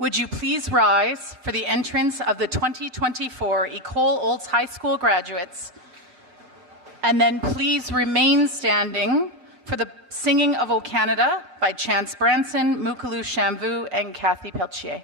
Would you please rise for the entrance of the 2024 Ecole Olds High School graduates, and then please remain standing for the singing of O Canada by Chance Branson, Mukalu Shamvu, and Kathy Peltier.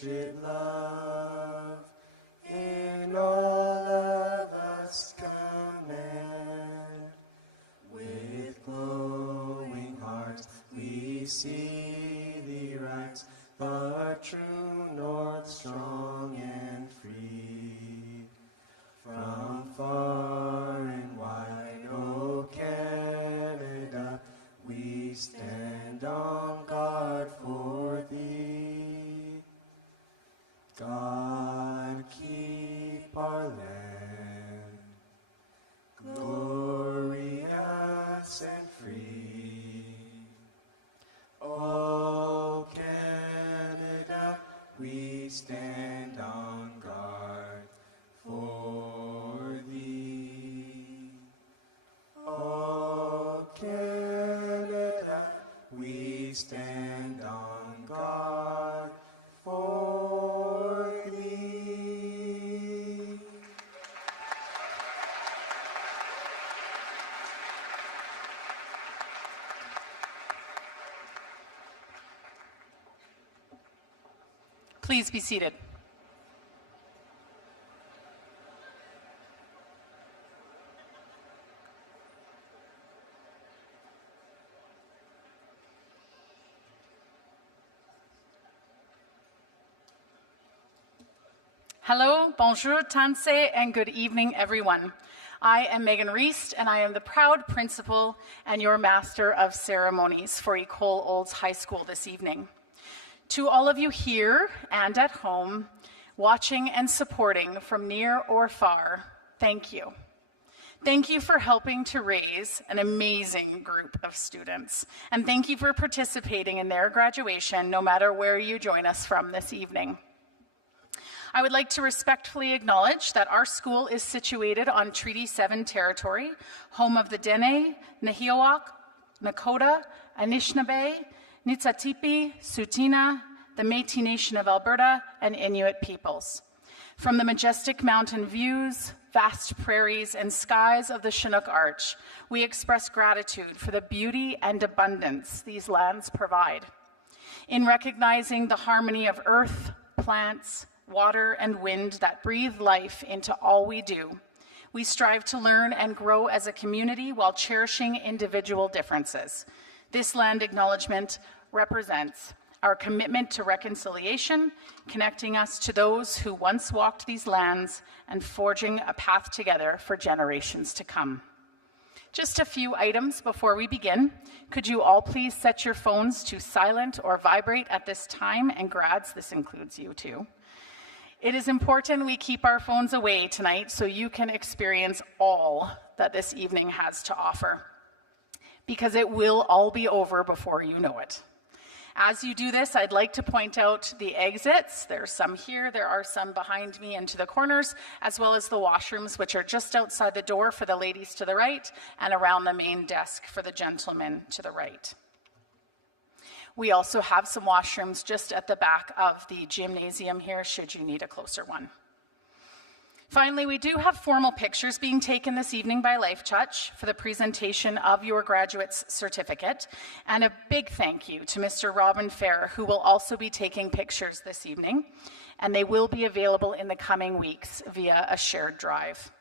gifted love, in all of us command. With glowing hearts we see thee rise, the true north, strong and free. From far and wide, O Canada, we stand on guard for thee. God, keep our land glorious and free. O Canada, we stand on guard for thee. O Canada, we stand on guard for thee. Please be seated. Hello, bonjour, tanse, and good evening, everyone. I am Megan Reist, and I am the proud principal and your master of ceremonies for Ecole Olds High School this evening. To all of you here and at home, watching and supporting from near or far, thank you. Thank you for helping to raise an amazing group of students, and thank you for participating in their graduation, no matter where you join us from this evening. I would like to respectfully acknowledge that our school is situated on Treaty 7 territory, home of the Dene, Nahiawak, Nakota, Anishinaabe, Niitsitapi, Tsuut'ina, the Métis Nation of Alberta, and Inuit peoples. From the majestic mountain views, vast prairies, and skies of the Chinook Arch, we express gratitude for the beauty and abundance these lands provide. In recognizing the harmony of earth, plants, water, and wind that breathe life into all we do, we strive to learn and grow as a community while cherishing individual differences. This land acknowledgement represents our commitment to reconciliation, connecting us to those who once walked these lands and forging a path together for generations to come. Just a few items before we begin. Could you all please set your phones to silent or vibrate at this time? And grads, this includes you too. It is important we keep our phones away tonight so you can experience all that this evening has to offer, because it will all be over before you know it. As you do this, I'd like to point out the exits. There's some here, there are some behind me and to the corners, as well as the washrooms, which are just outside the door for the ladies to the right and around the main desk for the gentlemen to the right. We also have some washrooms just at the back of the gymnasium here, should you need a closer one. Finally, we do have formal pictures being taken this evening by Life Touch for the presentation of your graduate's certificate, and a big thank you to Mr. Robin Fair, who will also be taking pictures this evening, and they will be available in the coming weeks via a shared drive.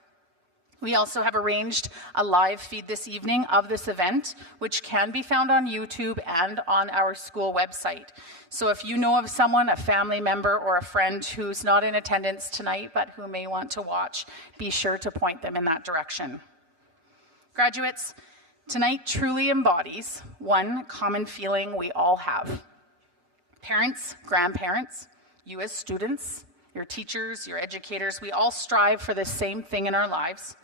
We also have arranged a live feed this evening of this event, which can be found on YouTube and on our school website. So if you know of someone, a family member or a friend who's not in attendance tonight but who may want to watch, be sure to point them in that direction. Graduates, tonight truly embodies one common feeling we all have. Parents, grandparents, you as students, your teachers, your educators, we all strive for the same thing in our lives.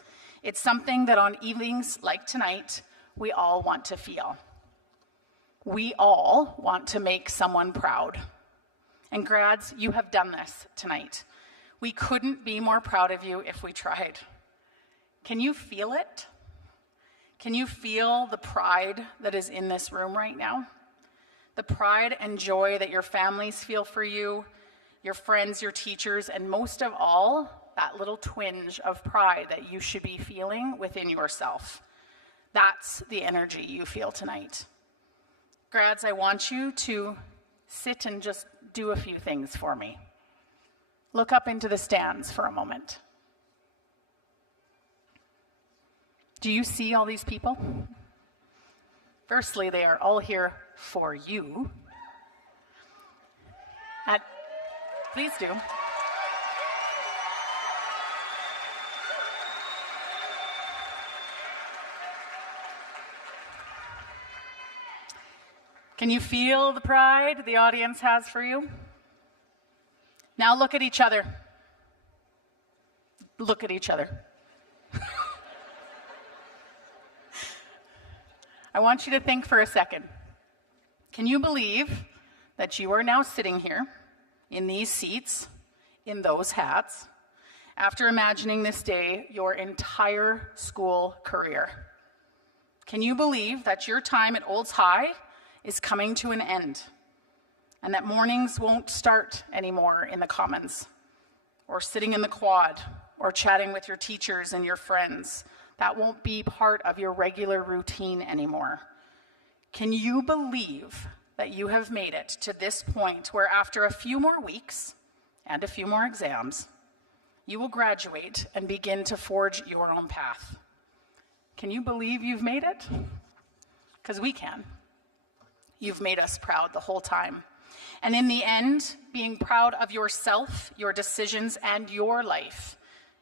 It's something that on evenings like tonight, we all want to feel. We all want to make someone proud. And grads, you have done this tonight. We couldn't be more proud of you if we tried. Can you feel it? Can you feel the pride that is in this room right now? The pride and joy that your families feel for you, your friends, your teachers, and most of all, that little twinge of pride that you should be feeling within yourself. That's the energy you feel tonight. Grads, I want you to sit and just do a few things for me. look up into the stands for a moment. Do you see all these people? Firstly, they are all here for you. Please do. Can you feel the pride the audience has for you? Now look at each other. Look at each other. I want you to think for a second. Can you believe that you are now sitting here in these seats, in those hats, after imagining this day your entire school career? Can you believe that your time at Olds High is coming to an end, and that mornings won't start anymore in the Commons, or sitting in the quad, or chatting with your teachers and your friends? That won't be part of your regular routine anymore. Can you believe that you have made it to this point where after a few more weeks and a few more exams, you will graduate and begin to forge your own path? Can you believe you've made it? Because we can. You've made us proud the whole time. And in the end, being proud of yourself, your decisions, and your life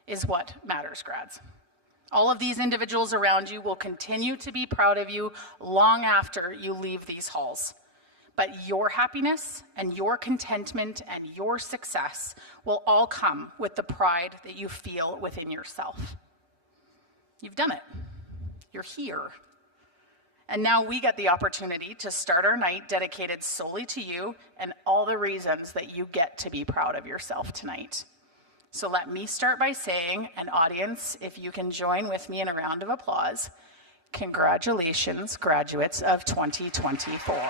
is what matters, grads. All of these individuals around you will continue to be proud of you long after you leave these halls. But your happiness and your contentment and your success will all come with the pride that you feel within yourself. You've done it. You're here. And now we get the opportunity to start our night dedicated solely to you and all the reasons that you get to be proud of yourself tonight. So let me start by saying, an audience, if you can join with me in a round of applause, congratulations, graduates of 2024.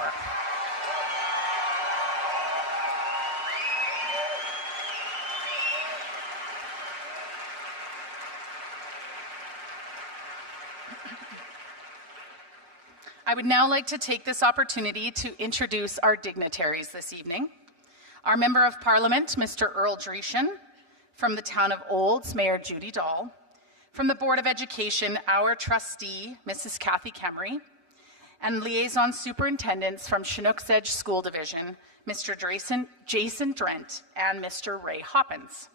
I would now like to take this opportunity to introduce our dignitaries this evening. Our Member of Parliament, Mr. Earl Dreeshen. From the town of Olds, Mayor Judy Dahl. From the Board of Education, our trustee, Mrs. Kathy Kemery. And liaison superintendents from Chinook's Edge School Division, Mr. Jason Drent and Mr. Ray Hoppins.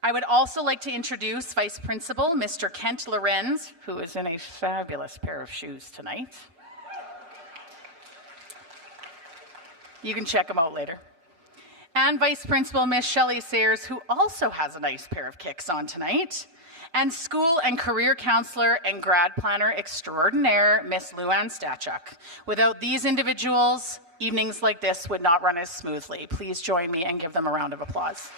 I would also like to introduce Vice Principal, Mr. Kent Lorenz, who is in a fabulous pair of shoes tonight. You can check them out later. And Vice Principal Miss Shelley Sayers, who also has a nice pair of kicks on tonight. And School and Career Counselor and Grad Planner Extraordinaire, Miss Luann Stachuk. Without these individuals, evenings like this would not run as smoothly. Please join me and give them a round of applause.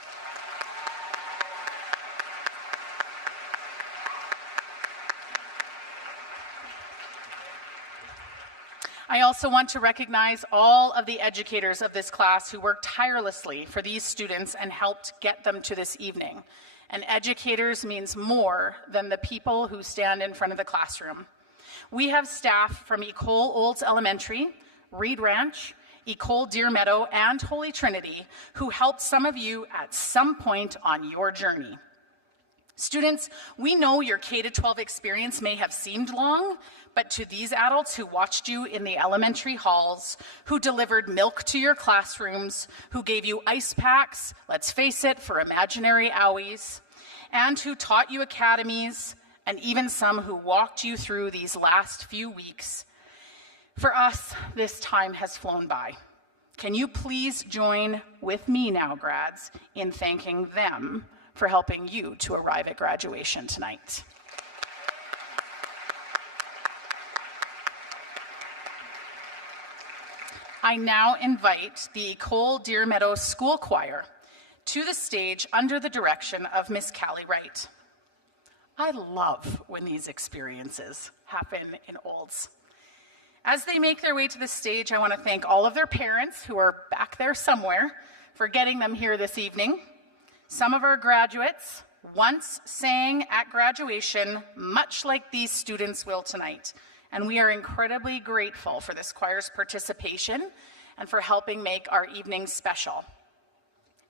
I also want to recognize all of the educators of this class who worked tirelessly for these students and helped get them to this evening. And educators means more than the people who stand in front of the classroom. We have staff from Ecole Olds Elementary, Reed Ranch, Ecole Deer Meadow, and Holy Trinity who helped some of you at some point on your journey. Students, we know your K-12 experience may have seemed long, but to these adults who watched you in the elementary halls, who delivered milk to your classrooms, who gave you ice packs, let's face it, for imaginary owies, and who taught you academies, and even some who walked you through these last few weeks, for us, this time has flown by. Can you please join with me now, grads, in thanking them for helping you to arrive at graduation tonight. I now invite the Ecole Deer Meadow School Choir to the stage under the direction of Miss Callie Wright. I love when these experiences happen in Olds. As they make their way to the stage, I want to thank all of their parents who are back there somewhere for getting them here this evening. Some of our graduates once sang at graduation, much like these students will tonight. And we are incredibly grateful for this choir's participation and for helping make our evening special.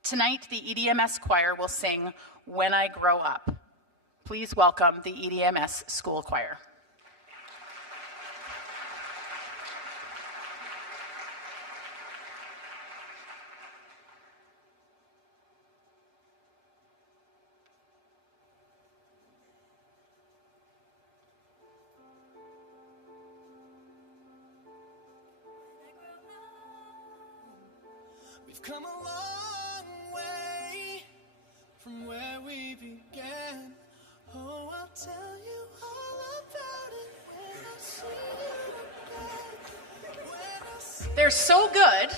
Tonight, the EDMS choir will sing When I Grow Up. Please welcome the EDMS School Choir. We've come a long way from where we began. Oh, I'll tell you all about it when I see you again. When I see They're so good.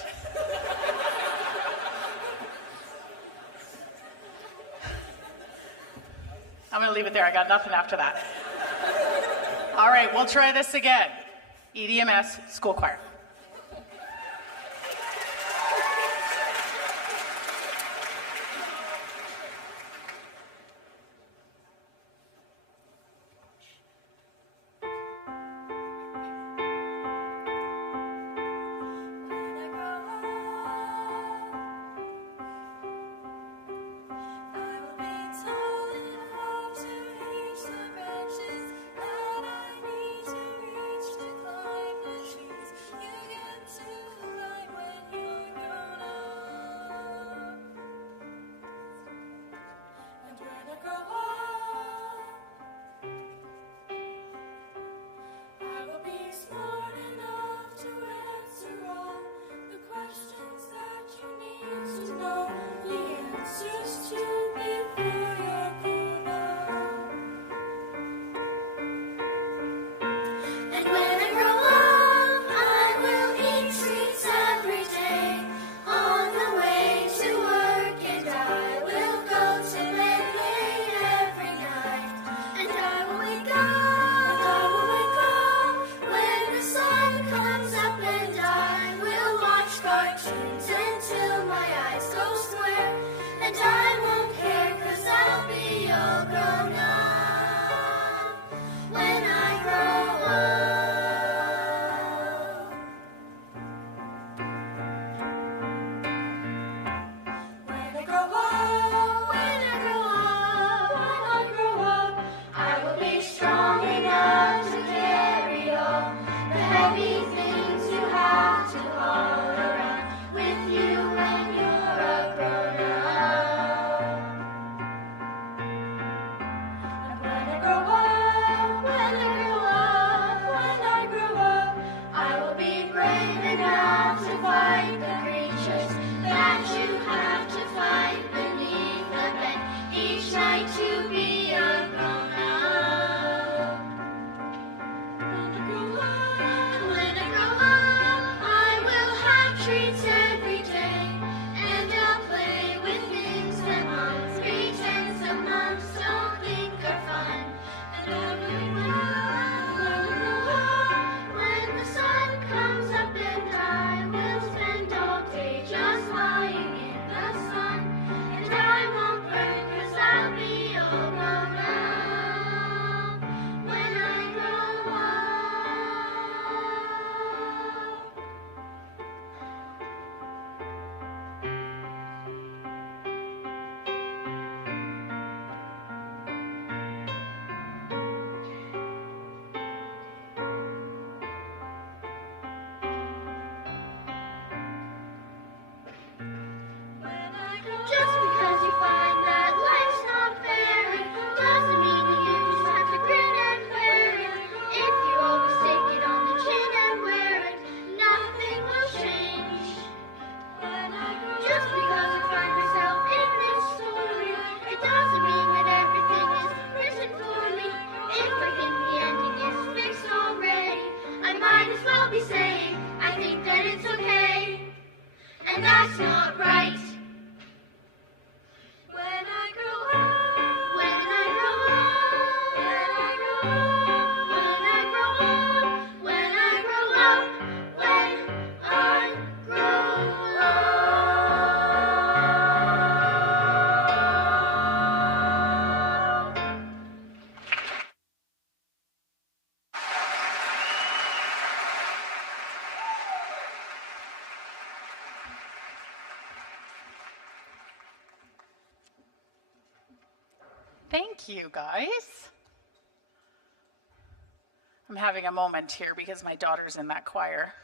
I'm going to leave it there. I got nothing after that. All right, we'll try this again. EDMS School Choir. Thank you, guys. I'm having a moment here because my daughter's in that choir.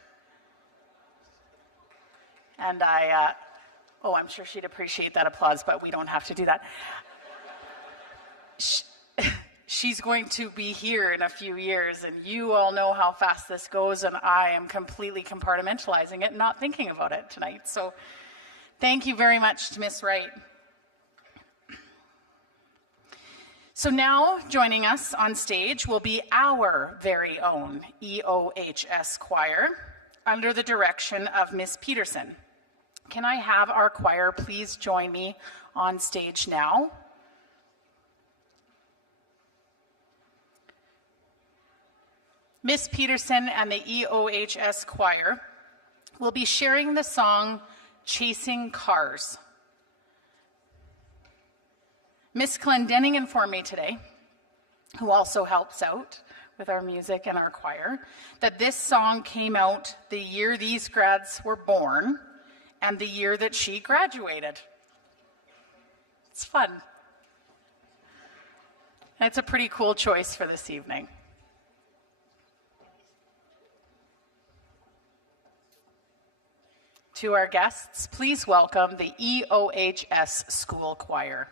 And I'm sure she'd appreciate that applause, but we don't have to do that. She's going to be here in a few years, and you all know how fast this goes, and I am completely compartmentalizing it and not thinking about it tonight. So thank you very much to Miss Wright. So now joining us on stage will be our very own EOHS choir under the direction of Miss Peterson. Can I have our choir please join me on stage now? Miss Peterson and the EOHS choir will be sharing the song Chasing Cars. Miss Clendenning informed me today, who also helps out with our music and our choir, that this song came out the year these grads were born and the year that she graduated. It's fun. And it's a pretty cool choice for this evening. To our guests, please welcome the EOHS School Choir.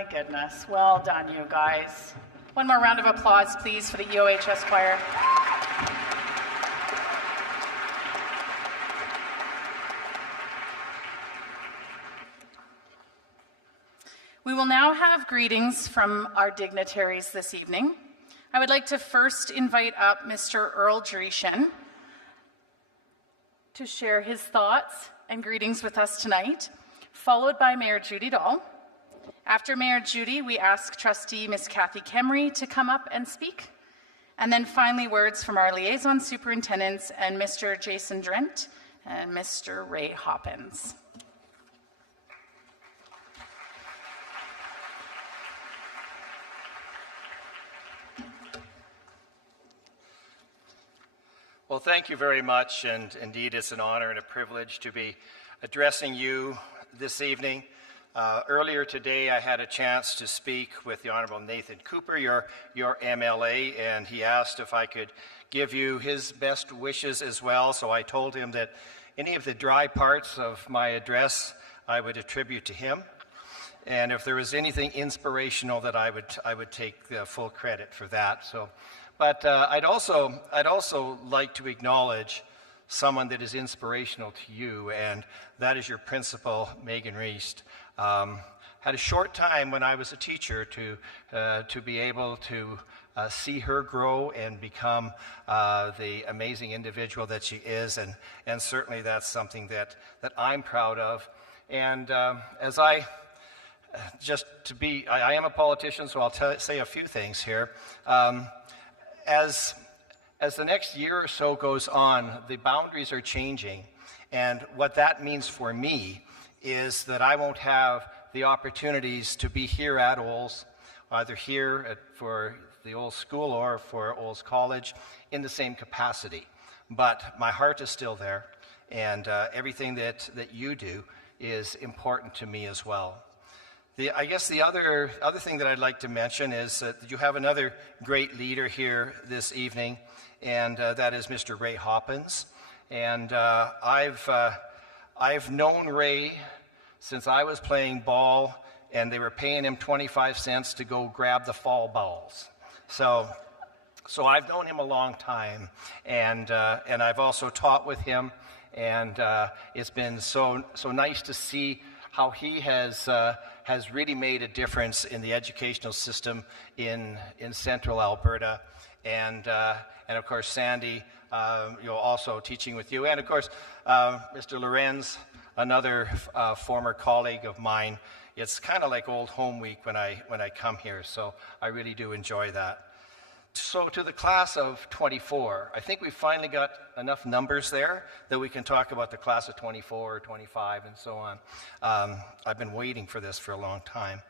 My goodness. Well done, you guys. One more round of applause, please, for the EOHS choir. We will now have greetings from our dignitaries this evening. I would like to first invite up Mr. Earl Dreeshen to share his thoughts and greetings with us tonight, followed by Mayor Judy Dahl. After Mayor Judy, we ask Trustee Ms. Kathy Kemry to come up and speak. And then finally, words from our liaison superintendents and Mr. Jason Drent and Mr. Ray Hoppins. Well, thank you very much, and indeed it's an honor and a privilege to be addressing you this evening. Earlier today, I had a chance to speak with the Honorable Nathan Cooper, your MLA, and he asked if I could give you his best wishes as well, so I told him that any of the dry parts of my address I would attribute to him, and if there was anything inspirational that I would take the full credit for that. But I'd also like to acknowledge someone that is inspirational to you, and that is your principal, Megan Reist. Had a short time when I was a teacher to be able to see her grow and become the amazing individual that she is, and certainly that's something that I'm proud of. And as I am a politician, so I'll say a few things here. As the next year or so goes on, the boundaries are changing, and what that means for me is that I won't have the opportunities to be here at Olds, either here for the Olds School or for Olds College, in the same capacity. But my heart is still there, and everything that you do is important to me as well. I guess the other thing that I'd like to mention is that you have another great leader here this evening, and that is Mr. Ray Hoppins. And I've known Ray since I was playing ball, and they were paying him 25 cents to go grab the fall balls. So I've known him a long time, and I've also taught with him, and it's been so nice to see how he has really made a difference in the educational system in central Alberta, and of course Sandy, also teaching with you, and of course Mr. Lorenz, another former colleague of mine. It's kind of like old home week when I come here, so I really do enjoy that. So to the class of 24, I think we finally got enough numbers there that we can talk about the class of 24, 25, and so on. I've been waiting for this for a long time.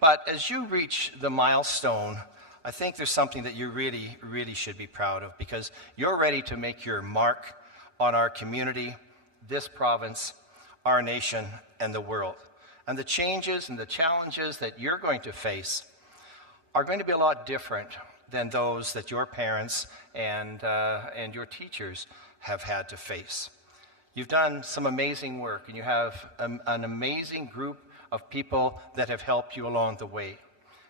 But as you reach the milestone, I think there's something that you really, really should be proud of, because you're ready to make your mark on our community, this province, our nation, and the world. And the changes and the challenges that you're going to face are going to be a lot different than those that your parents and your teachers have had to face. You've done some amazing work, and you have an amazing group of people that have helped you along the way.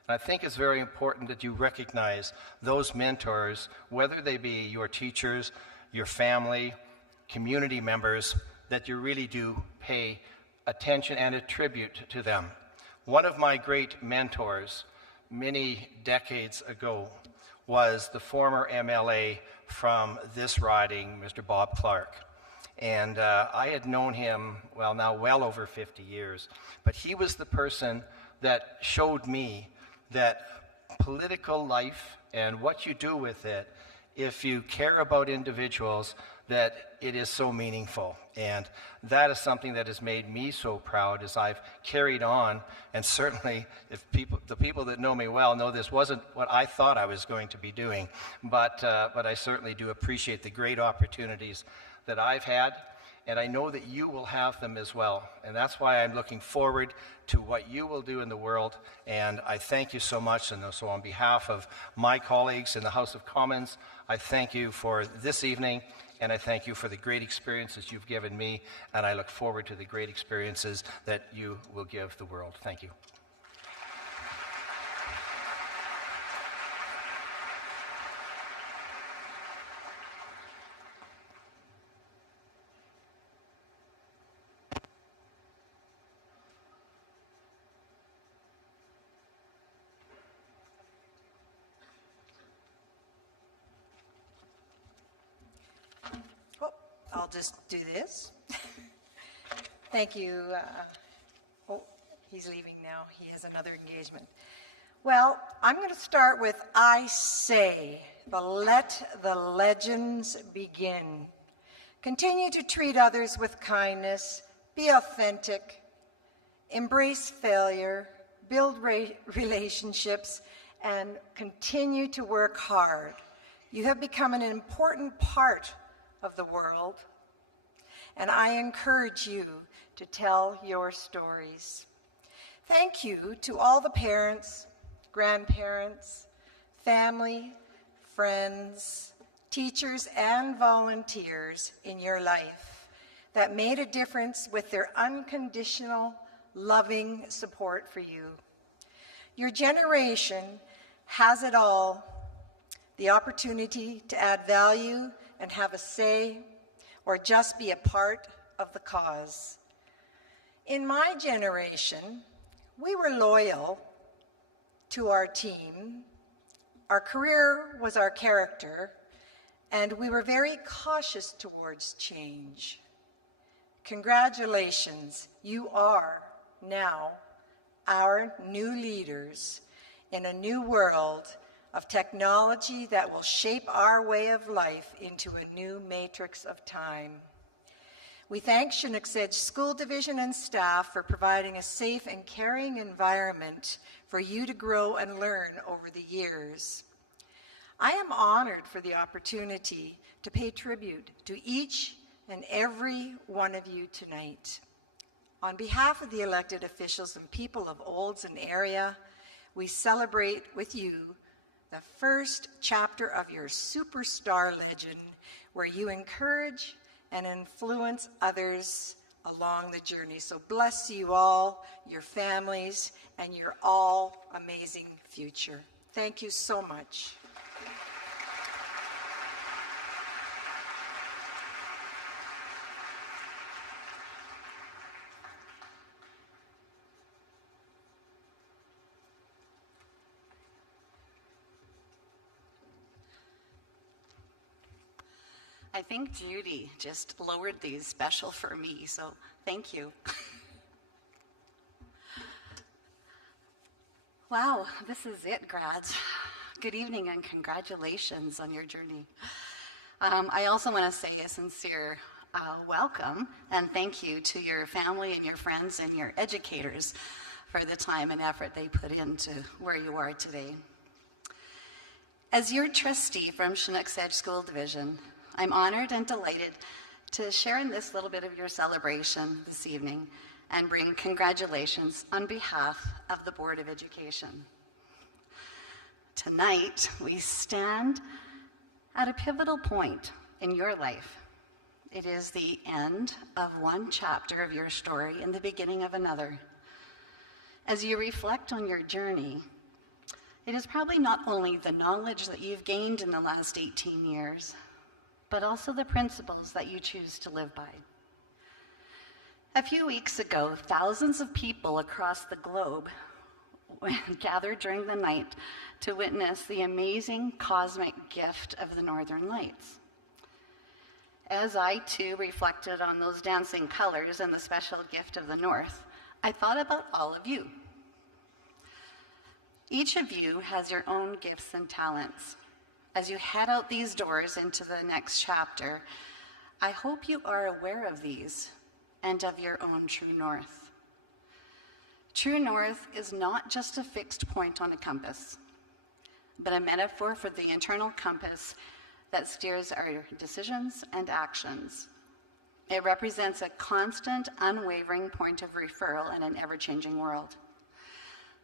And I think it's very important that you recognize those mentors, whether they be your teachers, your family, community members, that you really do pay attention and a tribute to them. One of my great mentors many decades ago was the former MLA from this riding, Mr. Bob Clark. And I had known him, well over 50 years, but he was the person that showed me that political life and what you do with it, if you care about individuals, that it is so meaningful. And that is something that has made me so proud as I've carried on. And certainly, the people that know me well know this wasn't what I thought I was going to be doing. But I certainly do appreciate the great opportunities that I've had. And I know that you will have them as well. And that's why I'm looking forward to what you will do in the world. And I thank you so much. And so on behalf of my colleagues in the House of Commons, I thank you for this evening. And I thank you for the great experiences you've given me. And I look forward to the great experiences that you will give the world. Thank you. I'll just do this. Thank you. Oh, he's leaving now. He has another engagement. Well, I'm going to start with I say, let the legends begin. Continue to treat others with kindness, be authentic, embrace failure, build relationships, and continue to work hard. You have become an important part of the world, and I encourage you to tell your stories. Thank you to all the parents, grandparents, family, friends, teachers, and volunteers in your life that made a difference with their unconditional, loving support for you. Your generation has it all, the opportunity to add value and have a say, or just be a part of the cause. In my generation, we were loyal to our team. Our career was our character, and we were very cautious towards change. Congratulations, you are now our new leaders in a new world of technology that will shape our way of life into a new matrix of time. We thank Chinook's Edge School Division and staff for providing a safe and caring environment for you to grow and learn over the years. I am honored for the opportunity to pay tribute to each and every one of you tonight. On behalf of the elected officials and people of Olds and area, we celebrate with you the first chapter of your superstar legend, where you encourage and influence others along the journey. So bless you all, your families, and your all amazing future. Thank you so much. I think Judy just lowered these special for me, so thank you. Wow, this is it, grads. Good evening and congratulations on your journey. I also want to say a sincere welcome and thank you to your family and your friends and your educators for the time and effort they put into where you are today. As your trustee from Chinook's Edge School Division, I'm honored and delighted to share in this little bit of your celebration this evening and bring congratulations on behalf of the Board of Education. Tonight, we stand at a pivotal point in your life. It is the end of one chapter of your story and the beginning of another. As you reflect on your journey, it is probably not only the knowledge that you've gained in the last 18 years, but also the principles that you choose to live by. A few weeks ago, thousands of people across the globe gathered during the night to witness the amazing cosmic gift of the Northern Lights. As I too reflected on those dancing colors and the special gift of the North, I thought about all of you. Each of you has your own gifts and talents. As you head out these doors into the next chapter, I hope you are aware of these and of your own true north. True north is not just a fixed point on a compass, but a metaphor for the internal compass that steers our decisions and actions. It represents a constant, unwavering point of referral in an ever-changing world.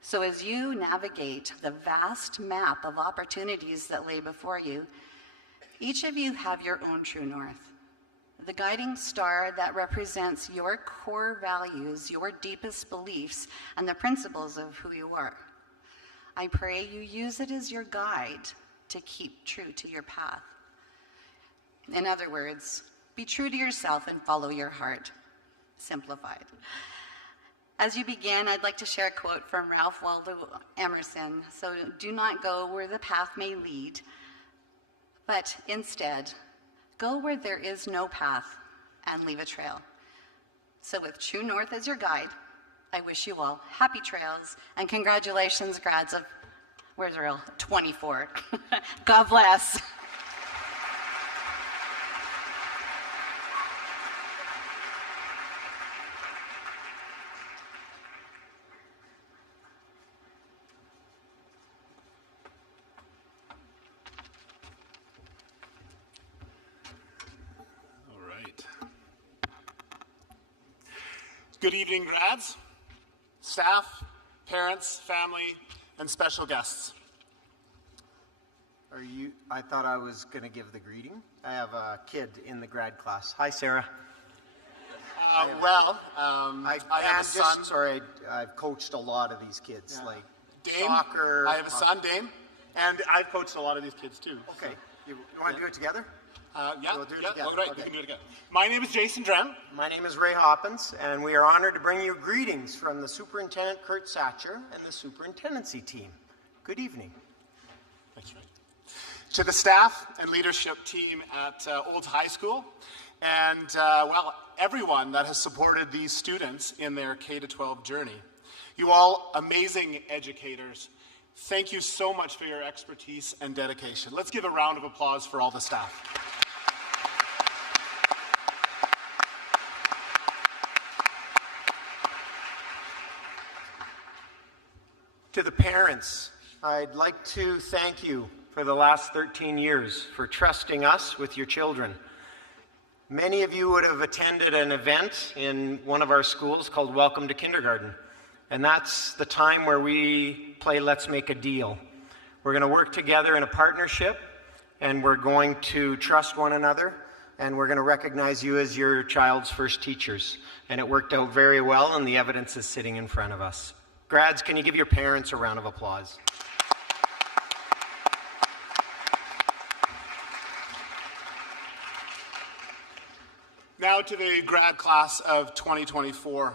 So as you navigate the vast map of opportunities that lay before you, each of you have your own true north, the guiding star that represents your core values, your deepest beliefs, and the principles of who you are. I pray you use it as your guide to keep true to your path. In other words, be true to yourself and follow your heart. Simplified. As you begin, I'd like to share a quote from Ralph Waldo Emerson. So do not go where the path may lead, but instead, Go where there is no path and leave a trail. So with True North as your guide, I wish you all happy trails and congratulations, grads of, where's the real, 24. God bless. All right. Good evening, grads, staff, parents, family, and special guests. I thought I was going to give the greeting. I have a kid in the grad class. Hi, Sarah. I have a son. Sorry, I've coached a lot of these kids, like Dame. soccer. I have a son, Dame, and I've coached a lot of these kids too. Okay, you want to do it together? Yeah, We'll do it yeah, together. right, Okay. we can do it again. My name is Jason Dren. My name is Ray Hoppins, and we are honored to bring you greetings from the Superintendent Kurt Satcher and the Superintendency team. Good evening. That's right. To the staff and leadership team at Old High School, and everyone that has supported these students in their K-12 journey. You all amazing educators. Thank you so much for your expertise and dedication. Let's give a round of applause for all the staff. To the parents, I'd like to thank you for the last 13 years for trusting us with your children. Many of you would have attended an event in one of our schools called Welcome to Kindergarten. And that's the time where we play Let's Make a Deal. We're going to work together in a partnership, and we're going to trust one another, and we're going to recognize you as your child's first teachers. And it worked out very well, and the evidence is sitting in front of us. Grads, can you give your parents a round of applause? Now to the grad class of 2024.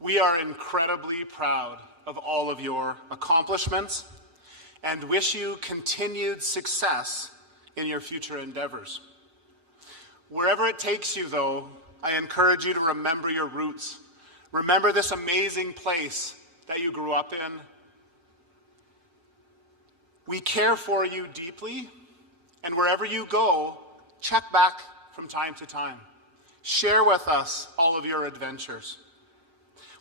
We are incredibly proud of all of your accomplishments and wish you continued success in your future endeavors. Wherever it takes you, though, I encourage you to remember your roots. Remember this amazing place that you grew up in. We care for you deeply, and wherever you go, check back from time to time. Share with us all of your adventures.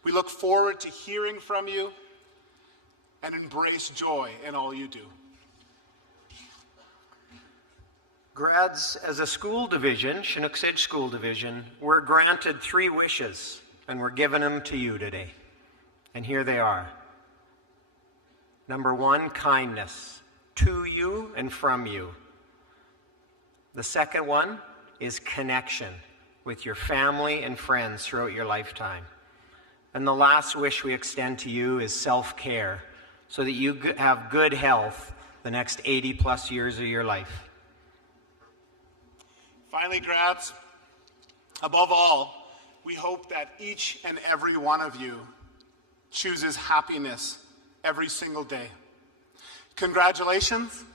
We look forward to hearing from you and embrace joy in all you do. Grads, as a school division, Chinook's Edge School Division, we're granted 3 wishes, and we're giving them to you today. And here they are. Number 1, kindness, to you and from you. The second one is connection with your family and friends throughout your lifetime. And the last wish we extend to you is self-care, so that you have good health the next 80 plus years of your life. Finally, grads, above all, we hope that each and every one of you chooses happiness every single day. Congratulations.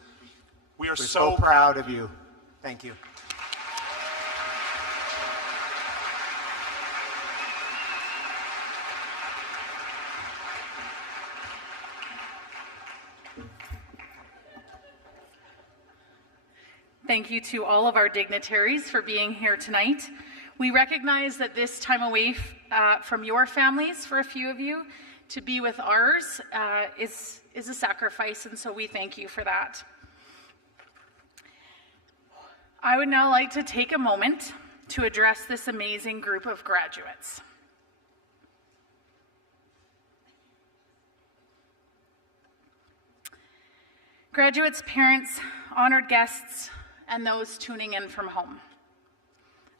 We're so proud of you. Thank you. Thank you to all of our dignitaries for being here tonight. We recognize that this time away from your families, for a few of you, to be with ours is a sacrifice, and so we thank you for that. I would now like to take a moment to address this amazing group of graduates. Graduates, parents, honored guests, and those tuning in from home.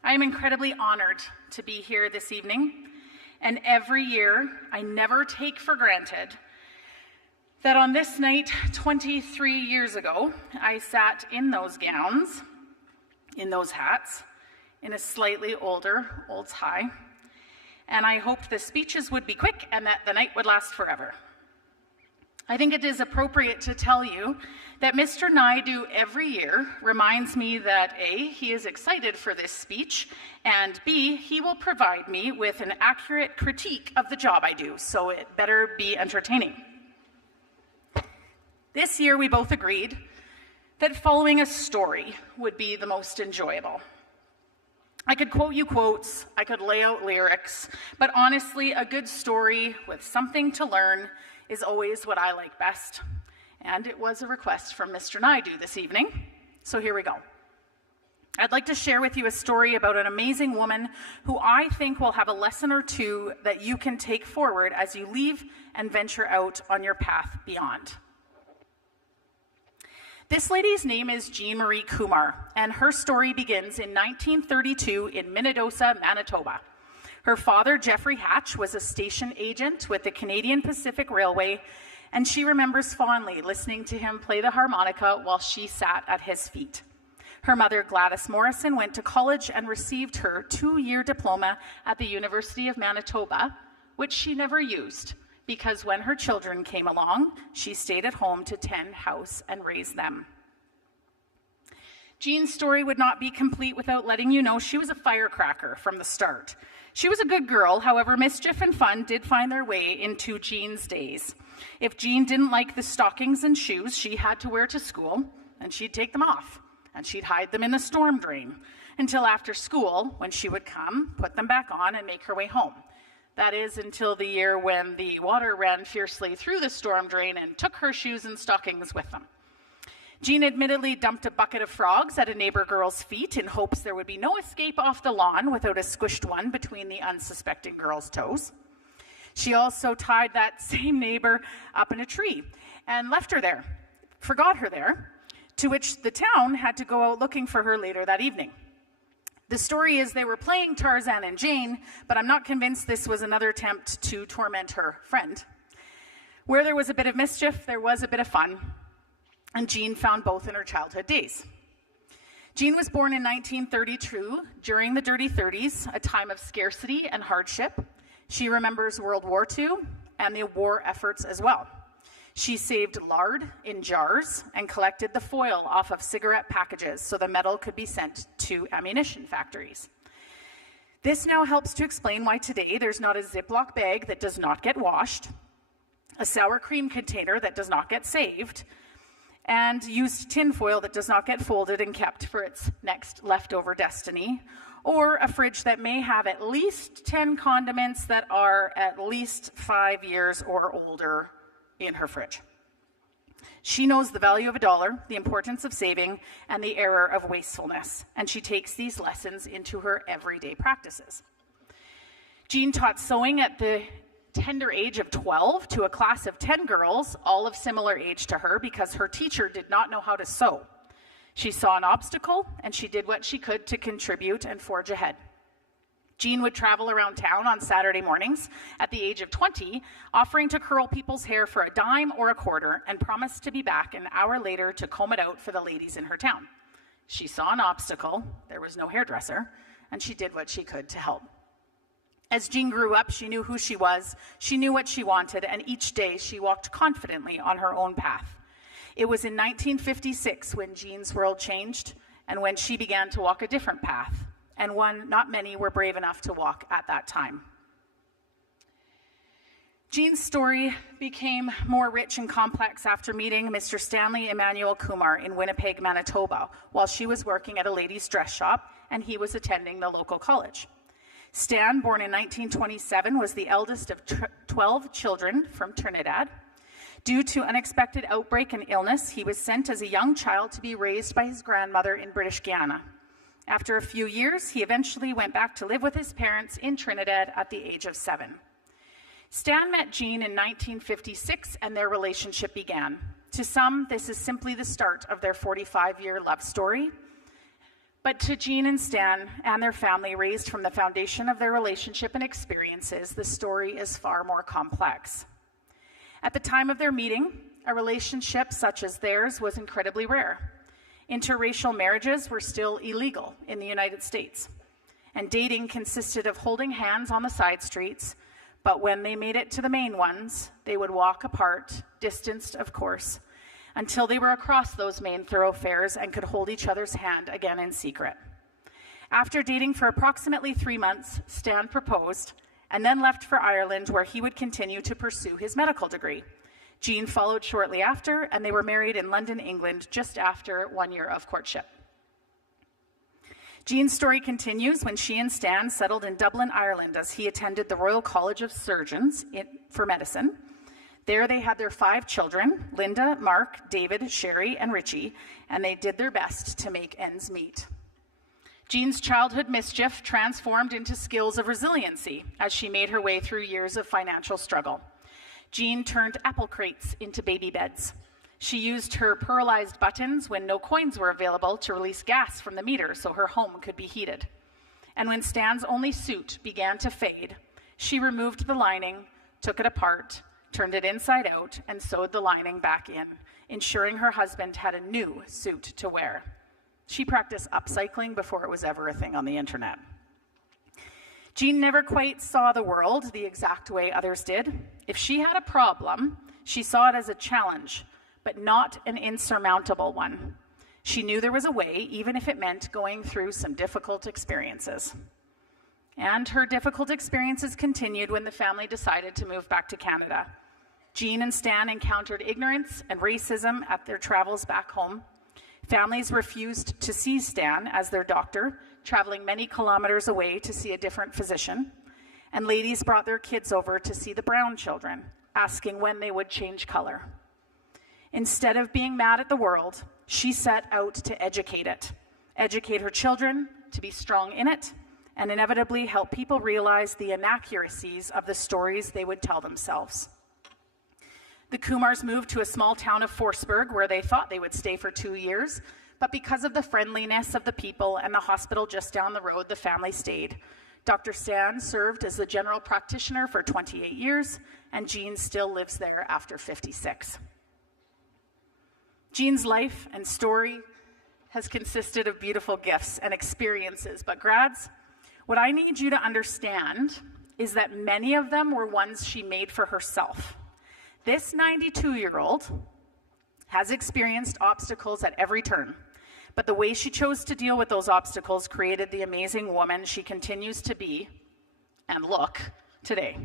I am incredibly honored to be here this evening, and every year I never take for granted that on this night 23 years ago, I sat in those gowns, in those hats, in a slightly older Olds High, and I hoped the speeches would be quick and that the night would last forever. I think it is appropriate to tell you that Mr. Naidu every year reminds me that A, he is excited for this speech, and B, he will provide me with an accurate critique of the job I do, so it better be entertaining. This year we both agreed that following a story would be the most enjoyable. I could quote you quotes, I could lay out lyrics, but honestly, a good story with something to learn is always what I like best. And it was a request from Mr. Naidu this evening, so here we go. I'd like to share with you a story about an amazing woman who I think will have a lesson or two that you can take forward as you leave and venture out on your path beyond. This lady's name is Jean Marie Kumar, and her story begins in 1932 in Minnedosa, Manitoba. Her father, Jeffrey Hatch, was a station agent with the Canadian Pacific Railway, and she remembers fondly listening to him play the harmonica while she sat at his feet. Her mother, Gladys Morrison, went to college and received her 2-year diploma at the University of Manitoba, which she never used, because when her children came along, she stayed at home to tend house and raise them. Jean's story would not be complete without letting you know she was a firecracker from the start. She was a good girl, however, mischief and fun did find their way into Jean's days. If Jean didn't like the stockings and shoes she had to wear to school, and she'd take them off, and she'd hide them in the storm drain, until after school, when she would come, put them back on, and make her way home. That is until the year when the water ran fiercely through the storm drain and took her shoes and stockings with them. Jean admittedly dumped a bucket of frogs at a neighbor girl's feet in hopes there would be no escape off the lawn without a squished one between the unsuspecting girl's toes. She also tied that same neighbor up in a tree and left her there, forgot her there, to which the town had to go out looking for her later that evening. The story is they were playing Tarzan and Jane, but I'm not convinced this was another attempt to torment her friend. Where there was a bit of mischief, there was a bit of fun, and Jean found both in her childhood days. Jean was born in 1932 during the Dirty 30s, a time of scarcity and hardship. She remembers World War II and the war efforts as well. She saved lard in jars and collected the foil off of cigarette packages so the metal could be sent to ammunition factories. This now helps to explain why today there's not a Ziploc bag that does not get washed, a sour cream container that does not get saved, and used tin foil that does not get folded and kept for its next leftover destiny, or a fridge that may have at least 10 condiments that are at least 5 years or older in her fridge. She knows the value of $1, the importance of saving, and the error of wastefulness, and she takes these lessons into her everyday practices. Jean taught sewing at the tender age of 12 to a class of 10 girls, all of similar age to her, because her teacher did not know how to sew. She saw an obstacle, and she did what she could to contribute and forge ahead. Jean would travel around town on Saturday mornings at the age of 20, offering to curl people's hair for a dime or a quarter, and promised to be back an hour later to comb it out for the ladies in her town. She saw an obstacle, there was no hairdresser, and she did what she could to help. As Jean grew up, she knew who she was, she knew what she wanted, and each day she walked confidently on her own path. It was in 1956 when Jean's world changed, and when she began to walk a different path, and one not many were brave enough to walk at that time. Jean's story became more rich and complex after meeting Mr. Stanley Emmanuel Kumar in Winnipeg, Manitoba, while she was working at a ladies' dress shop and he was attending the local college. Stan, born in 1927, was the eldest of 12 children from Trinidad. Due to unexpected outbreak and illness, he was sent as a young child to be raised by his grandmother in British Guiana. After a few years, he eventually went back to live with his parents in Trinidad at the age of 7. Stan met Jean in 1956 and their relationship began. To some, this is simply the start of their 45-year love story. But to Jean and Stan and their family raised from the foundation of their relationship and experiences, the story is far more complex. At the time of their meeting, a relationship such as theirs was incredibly rare. Interracial marriages were still illegal in the United States, and dating consisted of holding hands on the side streets, But when they made it to the main ones, they would walk apart, distanced, of course, until they were across those main thoroughfares and could hold each other's hand again in secret. After dating for approximately 3 months, Stan proposed and then left for Ireland, where he would continue to pursue his medical degree. Jean followed shortly after, and they were married in London, England, just after 1 year of courtship. Jean's story continues when she and Stan settled in Dublin, Ireland, as he attended the Royal College of Surgeons for medicine. There they had their 5 children, Linda, Mark, David, Sherry, and Richie, and they did their best to make ends meet. Jean's childhood mischief transformed into skills of resiliency as she made her way through years of financial struggle. Jean turned apple crates into baby beds. She used her pearlized buttons when no coins were available to release gas from the meter so her home could be heated. And when Stan's only suit began to fade, she removed the lining, took it apart, turned it inside out, and sewed the lining back in, ensuring her husband had a new suit to wear. She practiced upcycling before it was ever a thing on the internet. Jean never quite saw the world the exact way others did. If she had a problem, she saw it as a challenge, but not an insurmountable one. She knew there was a way, even if it meant going through some difficult experiences. And her difficult experiences continued when the family decided to move back to Canada. Jean and Stan encountered ignorance and racism at their travels back home. Families refused to see Stan as their doctor, traveling many kilometers away to see a different physician. And ladies brought their kids over to see the brown children, asking when they would change color. Instead of being mad at the world, she set out to educate it, educate her children to be strong in it, and inevitably help people realize the inaccuracies of the stories they would tell themselves. The Kumars moved to a small town of Forsberg, where they thought they would stay for 2 years, but because of the friendliness of the people and the hospital just down the road, the family stayed. Dr. Stan served as the general practitioner for 28 years, and Jean still lives there after 56. Jean's life and story has consisted of beautiful gifts and experiences, but grads, what I need you to understand is that many of them were ones she made for herself. This 92-year-old has experienced obstacles at every turn, but the way she chose to deal with those obstacles created the amazing woman she continues to be and look today.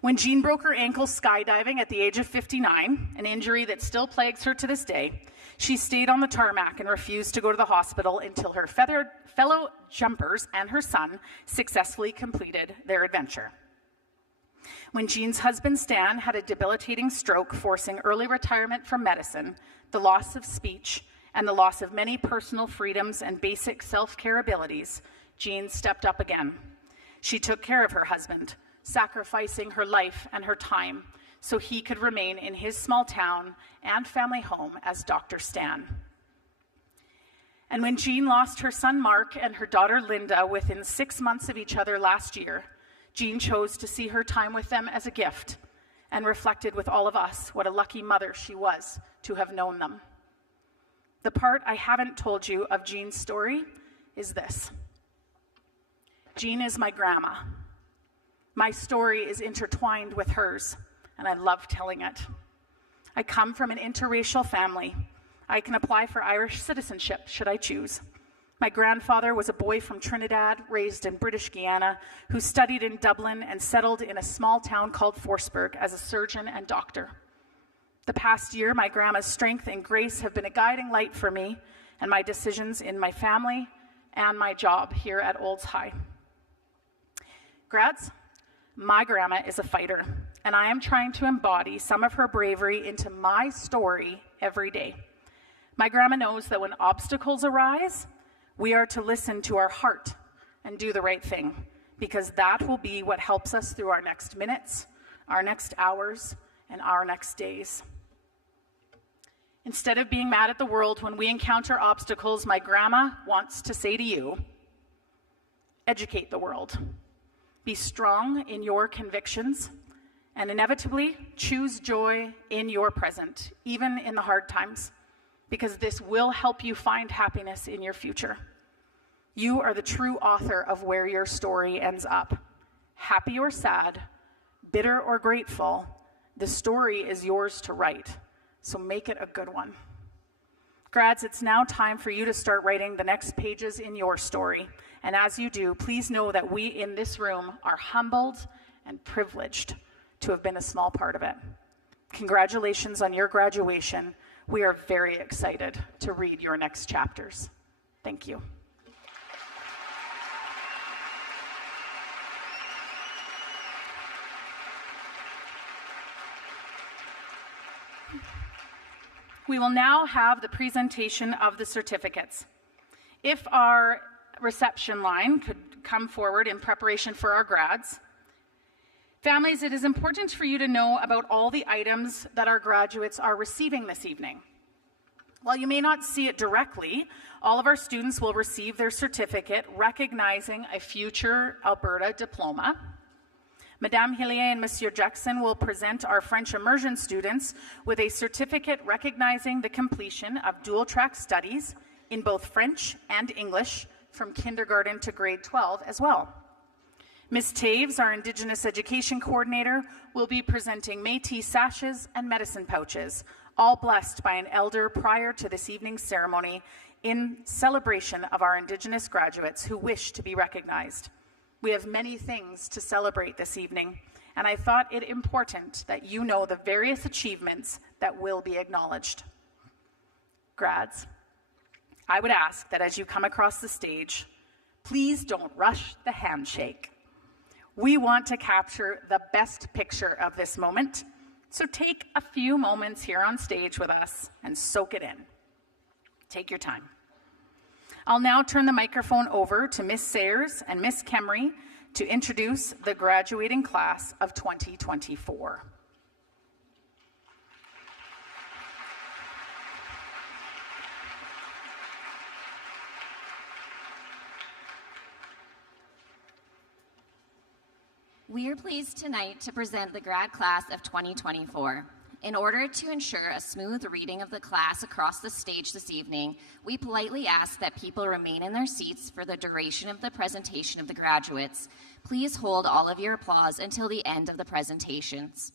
When Jean broke her ankle skydiving at the age of 59, an injury that still plagues her to this day, she stayed on the tarmac and refused to go to the hospital until her fellow jumpers and her son successfully completed their adventure. When Jean's husband Stan had a debilitating stroke forcing early retirement from medicine, the loss of speech, and the loss of many personal freedoms and basic self-care abilities, Jean stepped up again. She took care of her husband, sacrificing her life and her time so he could remain in his small town and family home as Dr. Stan. And when Jean lost her son Mark and her daughter Linda within 6 months of each other last year, Jean chose to see her time with them as a gift and reflected with all of us what a lucky mother she was to have known them. The part I haven't told you of Jean's story is this. Jean is my grandma. My story is intertwined with hers, and I love telling it. I come from an interracial family. I can apply for Irish citizenship, should I choose. My grandfather was a boy from Trinidad, raised in British Guiana, who studied in Dublin and settled in a small town called Forsberg as a surgeon and doctor. The past year, my grandma's strength and grace have been a guiding light for me and my decisions in my family and my job here at Olds High. Grads, my grandma is a fighter, and I am trying to embody some of her bravery into my story every day. My grandma knows that when obstacles arise, we are to listen to our heart and do the right thing, because that will be what helps us through our next minutes, our next hours, and our next days. Instead of being mad at the world when we encounter obstacles, my grandma wants to say to you, educate the world. Be strong in your convictions, and inevitably choose joy in your present, even in the hard times, because this will help you find happiness in your future. You are the true author of where your story ends up, Happy or sad, bitter or grateful, the story is yours to write, so make it a good one. Grads, it's now time for you to start writing the next pages in your story. And as you do, please know that we in this room are humbled and privileged to have been a small part of it. Congratulations on your graduation. We are very excited to read your next chapters. Thank you. We will now have the presentation of the certificates. If our reception line could come forward in preparation for our grads. Families, it is important for you to know about all the items that our graduates are receiving this evening. While you may not see it directly, all of our students will receive their certificate recognizing a future Alberta diploma. Madame Hillier and Monsieur Jackson will present our French immersion students with a certificate recognizing the completion of dual-track studies in both French and English from kindergarten to grade 12 as well. Ms. Taves, our Indigenous Education Coordinator, will be presenting Métis sashes and medicine pouches, all blessed by an elder prior to this evening's ceremony in celebration of our Indigenous graduates who wish to be recognized. We have many things to celebrate this evening, and I thought it important that you know the various achievements that will be acknowledged. Grads, I would ask that as you come across the stage, please don't rush the handshake. We want to capture the best picture of this moment, so take a few moments here on stage with us and soak it in. Take your time. I'll now turn the microphone over to Ms. Sayers and Ms. Kemry to introduce the graduating class of 2024. We are pleased tonight to present the grad class of 2024. In order to ensure a smooth reading of the class across the stage this evening, we politely ask that people remain in their seats for the duration of the presentation of the graduates. Please hold all of your applause until the end of the presentations.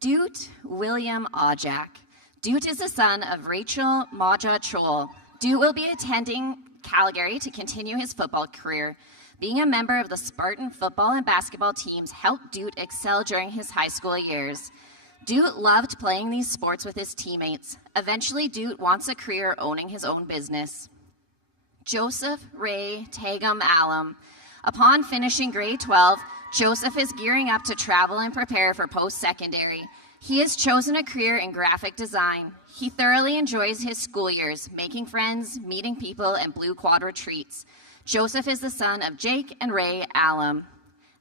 Dute William Ojak. Dute is the son of Rachel Maja Chol. Dute will be attending Calgary to continue his football career. Being a member of the Spartan football and basketball teams helped Dute excel during his high school years. Dute loved playing these sports with his teammates. Eventually, Dute wants a career owning his own business. Joseph Ray Tagum Alum. Upon finishing grade 12, Joseph is gearing up to travel and prepare for post-secondary. He has chosen a career in graphic design. He thoroughly enjoys his school years, making friends, meeting people, and Blue Quad retreats. Joseph is the son of Jake and Ray Alum.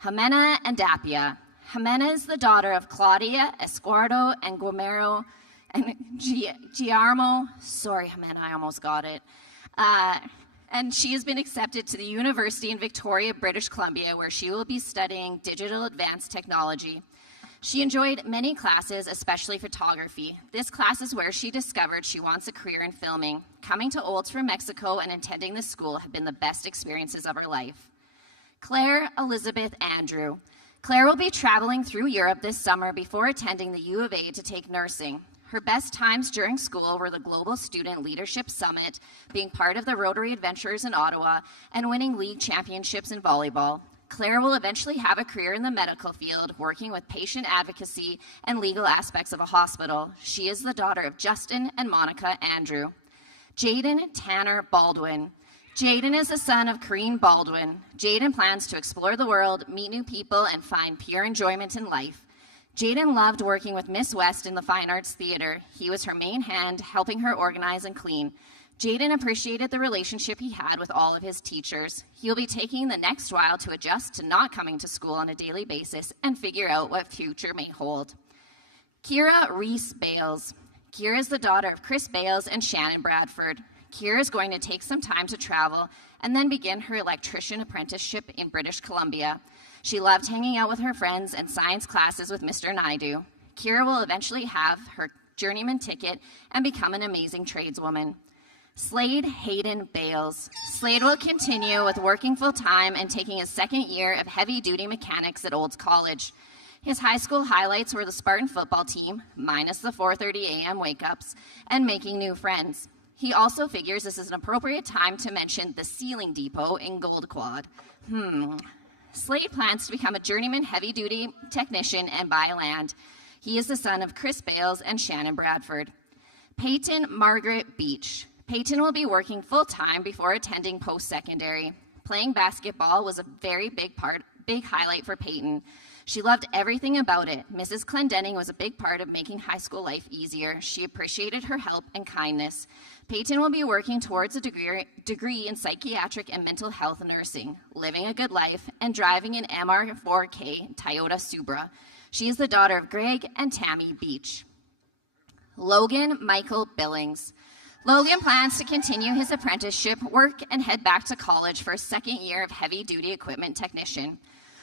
Jimena and Dapia. Jimena is the daughter of Claudia Escuardo and Guillermo and Giarmo. Sorry, Jimena, I almost got it. And she has been accepted to the University in Victoria, British Columbia, where she will be studying digital advanced technology. She enjoyed many classes, especially photography. This class is where she discovered she wants a career in filming. Coming to Olds from Mexico and attending this school have been the best experiences of her life. Claire Elizabeth Andrew. Claire will be traveling through Europe this summer before attending the U of A to take nursing. Her best times during school were the Global Student Leadership Summit, being part of the Rotary Adventurers in Ottawa, and winning league championships in volleyball. Claire will eventually have a career in the medical field, working with patient advocacy and legal aspects of a hospital. She is the daughter of Justin and Monica Andrew. Jaden Tanner Baldwin. Jaden is the son of Corrine Baldwin. Jaden plans to explore the world, meet new people, and find pure enjoyment in life. Jaden loved working with Miss West in the Fine Arts Theater. He was her main hand, helping her organize and clean. Jaden appreciated the relationship he had with all of his teachers. He'll be taking the next while to adjust to not coming to school on a daily basis and figure out what future may hold. Kira Reese Bales. Kira is the daughter of Chris Bales and Shannon Bradford. Kira is going to take some time to travel and then begin her electrician apprenticeship in British Columbia. She loved hanging out with her friends and science classes with Mr. Naidu. Kira will eventually have her journeyman ticket and become an amazing tradeswoman. Slade Hayden Bales. Slade will continue with working full-time and taking his second year of heavy-duty mechanics at Olds College. His high school highlights were the Spartan football team, minus the 4:30 a.m. wake-ups, and making new friends. He also figures this is an appropriate time to mention the Sealing Depot in Gold Quad. Slade plans to become a journeyman heavy-duty technician and buy land. He is the son of Chris Bales and Shannon Bradford. Peyton Margaret Beach. Peyton will be working full-time before attending post-secondary. Playing basketball was a very big highlight for Peyton. She loved everything about it. Mrs. Clendenning was a big part of making high school life easier. She appreciated her help and kindness. Peyton will be working towards a degree in psychiatric and mental health nursing, living a good life, and driving an MR4K Toyota Supra. She is the daughter of Greg and Tammy Beach. Logan Michael Billings. Logan plans to continue his apprenticeship, work, and head back to college for his second year of heavy-duty equipment technician.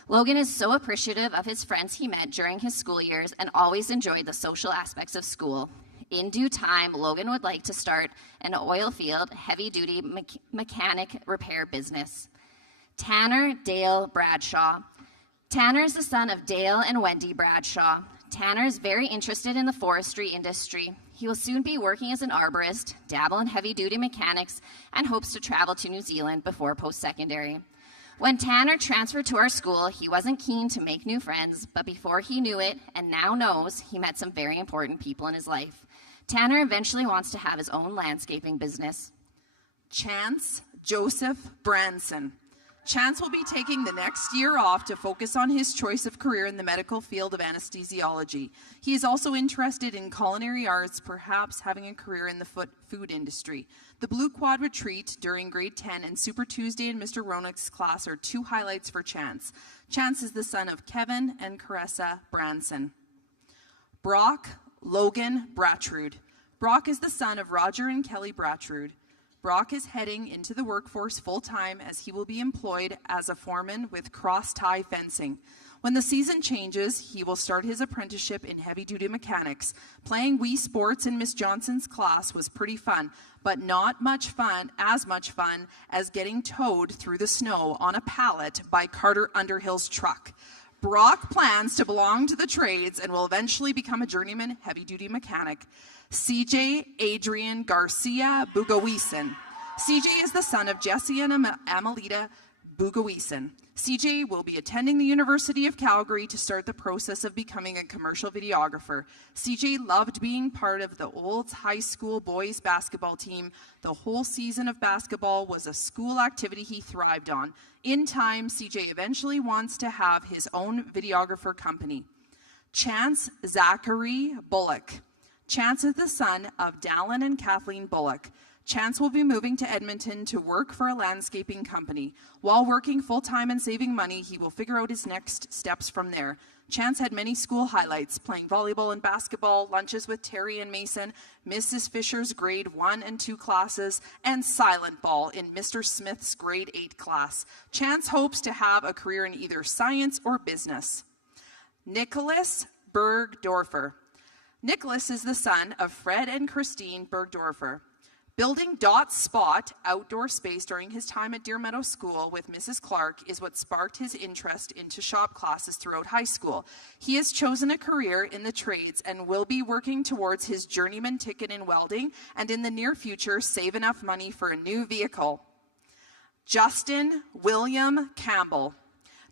Logan is so appreciative of his friends he met during his school years and always enjoyed the social aspects of school. In due time, Logan would like to start an oil field, heavy-duty mechanic repair business. Tanner Dale Bradshaw. Tanner is the son of Dale and Wendy Bradshaw. Tanner is very interested in the forestry industry. He will soon be working as an arborist, dabble in heavy-duty mechanics, and hopes to travel to New Zealand before post-secondary. When Tanner transferred to our school, he wasn't keen to make new friends, but before he knew it, and now knows, he met some very important people in his life. Tanner eventually wants to have his own landscaping business. Chance Joseph Branson. Chance will be taking the next year off to focus on his choice of career in the medical field of anesthesiology. He is also interested in culinary arts, perhaps having a career in the food industry. The Blue Quad retreat during grade 10 and Super Tuesday in Mr. Ronick's class are two highlights for Chance. Chance is the son of Kevin and Caressa Branson. Brock Logan Bratrude. Brock is the son of Roger and Kelly Bratrude. Brock is heading into the workforce full-time as he will be employed as a foreman with cross-tie fencing. When the season changes, he will start his apprenticeship in heavy-duty mechanics. Playing Wii Sports in Miss Johnson's class was pretty fun, but not as much fun as getting towed through the snow on a pallet by Carter Underhill's truck. Brock plans to belong to the trades and will eventually become a journeyman heavy-duty mechanic. CJ Adrian Garcia Bugawisen. CJ is the son of Jesse and Amelita Bugawisen. CJ will be attending the University of Calgary to start the process of becoming a commercial videographer. CJ loved being part of the Olds High School boys basketball team. The whole season of basketball was a school activity he thrived on. In time, CJ eventually wants to have his own videographer company. Chance Zachary Bullock. Chance is the son of Dallin and Kathleen Bullock. Chance will be moving to Edmonton to work for a landscaping company. While working full-time and saving money, he will figure out his next steps from there. Chance had many school highlights, playing volleyball and basketball, lunches with Terry and Mason, Mrs. Fisher's grade 1 and 2 classes, and silent ball in Mr. Smith's grade 8 class. Chance hopes to have a career in either science or business. Nicholas Bergdorfer. Nicholas is the son of Fred and Christine Bergdorfer. Building Dot's Spot outdoor space during his time at Deer Meadow School with Mrs. Clark is what sparked his interest into shop classes throughout high school. He has chosen a career in the trades and will be working towards his journeyman ticket in welding and in the near future save enough money for a new vehicle. Justin William Campbell.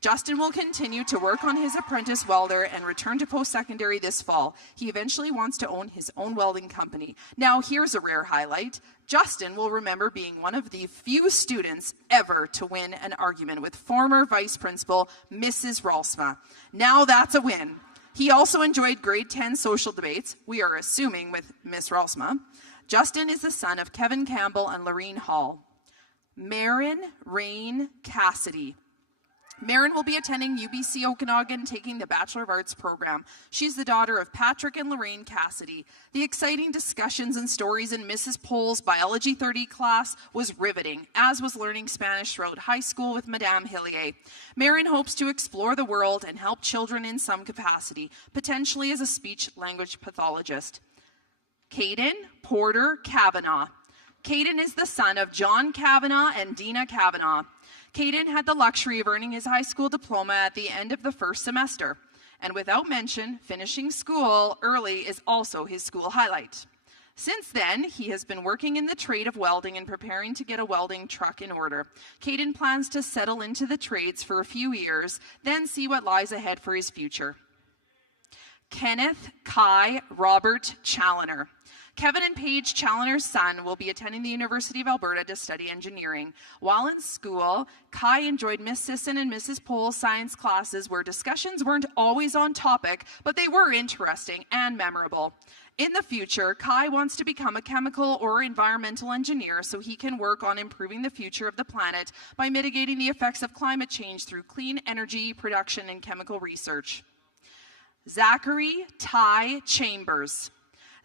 Justin will continue to work on his apprentice welder and return to post-secondary this fall. He eventually wants to own his own welding company. Now, here's a rare highlight. Justin will remember being one of the few students ever to win an argument with former vice principal Mrs. Ralsma. Now that's a win. He also enjoyed grade 10 social debates, we are assuming with Miss Ralsma. Justin is the son of Kevin Campbell and Lorene Hall. Marin Rain Cassidy. Marin will be attending UBC Okanagan, taking the Bachelor of Arts program. She's the daughter of Patrick and Lorraine Cassidy. The exciting discussions and stories in Mrs. Pohl's Biology 30 class was riveting, as was learning Spanish throughout high school with Madame Hillier. Marin hopes to explore the world and help children in some capacity, potentially as a speech-language pathologist. Caden Porter Kavanaugh. Caden is the son of John Kavanaugh and Dina Kavanaugh. Caden had the luxury of earning his high school diploma at the end of the first semester. And without mention, finishing school early is also his school highlight. Since then, he has been working in the trade of welding and preparing to get a welding truck in order. Caden plans to settle into the trades for a few years, then see what lies ahead for his future. Kenneth Kai Robert Challoner. Kevin and Paige Challoner's son will be attending the University of Alberta to study engineering. While in school, Kai enjoyed Miss Sisson and Mrs. Pohl's science classes where discussions weren't always on topic, but they were interesting and memorable. In the future, Kai wants to become a chemical or environmental engineer so he can work on improving the future of the planet by mitigating the effects of climate change through clean energy production and chemical research. Zachary Ty Chambers.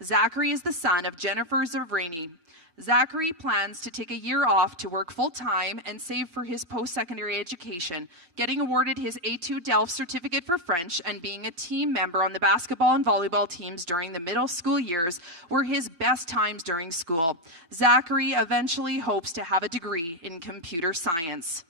Zachary is the son of Jennifer Zavrini. Zachary plans to take a year off to work full-time and save for his post-secondary education, getting awarded his A2 Delft certificate for French and being a team member on the basketball and volleyball teams during the middle school years were his best times during school. Zachary eventually hopes to have a degree in computer science.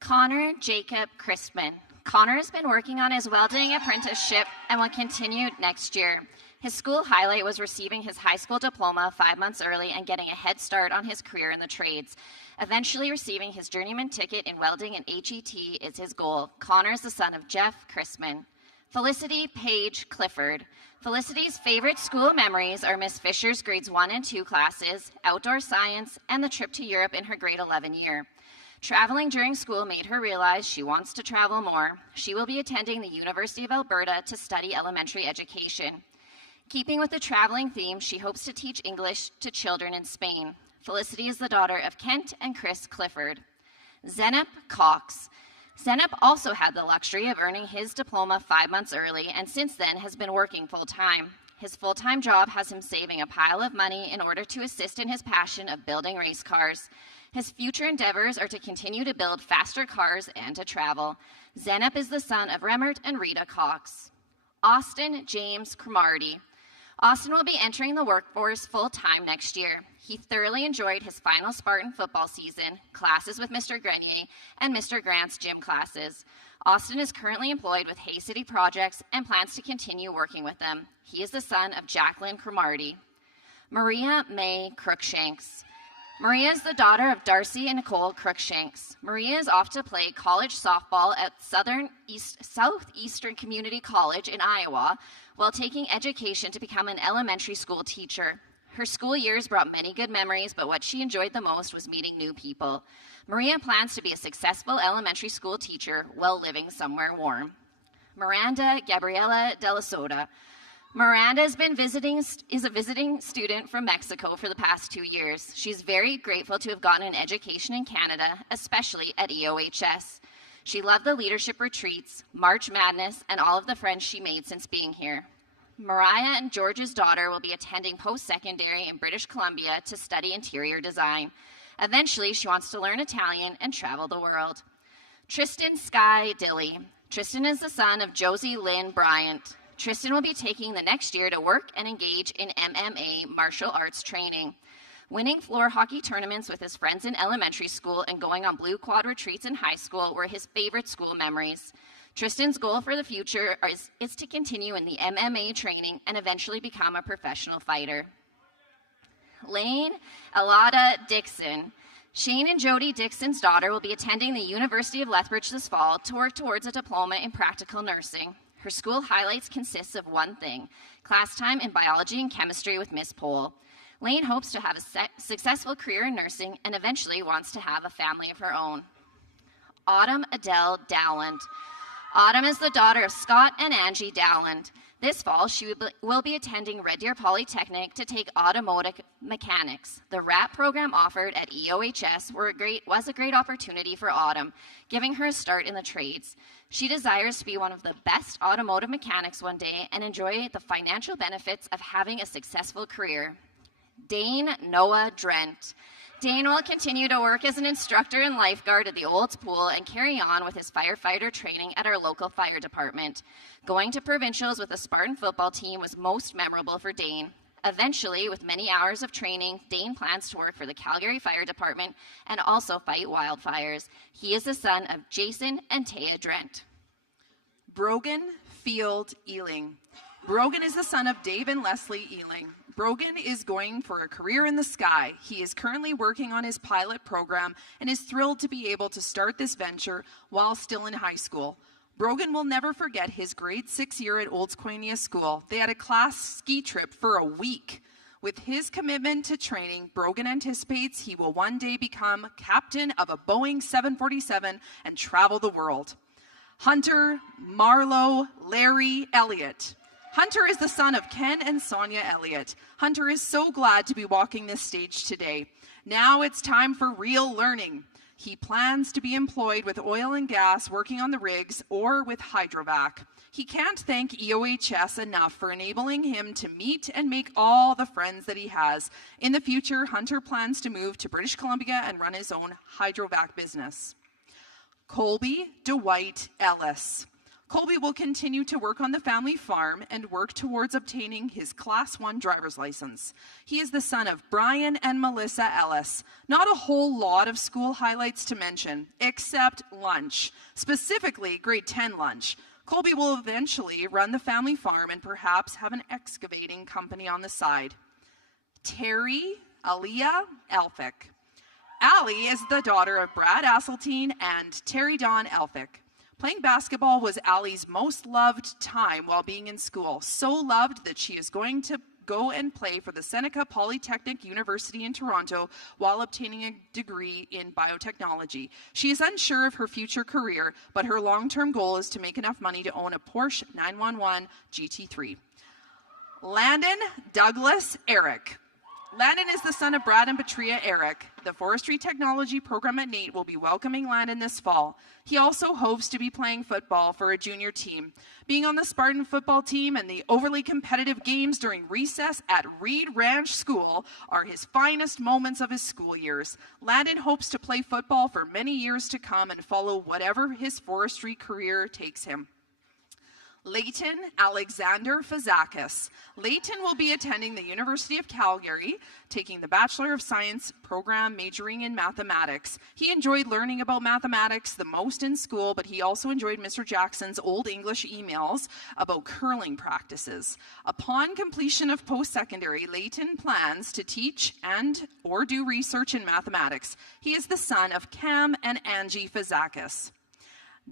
Connor Jacob Christman. Connor has been working on his welding apprenticeship and will continue next year. His school highlight was receiving his high school diploma 5 months early and getting a head start on his career in the trades. Eventually receiving his journeyman ticket in welding and HET is his goal. Connor is the son of Jeff Christman. Felicity Page Clifford. Felicity's favorite school memories are Miss Fisher's grades 1 and 2 classes, outdoor science, and the trip to Europe in her grade 11 year. Traveling during school made her realize she wants to travel more. She will be attending the University of Alberta to study elementary education. Keeping with the traveling theme, she hopes to teach English to children in Spain. Felicity is the daughter of Kent and Chris Clifford. Zenup Cox. Zenup also had the luxury of earning his diploma 5 months early and since then has been working full-time. His full-time job has him saving a pile of money in order to assist in his passion of building race cars. His future endeavors are to continue to build faster cars and to travel. Zenup is the son of Remert and Rita Cox. Austin James Cromarty. Austin will be entering the workforce full-time next year. He thoroughly enjoyed his final Spartan football season, classes with Mr. Grenier, and Mr. Grant's gym classes. Austin is currently employed with Hay City Projects and plans to continue working with them. He is the son of Jacqueline Cromarty. Maria May Crookshanks. Maria is the daughter of Darcy and Nicole Crookshanks. Maria is off to play college softball at Southeastern Community College in Iowa while taking education to become an elementary school teacher. Her school years brought many good memories, but what she enjoyed the most was meeting new people. Maria plans to be a successful elementary school teacher while living somewhere warm. Miranda Gabriela de la Soda. Miranda is a visiting student from Mexico for the past 2 years. She's very grateful to have gotten an education in Canada, especially at EOHS. She loved the leadership retreats, March Madness, and all of the friends she made since being here. Mariah and George's daughter will be attending post-secondary in British Columbia to study interior design. Eventually, she wants to learn Italian and travel the world. Tristan Sky Dilly. Tristan is the son of Josie Lynn Bryant. Tristan will be taking the next year to work and engage in MMA martial arts training. Winning floor hockey tournaments with his friends in elementary school and going on Blue Quad retreats in high school were his favorite school memories. Tristan's goal for the future is to continue in the MMA training and eventually become a professional fighter. Lane Alada Dixon. Shane and Jody Dixon's daughter will be attending the University of Lethbridge this fall to work towards a diploma in practical nursing. Her school highlights consist of one thing, class time in biology and chemistry with Miss Pohl. Lane hopes to have a successful career in nursing and eventually wants to have a family of her own. Autumn Adele Dowland. Autumn is the daughter of Scott and Angie Dowland. This fall, she will be attending Red Deer Polytechnic to take automotive mechanics. The RAP program offered at EOHS was a great opportunity for Autumn, giving her a start in the trades. She desires to be one of the best automotive mechanics one day and enjoy the financial benefits of having a successful career. Dane Noah Drent. Dane will continue to work as an instructor and lifeguard at the Olds Pool and carry on with his firefighter training at our local fire department. Going to provincials with the Spartan football team was most memorable for Dane. Eventually, with many hours of training, Dane plans to work for the Calgary Fire Department and also fight wildfires. He is the son of Jason and Taya Drent. Brogan Field Ealing. Brogan is the son of Dave and Leslie Ealing. Brogan is going for a career in the sky. He is currently working on his pilot program and is thrilled to be able to start this venture while still in high school. Brogan will never forget his grade 6 year at Olds Quania School. They had a class ski trip for a week. With his commitment to training, Brogan anticipates he will one day become captain of a Boeing 747 and travel the world. Hunter Marlowe Larry Elliott. Hunter is the son of Ken and Sonia Elliott. Hunter is so glad to be walking this stage today. Now it's time for real learning. He plans to be employed with oil and gas, working on the rigs, or with hydrovac. He can't thank EOHS enough for enabling him to meet and make all the friends that he has. In the future, Hunter plans to move to British Columbia and run his own hydrovac business. Colby Dwight Ellis. Colby will continue to work on the family farm and work towards obtaining his Class 1 driver's license. He is the son of Brian and Melissa Ellis. Not a whole lot of school highlights to mention, except lunch, specifically grade 10 lunch. Colby will eventually run the family farm and perhaps have an excavating company on the side. Terry Aliyah Elphick. Allie is the daughter of Brad Asseltine and Terry Dawn Elphick. Playing basketball was Allie's most loved time while being in school, so loved that she is going to go and play for the Seneca Polytechnic University in Toronto while obtaining a degree in biotechnology. She is unsure of her future career, but her long-term goal is to make enough money to own a Porsche 911 GT3. Landon Douglas Eric. Landon is the son of Brad and Patria Eric. The Forestry Technology program at NAIT will be welcoming Landon this fall. He also hopes to be playing football for a junior team. Being on the Spartan football team and the overly competitive games during recess at Reed Ranch School are his finest moments of his school years. Landon hopes to play football for many years to come and follow whatever his forestry career takes him. Leighton Alexander Fazakis. Leighton will be attending the University of Calgary, taking the Bachelor of Science program majoring in mathematics. He enjoyed learning about mathematics the most in school, but he also enjoyed Mr. Jackson's old English emails about curling practices. Upon completion of post-secondary, Leighton plans to teach and or do research in mathematics. He is the son of Cam and Angie Fazakis.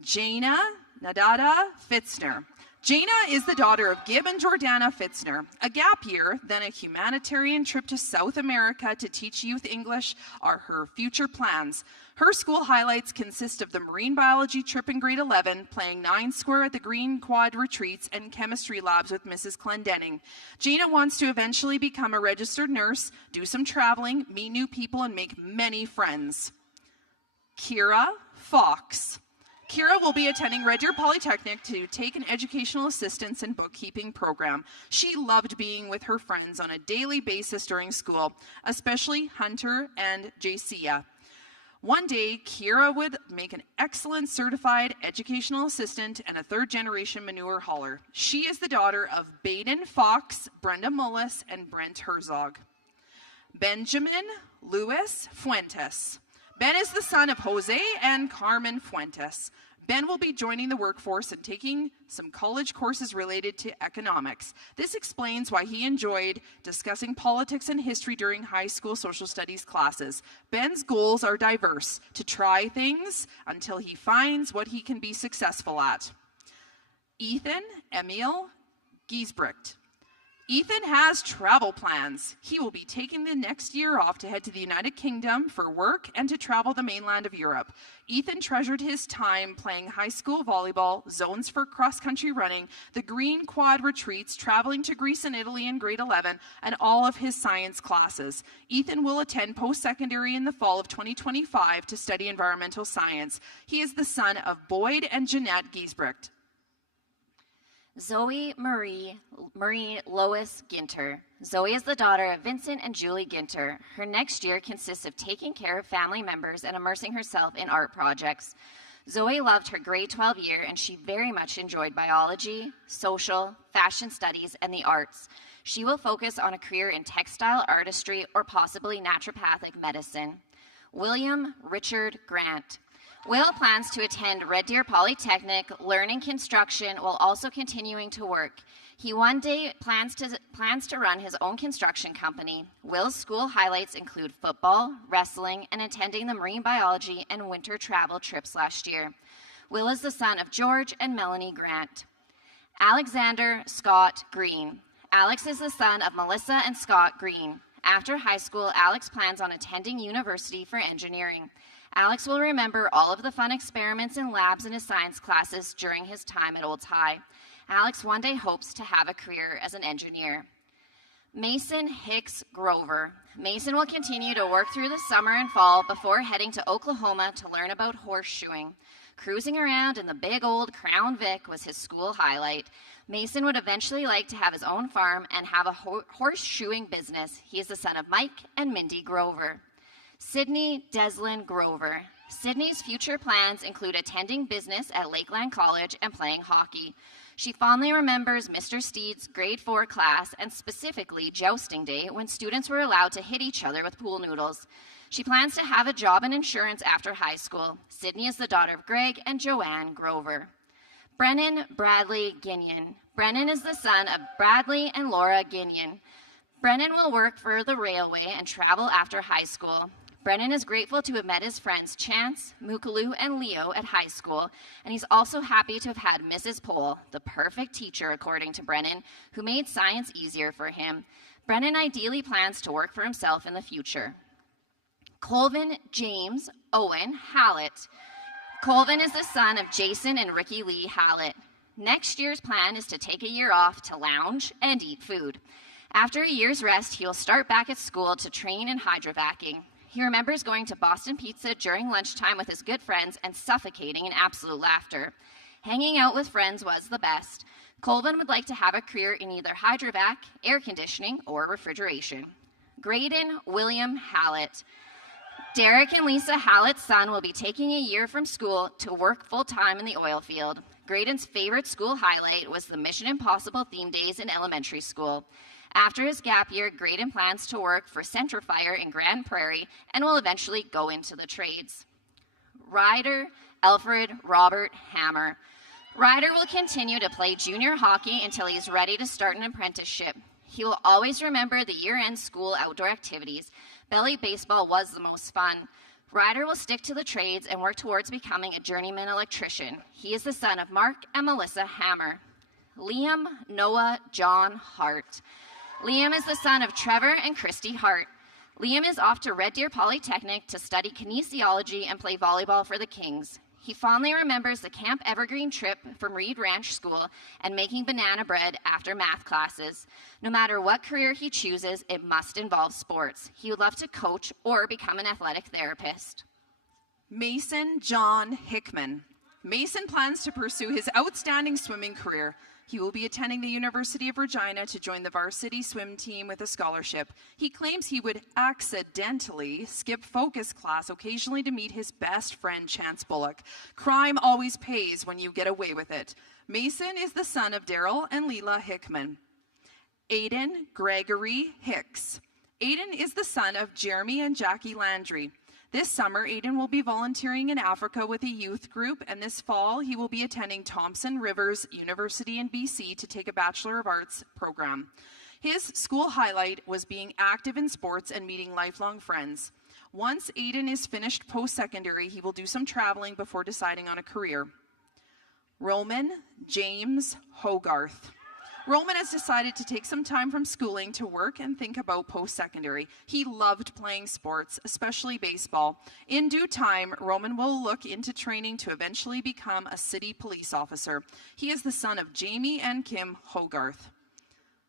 Jana Nadada Fitzner. Jana is the daughter of Gib and Jordana Fitzner. A gap year, then a humanitarian trip to South America to teach youth English are her future plans. Her school highlights consist of the marine biology trip in grade 11, playing 9 square at the Green Quad retreats, and chemistry labs with Mrs. Clendenning. Jana wants to eventually become a registered nurse, do some traveling, meet new people, and make many friends. Kira Fox. Kira will be attending Red Deer Polytechnic to take an educational assistance and bookkeeping program. She loved being with her friends on a daily basis during school, especially Hunter and Jacia. One day, Kira would make an excellent certified educational assistant and a third-generation manure hauler. She is the daughter of Baden Fox, Brenda Mullis, and Brent Herzog. Benjamin Luis Fuentes. Ben is the son of Jose and Carmen Fuentes. Ben will be joining the workforce and taking some college courses related to economics. This explains why he enjoyed discussing politics and history during high school social studies classes. Ben's goals are diverse, to try things until he finds what he can be successful at. Ethan Emil Giesbrecht. Ethan has travel plans. He will be taking the next year off to head to the United Kingdom for work and to travel the mainland of Europe. Ethan treasured his time playing high school volleyball, zones for cross-country running, the Green Quad retreats, traveling to Greece and Italy in grade 11, and all of his science classes. Ethan will attend post-secondary in the fall of 2025 to study environmental science. He is the son of Boyd and Jeanette Giesbrecht. Zoe Marie Lois Ginter. Zoe is the daughter of Vincent and Julie Ginter. Her next year consists of taking care of family members and immersing herself in art projects. Zoe loved her grade 12 year, and she very much enjoyed biology, social, fashion studies, and the arts. She will focus on a career in textile artistry or possibly naturopathic medicine. William Richard Grant. Will plans to attend Red Deer Polytechnic, learning construction while also continuing to work. He one day plans to run his own construction company. Will's school highlights include football, wrestling, and attending the marine biology and winter travel trips last year. Will is the son of George and Melanie Grant. Alexander Scott Green. Alex is the son of Melissa and Scott Green. After high school, Alex plans on attending university for engineering. Alex will remember all of the fun experiments and labs in his science classes during his time at Olds High. Alex one day hopes to have a career as an engineer. Mason Hicks Grover. Mason will continue to work through the summer and fall before heading to Oklahoma to learn about horseshoeing. Cruising around in the big old Crown Vic was his school highlight. Mason would eventually like to have his own farm and have a horseshoeing business. He is the son of Mike and Mindy Grover. Sydney Deslin Grover. Sydney's future plans include attending business at Lakeland College and playing hockey. She fondly remembers Mr. Steed's grade 4 class and specifically jousting day when students were allowed to hit each other with pool noodles. She plans to have a job in insurance after high school. Sydney is the daughter of Greg and Joanne Grover. Brennan Bradley Ginion. Brennan is the son of Bradley and Laura Ginion. Brennan will work for the railway and travel after high school. Brennan is grateful to have met his friends Chance, Mukalu, and Leo at high school, and he's also happy to have had Mrs. Pohl, the perfect teacher according to Brennan, who made science easier for him. Brennan ideally plans to work for himself in the future. Colvin James Owen Hallett. Colvin is the son of Jason and Ricky Lee Hallett. Next year's plan is to take a year off to lounge and eat food. After a year's rest, he will start back at school to train in hydrovacing. He remembers going to Boston Pizza during lunchtime with his good friends and suffocating in absolute laughter. Hanging out with friends was the best. Colvin would like to have a career in either hydrovac, air conditioning, or refrigeration. Graydon William Hallett. Derek and Lisa Hallett's son will be taking a year from school to work full-time in the oil field. Graydon's favorite school highlight was the Mission Impossible theme days in elementary school. After his gap year, Graydon plans to work for Centrifire in Grand Prairie and will eventually go into the trades. Ryder Alfred Robert Hammer. Ryder will continue to play junior hockey until he's ready to start an apprenticeship. He will always remember the year-end school outdoor activities. Belly baseball was the most fun. Ryder will stick to the trades and work towards becoming a journeyman electrician. He is the son of Mark and Melissa Hammer. Liam Noah John Hart. Liam is the son of Trevor and Christy Hart. Liam is off to Red Deer Polytechnic to study kinesiology and play volleyball for the Kings. He fondly remembers the Camp Evergreen trip from Reed Ranch School and making banana bread after math classes. No matter what career he chooses, it must involve sports. He would love to coach or become an athletic therapist. Mason John Hickman. Mason plans to pursue his outstanding swimming career. He will be attending the University of Regina to join the varsity swim team with a scholarship. He claims he would accidentally skip focus class occasionally to meet his best friend, Chance Bullock. Crime always pays when you get away with it. Mason is the son of Daryl and Leela Hickman. Aiden Gregory Hicks. Aiden is the son of Jeremy and Jackie Landry. This summer, Aiden will be volunteering in Africa with a youth group, and this fall, he will be attending Thompson Rivers University in BC to take a Bachelor of Arts program. His school highlight was being active in sports and meeting lifelong friends. Once Aiden is finished post-secondary, he will do some traveling before deciding on a career. Roman James Hogarth. Roman has decided to take some time from schooling to work and think about post-secondary. He loved playing sports, especially baseball. In due time, Roman will look into training to eventually become a city police officer. He is the son of Jamie and Kim Hogarth.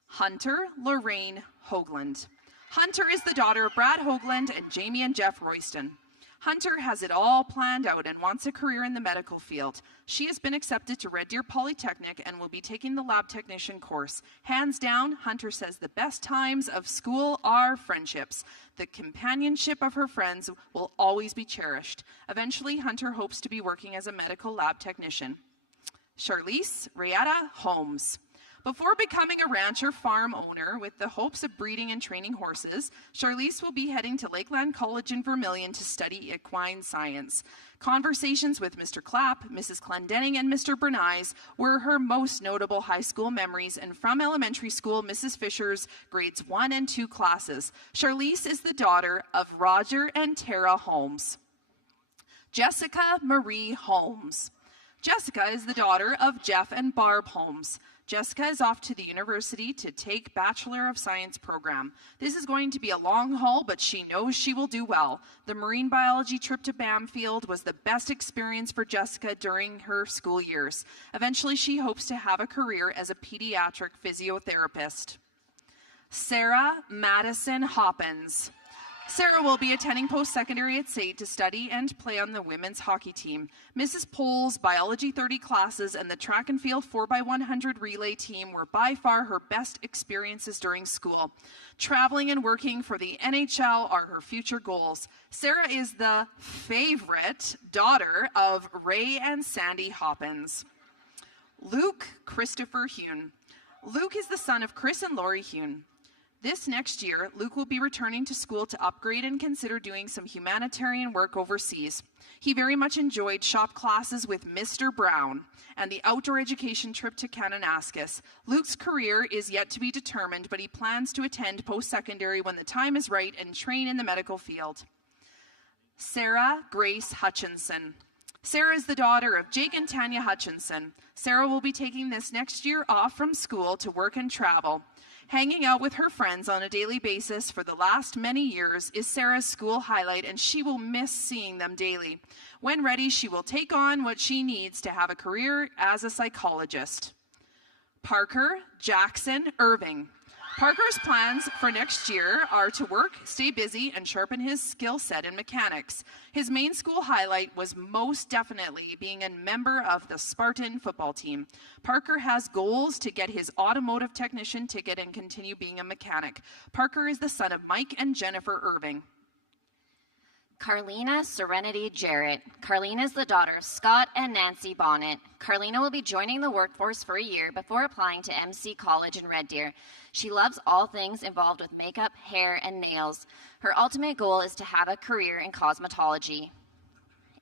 Hunter Lorraine Hoagland. Hunter is the daughter of Brad Hoagland and Jamie and Jeff Royston. Hunter has it all planned out and wants a career in the medical field. She has been accepted to Red Deer Polytechnic and will be taking the lab technician course. Hands down, Hunter says the best times of school are friendships. The companionship of her friends will always be cherished. Eventually, Hunter hopes to be working as a medical lab technician. Charlize Rayetta Holmes. Before becoming a rancher farm owner with the hopes of breeding and training horses, Charlize will be heading to Lakeland College in Vermilion to study equine science. Conversations with Mr. Clapp, Mrs. Clendenning, and Mr. Bernays were her most notable high school memories, and from elementary school, Mrs. Fisher's grades 1 and 2 classes. Charlize is the daughter of Roger and Tara Holmes. Jessica Marie Holmes. Jessica is the daughter of Jeff and Barb Holmes. Jessica is off to the university to take Bachelor of Science program. This is going to be a long haul, but she knows she will do well. The marine biology trip to Bamfield was the best experience for Jessica during her school years. Eventually, she hopes to have a career as a pediatric physiotherapist. Sarah Madison Hoppins. Sarah will be attending post-secondary at SAIT to study and play on the women's hockey team. Mrs. Pohl's Biology 30 classes and the track and field 4x100 relay team were by far her best experiences during school. Traveling and working for the NHL are her future goals. Sarah is the favorite daughter of Ray and Sandy Hoppins. Luke Christopher Hune. Luke is the son of Chris and Lori Hune. This next year, Luke will be returning to school to upgrade and consider doing some humanitarian work overseas. He very much enjoyed shop classes with Mr. Brown and the outdoor education trip to Kananaskis. Luke's career is yet to be determined, but he plans to attend post-secondary when the time is right and train in the medical field. Sarah Grace Hutchinson. Sarah is the daughter of Jake and Tanya Hutchinson. Sarah will be taking this next year off from school to work and travel. Hanging out with her friends on a daily basis for the last many years is Sarah's school highlight, and she will miss seeing them daily. When ready, she will take on what she needs to have a career as a psychologist. Parker Jackson Irving. Parker's plans for next year are to work, stay busy, and sharpen his skill set in mechanics. His main school highlight was most definitely being a member of the Spartan football team. Parker has goals to get his automotive technician ticket and continue being a mechanic. Parker is the son of Mike and Jennifer Irving. Carlina Serenity Jarrett. Carlina is the daughter of Scott and Nancy Bonnet. Carlina will be joining the workforce for a year before applying to MC College in Red Deer. She loves all things involved with makeup, hair, and nails. Her ultimate goal is to have a career in cosmetology.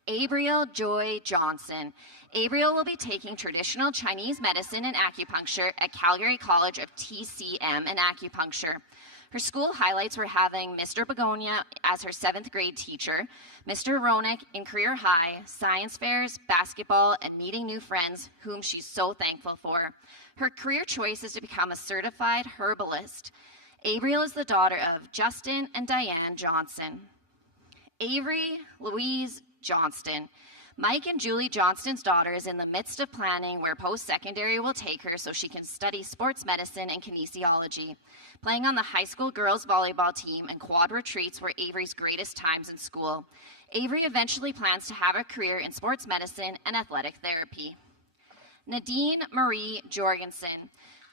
Abriel Joy Johnson. Abriel will be taking traditional Chinese medicine and acupuncture at Calgary College of TCM and Acupuncture. Her school highlights were having Mr. Begonia as her 7th grade teacher, Mr. Ronick in career high, science fairs, basketball, and meeting new friends whom she's so thankful for. Her career choice is to become a certified herbalist. Abriel is the daughter of Justin and Diane Johnson. Avery Louise Johnston. Mike and Julie Johnston's daughter is in the midst of planning where post-secondary will take her so she can study sports medicine and kinesiology. Playing on the high school girls volleyball team and quad retreats were Avery's greatest times in school. Avery eventually plans to have a career in sports medicine and athletic therapy. Nadine Marie Jorgensen.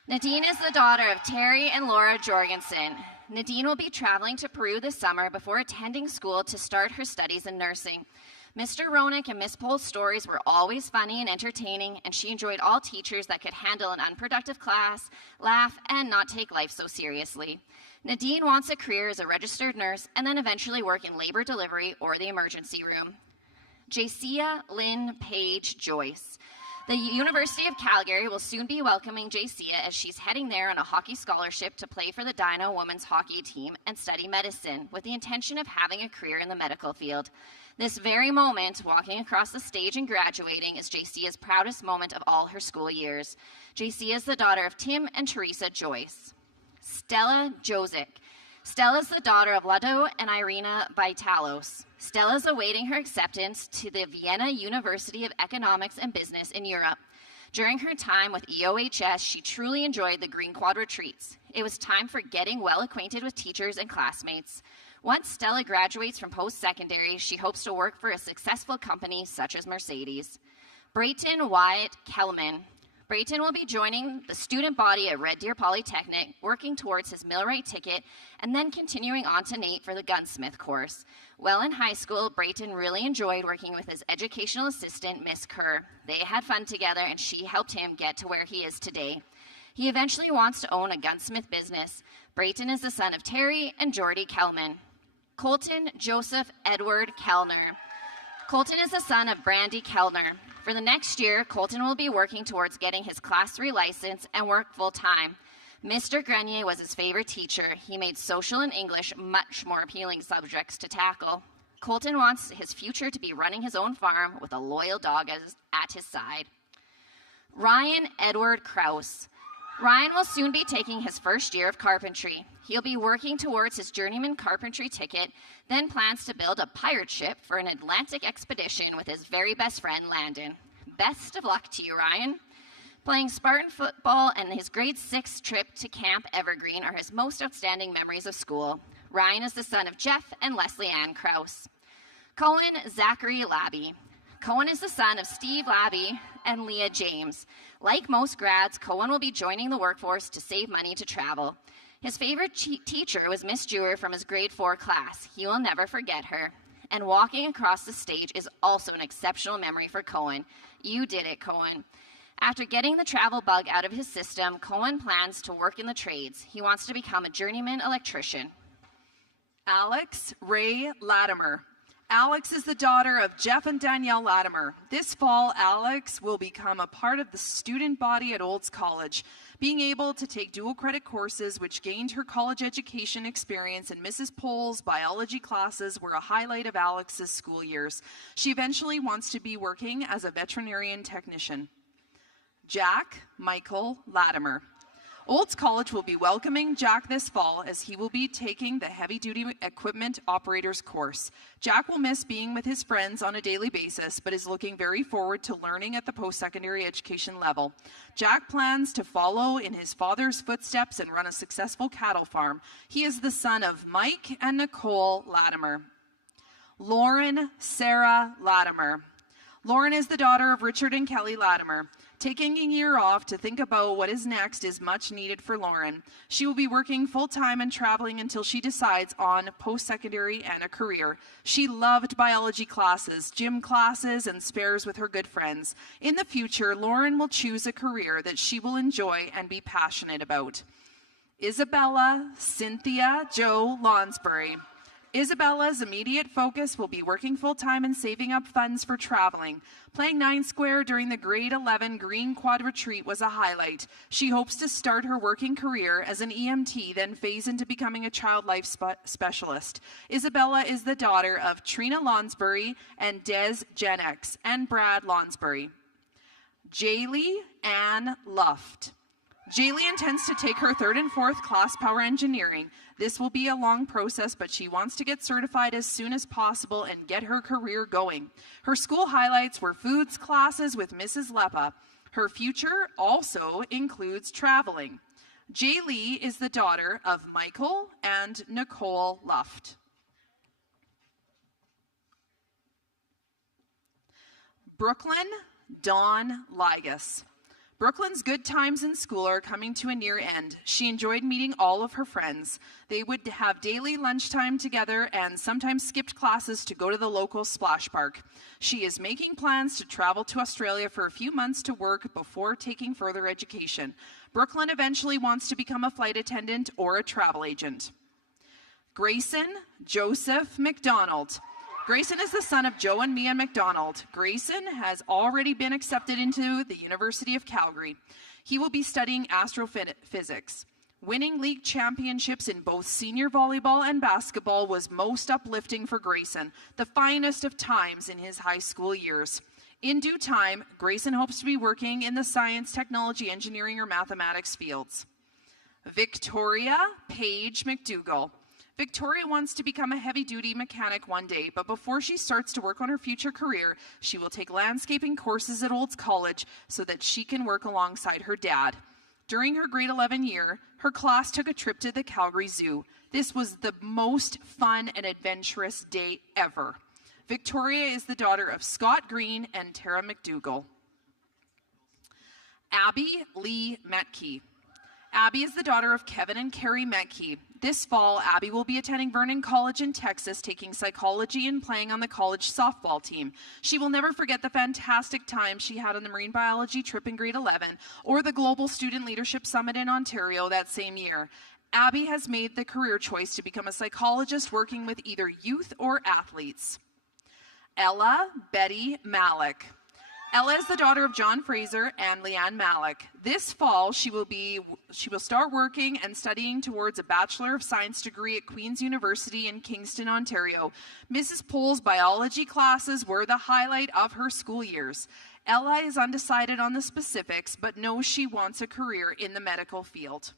Nadine is the daughter of Terry and Laura Jorgensen. Nadine will be traveling to Peru this summer before attending school to start her studies in nursing. Mr. Ronick and Miss Pohl's stories were always funny and entertaining, and she enjoyed all teachers that could handle an unproductive class, laugh, and not take life so seriously. Nadine wants a career as a registered nurse and then eventually work in labor delivery or the emergency room. Jacia Lynn Page Joyce. The University of Calgary will soon be welcoming Jaycia as she's heading there on a hockey scholarship to play for the Dino women's hockey team and study medicine with the intention of having a career in the medical field. This very moment, walking across the stage and graduating, is Jaycia's proudest moment of all her school years. Jaycia is the daughter of Tim and Teresa Joyce. Stella Josic. Stella is the daughter of Lado and Irina Vitalos. Stella is awaiting her acceptance to the Vienna University of Economics and Business in Europe. During her time with EOHS, she truly enjoyed the Green Quad retreats. It was time for getting well acquainted with teachers and classmates. Once Stella graduates from post-secondary, she hopes to work for a successful company such as Mercedes. Brayton Wyatt Kelman. Brayton will be joining the student body at Red Deer Polytechnic, working towards his millwright ticket, and then continuing on to NAIT for the gunsmith course. While in high school, Brayton really enjoyed working with his educational assistant, Miss Kerr. They had fun together, and she helped him get to where he is today. He eventually wants to own a gunsmith business. Brayton is the son of Terry and Jordy Kelman. Colton Joseph Edward Kellner. Colton is the son of Brandy Kellner. For the next year, Colton will be working towards getting his Class 3 license and work full-time. Mr. Grenier was his favorite teacher. He made social and English much more appealing subjects to tackle. Colton wants his future to be running his own farm with a loyal dog at his side. Ryan Edward Krause. Ryan will soon be taking his first year of carpentry. He'll be working towards his journeyman carpentry ticket, then plans to build a pirate ship for an Atlantic expedition with his very best friend, Landon. Best of luck to you, Ryan. Playing Spartan football and his grade 6 trip to Camp Evergreen are his most outstanding memories of school. Ryan is the son of Jeff and Leslie Ann Krause. Cohen Zachary Labby. Cohen is the son of Steve Labby and Leah James. Like most grads, Cohen will be joining the workforce to save money to travel. His favorite teacher was Miss Dewar from his grade 4 class. He will never forget her. And walking across the stage is also an exceptional memory for Cohen. You did it, Cohen. After getting the travel bug out of his system, Cohen plans to work in the trades. He wants to become a journeyman electrician. Alex Ray Latimer. Alex is the daughter of Jeff and Danielle Latimer. This fall, Alex will become a part of the student body at Olds College. Being able to take dual credit courses, which gained her college education experience in Mrs. Pohl's biology classes, were a highlight of Alex's school years. She eventually wants to be working as a veterinarian technician. Jack Michael Latimer. Olds College will be welcoming Jack this fall as he will be taking the heavy-duty equipment operator's course. Jack will miss being with his friends on a daily basis, but is looking very forward to learning at the post-secondary education level. Jack plans to follow in his father's footsteps and run a successful cattle farm. He is the son of Mike and Nicole Latimer. Lauren Sarah Latimer. Lauren is the daughter of Richard and Kelly Latimer. Taking a year off to think about what is next is much needed for Lauren. She will be working full-time and traveling until she decides on post-secondary and a career. She loved biology classes, gym classes, and spares with her good friends. In the future, Lauren will choose a career that she will enjoy and be passionate about. Isabella Cynthia Joe Lonsbury. Isabella's immediate focus will be working full-time and saving up funds for traveling. Playing 9 square during the grade 11 Green Quad retreat was a highlight. She hopes to start her working career as an EMT, then phase into becoming a child life specialist. Isabella is the daughter of Trina Lonsbury and Des Jenex and Brad Lonsbury. Jaylee Ann Luft. Jaylee intends to take her 3rd and 4th class power engineering. This will be a long process, but she wants to get certified as soon as possible and get her career going. Her school highlights were foods classes with Mrs. Leppa. Her future also includes traveling. Jaylee is the daughter of Michael and Nicole Luft. Brooklyn Dawn Ligas. Brooklyn's good times in school are coming to a near end. She enjoyed meeting all of her friends. They would have daily lunchtime together and sometimes skipped classes to go to the local splash park. She is making plans to travel to Australia for a few months to work before taking further education. Brooklyn eventually wants to become a flight attendant or a travel agent. Grayson Joseph McDonald. Grayson is the son of Joe and Mia McDonald. Grayson has already been accepted into the University of Calgary. He will be studying astrophysics. Winning league championships in both senior volleyball and basketball was most uplifting for Grayson, the finest of times in his high school years. In due time, Grayson hopes to be working in the science, technology, engineering, or mathematics fields. Victoria Paige McDougall. Victoria wants to become a heavy-duty mechanic one day, but before she starts to work on her future career, she will take landscaping courses at Olds College so that she can work alongside her dad. During her grade 11 year, her class took a trip to the Calgary Zoo. This was the most fun and adventurous day ever. Victoria is the daughter of Scott Green and Tara McDougall. Abby Lee Metke. Abby is the daughter of Kevin and Carrie Metke. This fall, Abby will be attending Vernon College in Texas, taking psychology and playing on the college softball team. She will never forget the fantastic time she had on the marine biology trip in grade 11 or the Global Student Leadership Summit in Ontario that same year. Abby has made the career choice to become a psychologist working with either youth or athletes. Ella Betty Malik. Ella is the daughter of John Fraser and Leanne Malik. This fall, she will start working and studying towards a Bachelor of Science degree at Queen's University in Kingston, Ontario. Mrs. Pohl's biology classes were the highlight of her school years. Ella is undecided on the specifics, but knows she wants a career in the medical field.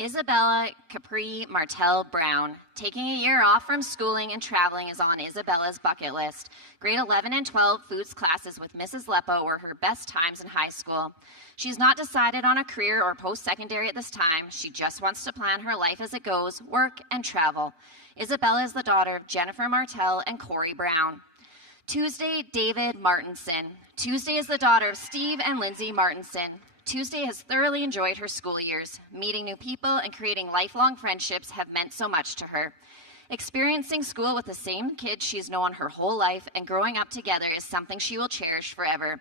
Isabella Capri Martell Brown. Taking a year off from schooling and traveling is on Isabella's bucket list. Grade 11 and 12 foods classes with Mrs. Lepo were her best times in high school. She's not decided on a career or post-secondary at this time. She just wants to plan her life as it goes, work and travel. Isabella is the daughter of Jennifer Martell and Corey Brown. Tuesday, David Martinson. Tuesday is the daughter of Steve and Lindsay Martinson. Tuesday has thoroughly enjoyed her school years. Meeting new people and creating lifelong friendships have meant so much to her. Experiencing school with the same kids she's known her whole life and growing up together is something she will cherish forever.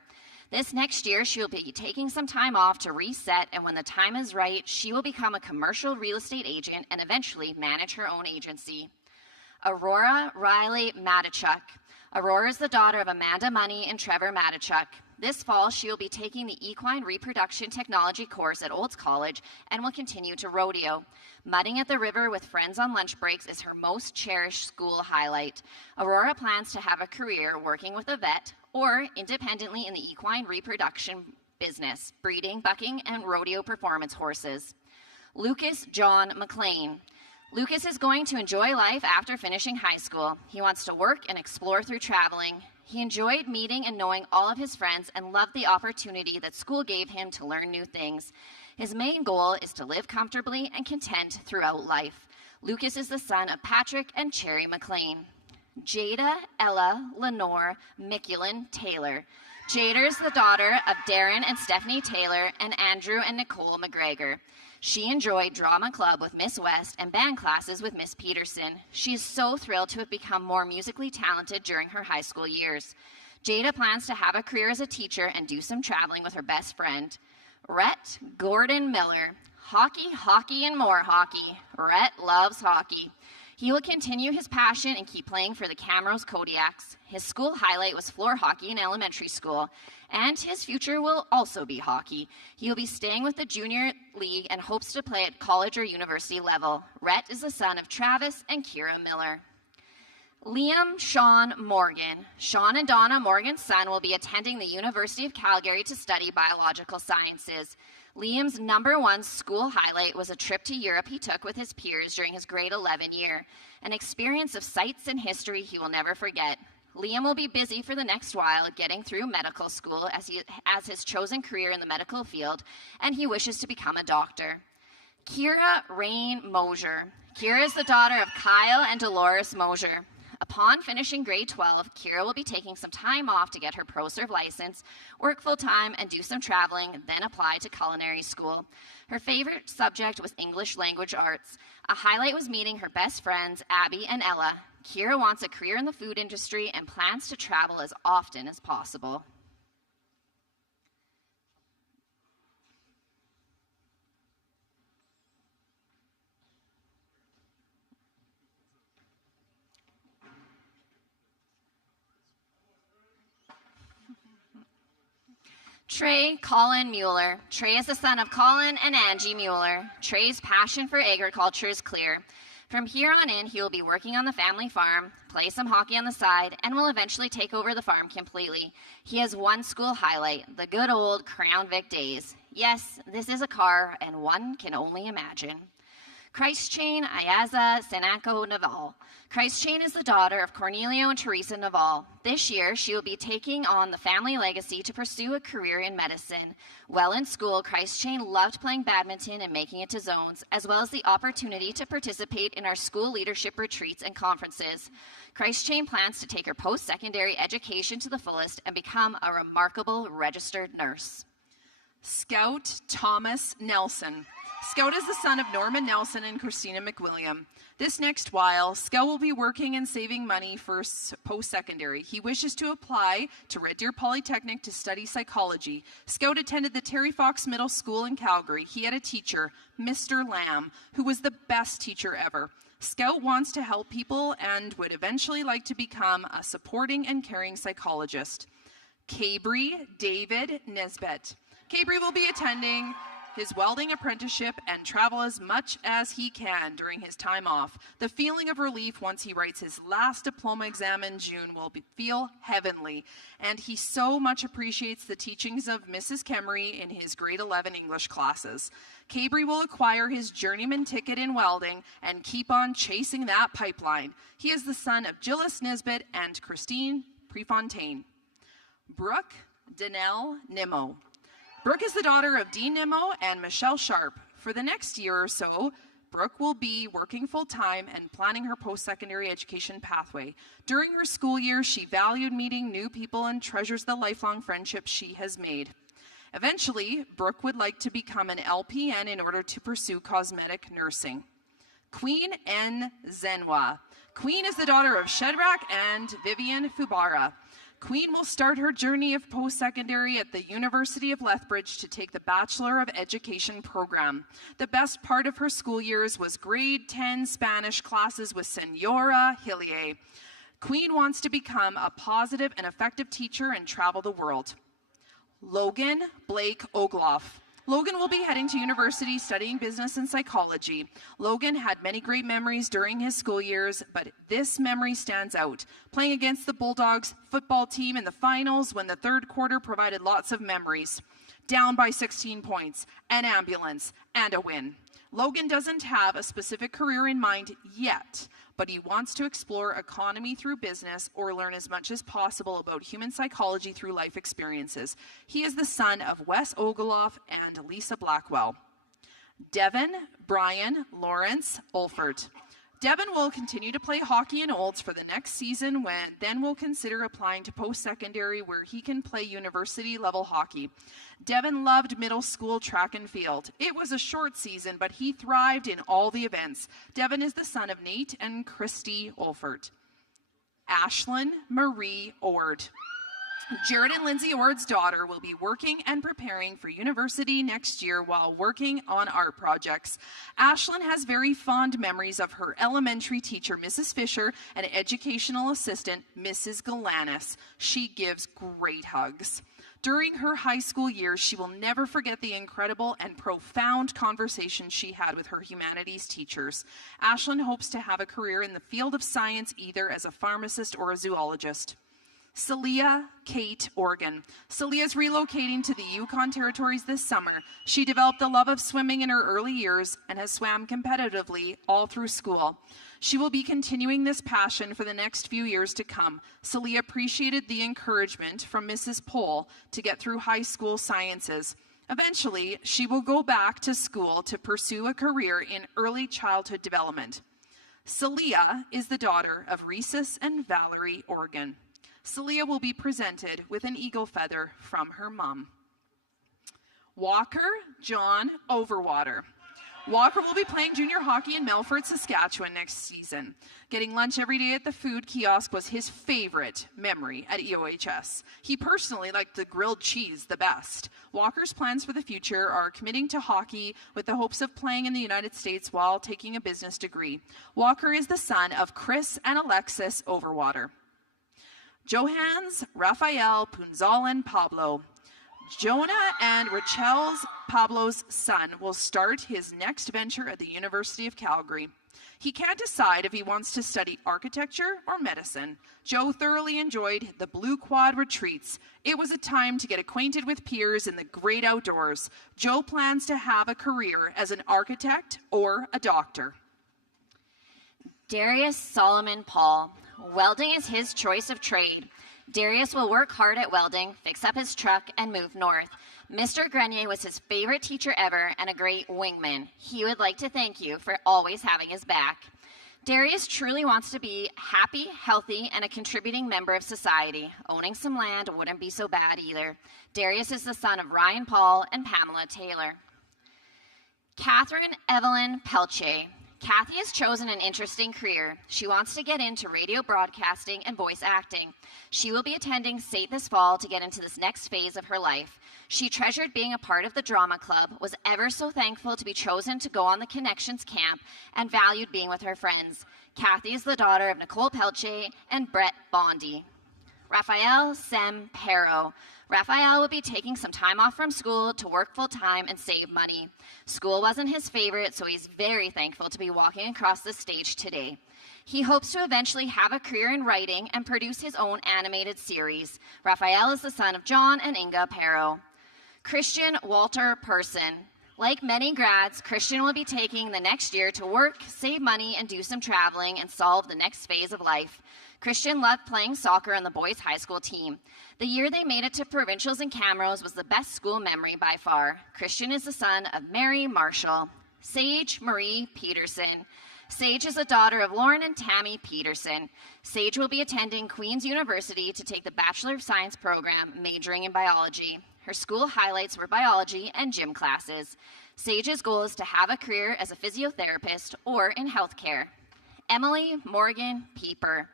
This next year, she will be taking some time off to reset, and when the time is right, she will become a commercial real estate agent and eventually manage her own agency. Aurora Riley Matichuk. Aurora is the daughter of Amanda Money and Trevor Matichuk. This fall, she will be taking the equine reproduction technology course at Olds College and will continue to rodeo. Mudding at the river with friends on lunch breaks is her most cherished school highlight. Aurora plans to have a career working with a vet or independently in the equine reproduction business, breeding, bucking, and rodeo performance horses. Lucas John McLean. Lucas is going to enjoy life after finishing high school. He wants to work and explore through traveling. He enjoyed meeting and knowing all of his friends and loved the opportunity that school gave him to learn new things. His main goal is to live comfortably and content throughout life. Lucas is the son of Patrick and Cherry McLean. Jada Ella Lenore Miculin Taylor. Jada is the daughter of Darren and Stephanie Taylor and Andrew and Nicole McGregor. She enjoyed drama club with Miss West and band classes with Miss Peterson. She is so thrilled to have become more musically talented during her high school years. Jada plans to have a career as a teacher and do some traveling with her best friend. Rhett Gordon Miller. Hockey, hockey, and more hockey. Rhett loves hockey. He will continue his passion and keep playing for the Camrose Kodiaks. His school highlight was floor hockey in elementary school, and his future will also be hockey. He will be staying with the junior league and hopes to play at college or university level. Rhett is the son of Travis and Kira Miller. Liam Sean Morgan. Sean and Donna Morgan's son will be attending the University of Calgary to study biological sciences. Liam's #1 school highlight was a trip to Europe he took with his peers during his grade 11 year, an experience of sights and history he will never forget. Liam will be busy for the next while getting through medical school as his chosen career in the medical field, and he wishes to become a doctor. Kira Rain Mosier. Kira is the daughter of Kyle and Dolores Mosier. Upon finishing grade 12, Kira will be taking some time off to get her ProServe license, work full-time, and do some traveling, then apply to culinary school. Her favorite subject was English language arts. A highlight was meeting her best friends, Abby and Ella. Kira wants a career in the food industry and plans to travel as often as possible. Trey Colin Mueller. Trey is the son of Colin and Angie Mueller. Trey's passion for agriculture is clear. From here on in, he will be working on the family farm, play some hockey on the side, and will eventually take over the farm completely. He has one school highlight, the good old Crown Vic days. Yes, this is a car, and one can only imagine. Christchain Ayaza Senanco Naval. Christchain is the daughter of Cornelio and Teresa Naval. This year, she will be taking on the family legacy to pursue a career in medicine. While in school, Christchain loved playing badminton and making it to zones, as well as the opportunity to participate in our school leadership retreats and conferences. Christchain plans to take her post-secondary education to the fullest and become a remarkable registered nurse. Scout Thomas Nelson. Scout is the son of Norman Nelson and Christina McWilliam. This next while, Scout will be working and saving money for post-secondary. He wishes to apply to Red Deer Polytechnic to study psychology. Scout attended the Terry Fox Middle School in Calgary. He had a teacher, Mr. Lamb, who was the best teacher ever. Scout wants to help people and would eventually like to become a supporting and caring psychologist. Cabry David Nesbitt. Cabry will be attending his welding apprenticeship and travel as much as he can during his time off. The feeling of relief once he writes his last diploma exam in June will feel heavenly, and he so much appreciates the teachings of Mrs. Kemery in his grade 11 English classes. Cabry will acquire his journeyman ticket in welding and keep on chasing that pipeline. He is the son of Gillis Nesbitt and Christine Prefontaine. Brooke Danelle Nimmo. Brooke is the daughter of Dean Nimmo and Michelle Sharp. For the next year or so, Brooke will be working full-time and planning her post-secondary education pathway. During her school year, she valued meeting new people and treasures the lifelong friendships she has made. Eventually, Brooke would like to become an LPN in order to pursue cosmetic nursing. Queen N. Zenwa. Queen is the daughter of Shedrack and Vivian Fubara. Queen will start her journey of post-secondary at the University of Lethbridge to take the Bachelor of Education program. The best part of her school years was grade 10 Spanish classes with Senora Hillier. Queen wants to become a positive and effective teacher and travel the world. Logan Blake Ogloff. Logan will be heading to university studying business and psychology. Logan had many great memories during his school years, but this memory stands out. Playing against the Bulldogs football team in the finals when the third quarter provided lots of memories. Down by 16 points, an ambulance, and a win. Logan doesn't have a specific career in mind yet, but he wants to explore economy through business or learn as much as possible about human psychology through life experiences. He is the son of Wes Ogloff and Lisa Blackwell. Devin Brian Lawrence Olfert. Devin will continue to play hockey in Olds for the next season, then will consider applying to post-secondary where he can play university-level hockey. Devin loved middle school track and field. It was a short season, but he thrived in all the events. Devin is the son of Nate and Christy Olfert. Ashlyn Marie Ord. Jared and Lindsay Ord's daughter will be working and preparing for university next year while working on art projects. Ashlyn has very fond memories of her elementary teacher, Mrs. Fisher, and educational assistant, Mrs. Galanis. She gives great hugs. During her high school years, she will never forget the incredible and profound conversations she had with her humanities teachers. Ashlyn hopes to have a career in the field of science, either as a pharmacist or a zoologist. Celia Kate Organ. Celia is relocating to the Yukon Territories this summer. She developed a love of swimming in her early years and has swam competitively all through school. She will be continuing this passion for the next few years to come. Celia appreciated the encouragement from Mrs. Pohl to get through high school sciences. Eventually, she will go back to school to pursue a career in early childhood development. Celia is the daughter of Rhesus and Valerie Organ. Celia will be presented with an eagle feather from her mom. Walker John Overwater. Walker will be playing junior hockey in Melfort, Saskatchewan next season. Getting lunch every day at the food kiosk was his favorite memory at EOHS. He personally liked the grilled cheese the best. Walker's plans for the future are committing to hockey with the hopes of playing in the United States while taking a business degree. Walker is the son of Chris and Alexis Overwater. Johans Rafael Punzalan Pablo. Jonah and Rachel's Pablo's son will start his next venture at the University of Calgary. He can't decide if he wants to study architecture or medicine. Joe thoroughly enjoyed the Blue Quad retreats. It was a time to get acquainted with peers in the great outdoors. Joe plans to have a career as an architect or a doctor. Darius Solomon Paul. Welding is his choice of trade. Darius will work hard at welding, fix up his truck, and move north. Mr. Grenier was his favorite teacher ever and a great wingman. He would like to thank you for always having his back. Darius truly wants to be happy, healthy, and a contributing member of society. Owning some land wouldn't be so bad either. Darius is the son of Ryan Paul and Pamela Taylor. Catherine Evelyn Pelche. Kathy has chosen an interesting career. She wants to get into radio broadcasting and voice acting. She will be attending SAIT this fall to get into this next phase of her life. She treasured being a part of the drama club, was ever so thankful to be chosen to go on the Connections camp, and valued being with her friends. Kathy is the daughter of Nicole Pelche and Brett Bondi. Raphael Sem Perro. Raphael will be taking some time off from school to work full-time and save money. School wasn't his favorite, so he's very thankful to be walking across the stage today. He hopes to eventually have a career in writing and produce his own animated series. Raphael is the son of John and Inga Perro. Christian Walter Person. Like many grads, Christian will be taking the next year to work, save money, and do some traveling and solve the next phase of life. Christian loved playing soccer on the boys' high school team. The year they made it to provincials and Camrose was the best school memory by far. Christian is the son of Mary Marshall. Sage Marie Peterson. Sage is the daughter of Lauren and Tammy Peterson. Sage will be attending Queen's University to take the Bachelor of Science program, majoring in biology. Her school highlights were biology and gym classes. Sage's goal is to have a career as a physiotherapist or in healthcare. Emily Morgan Pieper.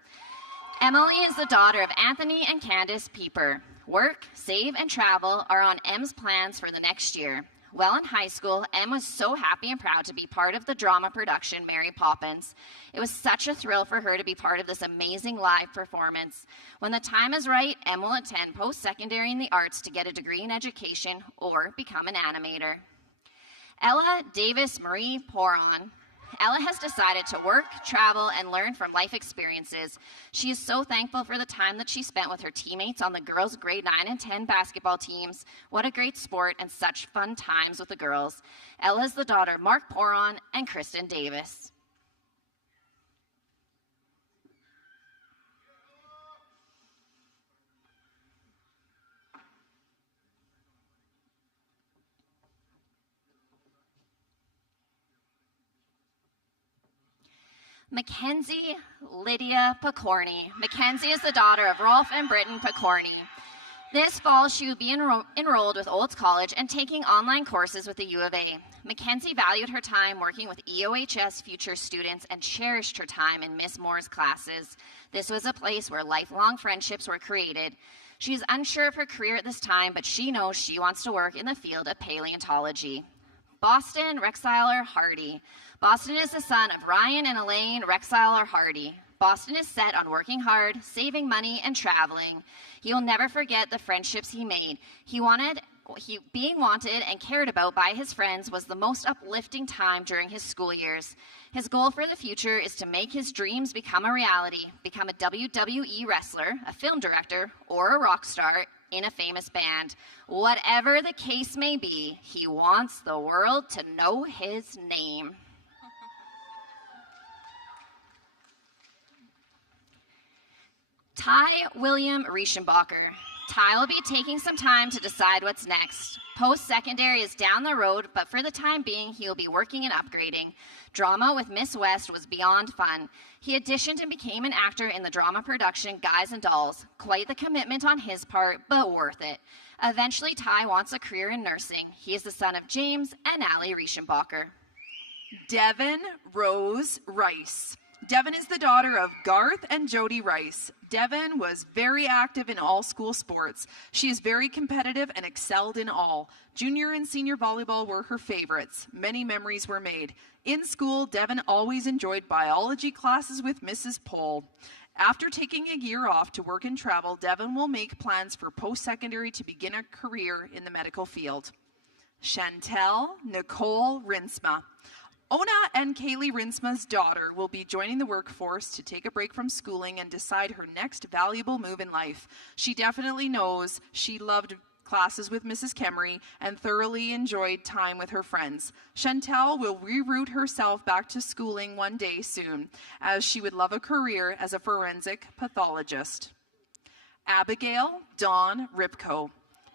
Emily is the daughter of Anthony and Candace Pieper. Work, save, and travel are on Em's plans for the next year. While in high school, Em was so happy and proud to be part of the drama production Mary Poppins. It was such a thrill for her to be part of this amazing live performance. When the time is right, Em will attend post-secondary in the arts to get a degree in education or become an animator. Ella Davis Marie Poron. Ella has decided to work, travel, and learn from life experiences. She is so thankful for the time that she spent with her teammates on the girls' grade 9 and 10 basketball teams. What a great sport and such fun times with the girls. Ella is the daughter of Mark Poron and Kristen Davis. Mackenzie Lydia Picorni. Mackenzie is the daughter of Rolf and Britton Picorni. This fall, she will be enrolled with Olds College and taking online courses with the U of A. Mackenzie valued her time working with EOHS future students and cherished her time in Miss Moore's classes. This was a place where lifelong friendships were created. She is unsure of her career at this time, but she knows she wants to work in the field of paleontology. Boston Rexeiler Hardy. Boston is the son of Ryan and Elaine Rexeiler Hardy. Boston is set on working hard, saving money, and traveling. He will never forget the friendships he made. Being wanted and cared about by his friends was the most uplifting time during his school years. His goal for the future is to make his dreams become a reality, become a WWE wrestler, a film director, or a rock star in a famous band. Whatever the case may be, he wants the world to know his name. Ty William Rieschenbacher. Ty will be taking some time to decide what's next. Post-secondary is down the road, but for the time being, he will be working and upgrading. Drama with Miss West was beyond fun. He auditioned and became an actor in the drama production Guys and Dolls. Quite the commitment on his part, but worth it. Eventually, Ty wants a career in nursing. He is the son of James and Allie Rieschenbacher. Devin Rose Rice. Devin is the daughter of Garth and Jody Rice. Devin was very active in all school sports. She is very competitive and excelled in all. Junior and senior volleyball were her favorites. Many memories were made. In school, Devin always enjoyed biology classes with Mrs. Pohl. After taking a year off to work and travel, Devin will make plans for post-secondary to begin a career in the medical field. Chantel Nicole Rinsma. Ona and Kaylee Rinsma's daughter will be joining the workforce to take a break from schooling and decide her next valuable move in life. She definitely knows she loved classes with Mrs. Kemery and thoroughly enjoyed time with her friends. Chantel will reroute herself back to schooling one day soon, as she would love a career as a forensic pathologist. Abigail Dawn Ripko.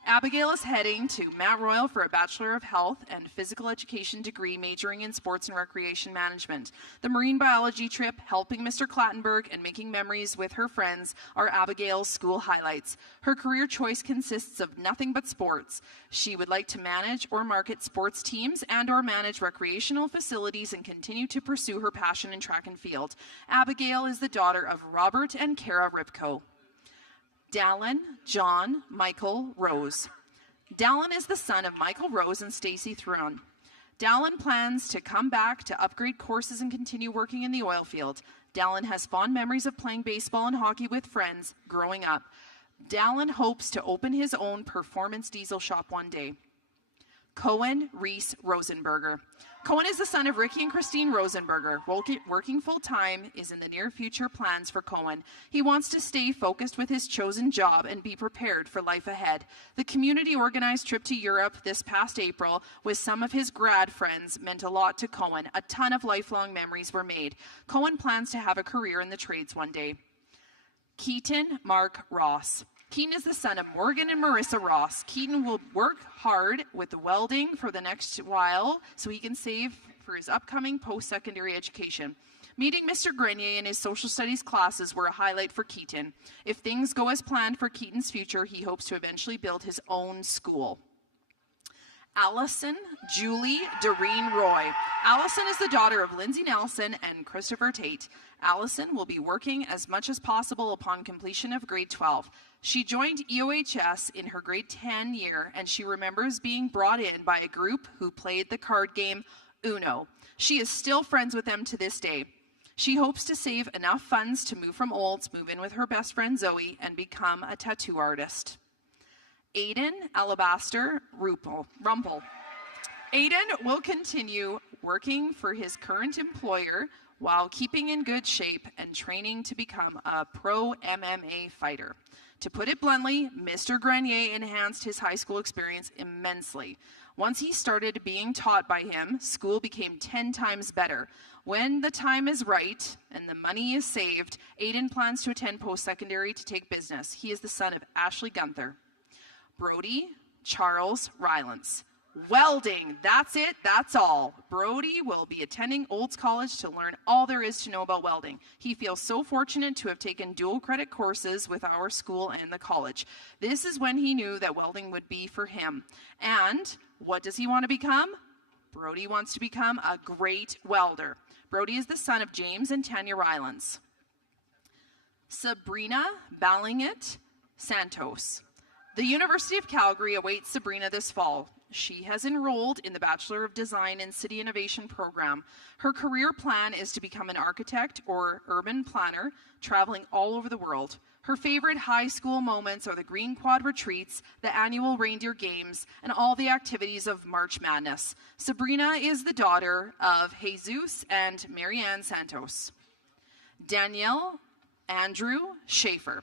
Abigail is heading to Mount Royal for a Bachelor of Health and Physical Education degree majoring in Sports and Recreation Management. The marine biology trip, helping Mr. Clattenburg, and making memories with her friends are Abigail's school highlights. Her career choice consists of nothing but sports. She would like to manage or market sports teams and or manage recreational facilities and continue to pursue her passion in track and field. Abigail is the daughter of Robert and Kara Ripko. Dallin John Michael Rose. Dallin is the son of Michael Rose and Stacy Thron. Dallin plans to come back to upgrade courses and continue working in the oil field. Dallin has fond memories of playing baseball and hockey with friends growing up. Dallin hopes to open his own performance diesel shop one day. Cohen Reese Rosenberger. Cohen is the son of Ricky and Christine Rosenberger. Working full-time is in the near future plans for Cohen. He wants to stay focused with his chosen job and be prepared for life ahead. The community-organized trip to Europe this past April with some of his grad friends meant a lot to Cohen. A ton of lifelong memories were made. Cohen plans to have a career in the trades one day. Keaton Mark Ross. Keaton is the son of Morgan and Marissa Ross. Keaton will work hard with the welding for the next while so he can save for his upcoming post-secondary education. Meeting Mr. Grenier in his social studies classes were a highlight for Keaton. If things go as planned for Keaton's future, he hopes to eventually build his own school. Allison Julie Doreen Roy. Allison is the daughter of Lindsay Nelson and Christopher Tate. Allison will be working as much as possible upon completion of grade 12. She joined EOHS in her grade 10 year, and she remembers being brought in by a group who played the card game Uno. She is still friends with them to this day. She hopes to save enough funds to move from Olds, move in with her best friend Zoe, and become a tattoo artist. Aiden Alabaster Rumpel. Aiden will continue working for his current employer while keeping in good shape and training to become a pro MMA fighter. To put it bluntly, Mr. Grenier enhanced his high school experience immensely. Once he started being taught by him, school became 10 times better. When the time is right and the money is saved, Aiden plans to attend post-secondary to take business. He is the son of Ashley Gunther. Brody Charles Rylance. Welding, that's it, that's all. Brody will be attending Olds College to learn all there is to know about welding. He feels so fortunate to have taken dual credit courses with our school and the college. This is when he knew that welding would be for him. And what does he want to become? Brody wants to become a great welder. Brody is the son of James and Tanya Rylance. Sabrina Ballingett Santos. The University of Calgary awaits Sabrina this fall. She has enrolled in the Bachelor of Design and City Innovation program. Her career plan is to become an architect or urban planner, traveling all over the world. Her favorite high school moments are the Green Quad retreats, the annual reindeer games, and all the activities of March Madness. Sabrina is the daughter of Jesus and Marianne Santos. Danielle Andrew Schaefer.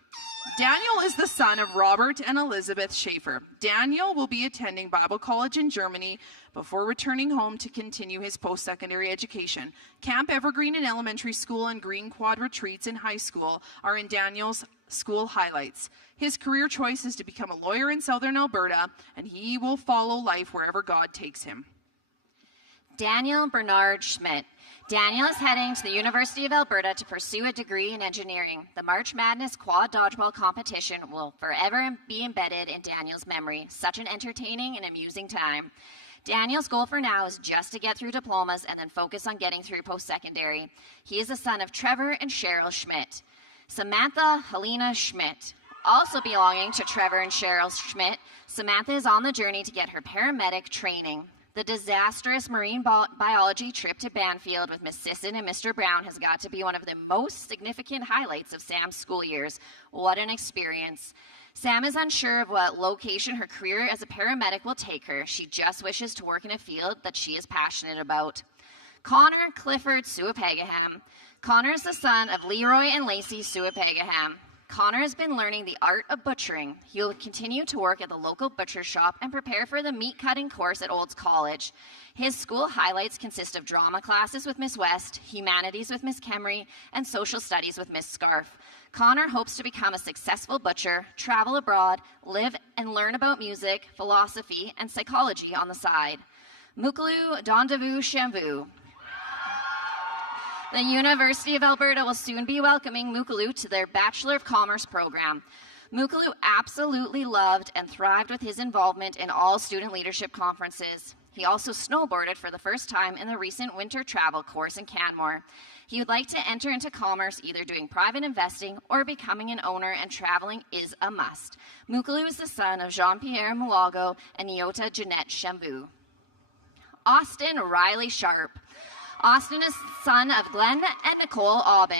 Daniel is the son of Robert and Elizabeth Schaefer. Daniel will be attending Bible College in Germany before returning home to continue his post-secondary education. Camp Evergreen in elementary school and Green Quad retreats in high school are in Daniel's school highlights. His career choice is to become a lawyer in southern Alberta, and he will follow life wherever God takes him. Daniel Bernard Schmidt. Daniel is heading to the University of Alberta to pursue a degree in engineering. The March Madness quad dodgeball competition will forever be embedded in Daniel's memory. Such an entertaining and amusing time. Daniel's goal for now is just to get through diplomas and then focus on getting through post-secondary. He is the son of Trevor and Cheryl Schmidt. Samantha Helena Schmidt. Also belonging to Trevor and Cheryl Schmidt, Samantha is on the journey to get her paramedic training. The disastrous marine biology trip to Banfield with Miss Sisson and Mr. Brown has got to be one of the most significant highlights of Sam's school years. What an experience. Sam is unsure of what location her career as a paramedic will take her. She just wishes to work in a field that she is passionate about. Connor Clifford Suapagaham. Connor is the son of Leroy and Lacey Suapagaham. Connor has been learning the art of butchering. He will continue to work at the local butcher shop and prepare for the meat cutting course at Olds College. His school highlights consist of drama classes with Miss West, humanities with Miss Kemry, and social studies with Miss Scarf. Connor hopes to become a successful butcher, travel abroad, live and learn about music, philosophy, and psychology on the side. Mukalu Dondavu Shambu. The University of Alberta will soon be welcoming Mukalu to their Bachelor of Commerce program. Mukalu absolutely loved and thrived with his involvement in all student leadership conferences. He also snowboarded for the first time in the recent winter travel course in Canmore. He would like to enter into commerce, either doing private investing or becoming an owner, and traveling is a must. Mukalu is the son of Jean-Pierre Mulago and Nyota Jeanette Shambu. Austin Riley Sharp. Austin is son of Glenn and Nicole Aubin.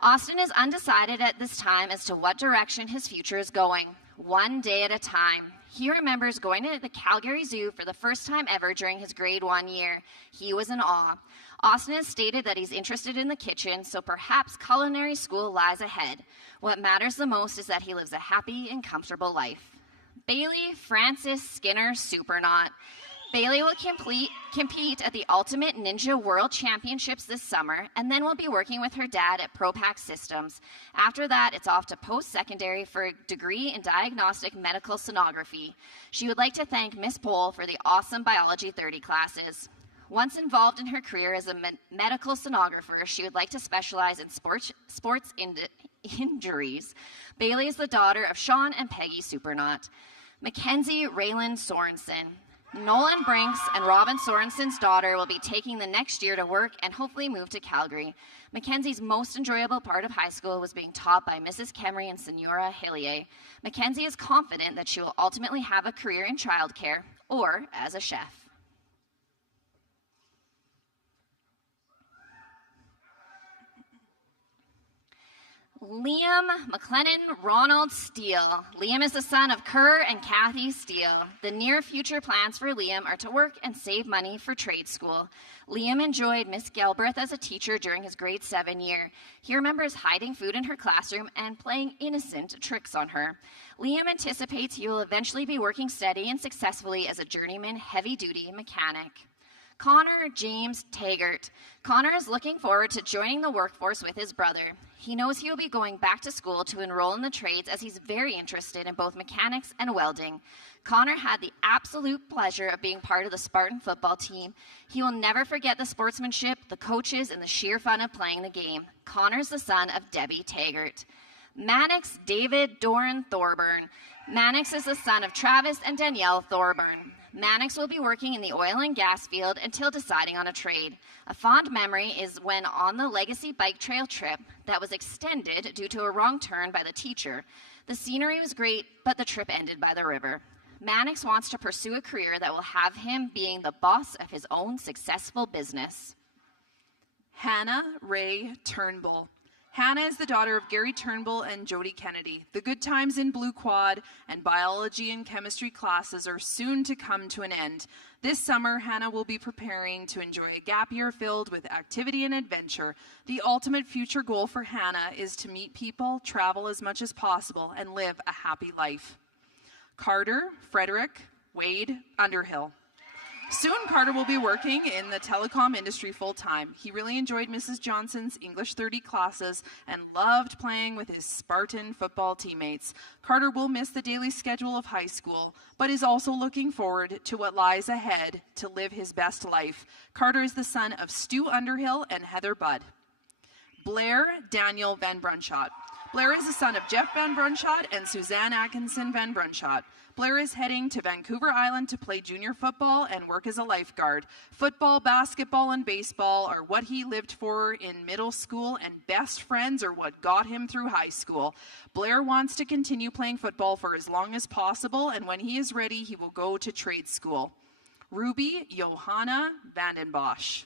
Austin is undecided at this time as to what direction his future is going, one day at a time. He remembers going to the Calgary Zoo for the first time ever during his grade 1 year. He was in awe. Austin has stated that he's interested in the kitchen, so perhaps culinary school lies ahead. What matters the most is that he lives a happy and comfortable life. Bailey Francis Skinner Supernaut. Bailey will compete at the Ultimate Ninja World Championships this summer, and then will be working with her dad at ProPac Systems. After that, it's off to post-secondary for a degree in diagnostic medical sonography. She would like to thank Miss Pohl for the awesome Biology 30 classes. Once involved in her career as a medical sonographer, she would like to specialize in sports injuries. Bailey is the daughter of Sean and Peggy Supernaut. Mackenzie Raylan Sorensen. Nolan Brinks and Robin Sorensen's daughter will be taking the next year to work and hopefully move to Calgary. Mackenzie's most enjoyable part of high school was being taught by Mrs. Kemry and Senora Hillier. Mackenzie is confident that she will ultimately have a career in childcare or as a chef. Liam McLennan Ronald Steele. Liam is the son of Kerr and Kathy Steele. The near future plans for Liam are to work and save money for trade school. Liam enjoyed Miss Galbraith as a teacher during his grade 7 year. He remembers hiding food in her classroom and playing innocent tricks on her. Liam anticipates he will eventually be working steady and successfully as a journeyman heavy-duty mechanic. Connor James Taggart. Connor is looking forward to joining the workforce with his brother. He knows he will be going back to school to enroll in the trades as he's very interested in both mechanics and welding. Connor had the absolute pleasure of being part of the Spartan football team. He will never forget the sportsmanship, the coaches, and the sheer fun of playing the game. Connor's the son of Debbie Taggart. Mannix David Doran Thorburn. Mannix is the son of Travis and Danielle Thorburn. Mannix will be working in the oil and gas field until deciding on a trade. A fond memory is when on the Legacy Bike Trail trip that was extended due to a wrong turn by the teacher. The scenery was great, but the trip ended by the river. Mannix wants to pursue a career that will have him being the boss of his own successful business. Hannah Ray Turnbull. Hannah is the daughter of Gary Turnbull and Jody Kennedy. The good times in Blue Quad and biology and chemistry classes are soon to come to an end. This summer, Hannah will be preparing to enjoy a gap year filled with activity and adventure. The ultimate future goal for Hannah is to meet people, travel as much as possible, and live a happy life. Carter Frederick Wade Underhill. Soon, Carter will be working in the telecom industry full-time. He really enjoyed Mrs. Johnson's English 30 classes and loved playing with his Spartan football teammates. Carter will miss the daily schedule of high school, but is also looking forward to what lies ahead to live his best life. Carter is the son of Stu Underhill and Heather Budd. Blair Daniel Van Brunschot. Blair is the son of Jeff Van Brunschot and Suzanne Atkinson Van Brunschot. Blair is heading to Vancouver Island to play junior football and work as a lifeguard. Football, basketball, and baseball are what he lived for in middle school, and best friends are what got him through high school. Blair wants to continue playing football for as long as possible, and when he is ready, he will go to trade school. Ruby Johanna Vandenbosch.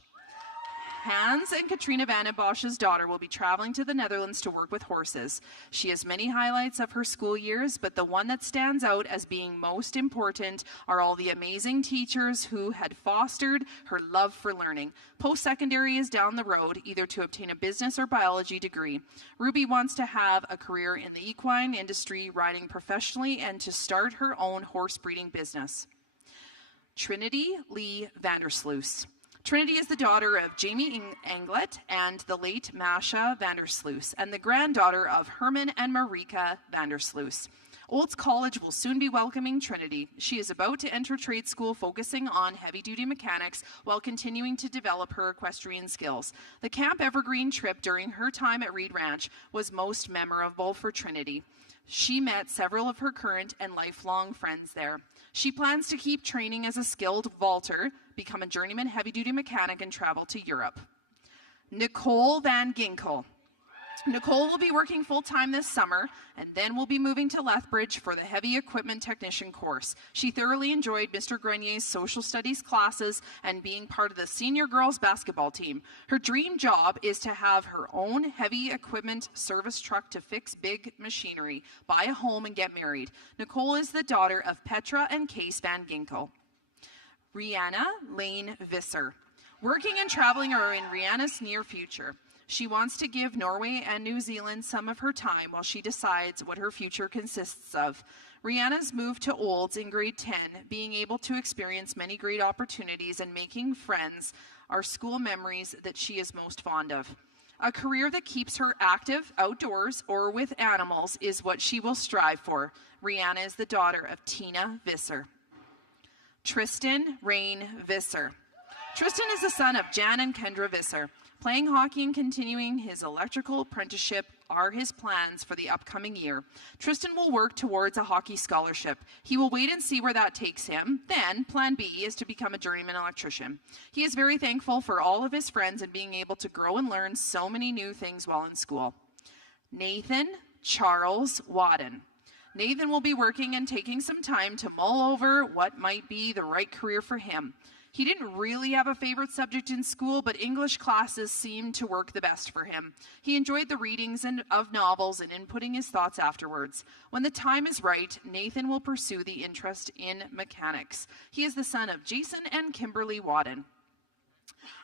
Hans and Katrina Vandenbosch's daughter will be traveling to the Netherlands to work with horses. She has many highlights of her school years, but the one that stands out as being most important are all the amazing teachers who had fostered her love for learning. Post-secondary is down the road, either to obtain a business or biology degree. Ruby wants to have a career in the equine industry, riding professionally, and to start her own horse breeding business. Trinity Lee Vandersloos. Trinity is the daughter of Jamie Anglet and the late Masha Vandersloos, and the granddaughter of Herman and Marika Vandersloos. Olds College will soon be welcoming Trinity. She is about to enter trade school focusing on heavy-duty mechanics while continuing to develop her equestrian skills. The Camp Evergreen trip during her time at Reed Ranch was most memorable for Trinity. She met several of her current and lifelong friends there. She plans to keep training as a skilled vaulter, become a journeyman heavy-duty mechanic, and travel to Europe. Nicole Van Ginkel. Nicole will be working full-time this summer and then will be moving to Lethbridge for the heavy equipment technician course. She thoroughly enjoyed Mr. Grenier's social studies classes and being part of the senior girls basketball team. Her dream job is to have her own heavy equipment service truck to fix big machinery, buy a home, and get married. Nicole is the daughter of Petra and Case Van Ginkel. Rihanna Lane Visser. Working and traveling are in Rihanna's near future. She wants to give Norway and New Zealand some of her time while she decides what her future consists of. Rihanna's move to Olds in grade 10, being able to experience many great opportunities and making friends are school memories that she is most fond of. A career that keeps her active, outdoors, or with animals is what she will strive for. Rihanna is the daughter of Tina Visser. Tristan Rain Visser. Tristan is the son of Jan and Kendra Visser. Playing hockey and continuing his electrical apprenticeship are his plans for the upcoming year. Tristan will work towards a hockey scholarship. He will wait and see where that takes him. Then, plan B is to become a journeyman electrician. He is very thankful for all of his friends and being able to grow and learn so many new things while in school. Nathan Charles Wadden. Nathan will be working and taking some time to mull over what might be the right career for him. He didn't really have a favorite subject in school, but English classes seemed to work the best for him. He enjoyed the readings of novels and inputting his thoughts afterwards. When the time is right, Nathan will pursue the interest in mechanics. He is the son of Jason and Kimberly Wadden.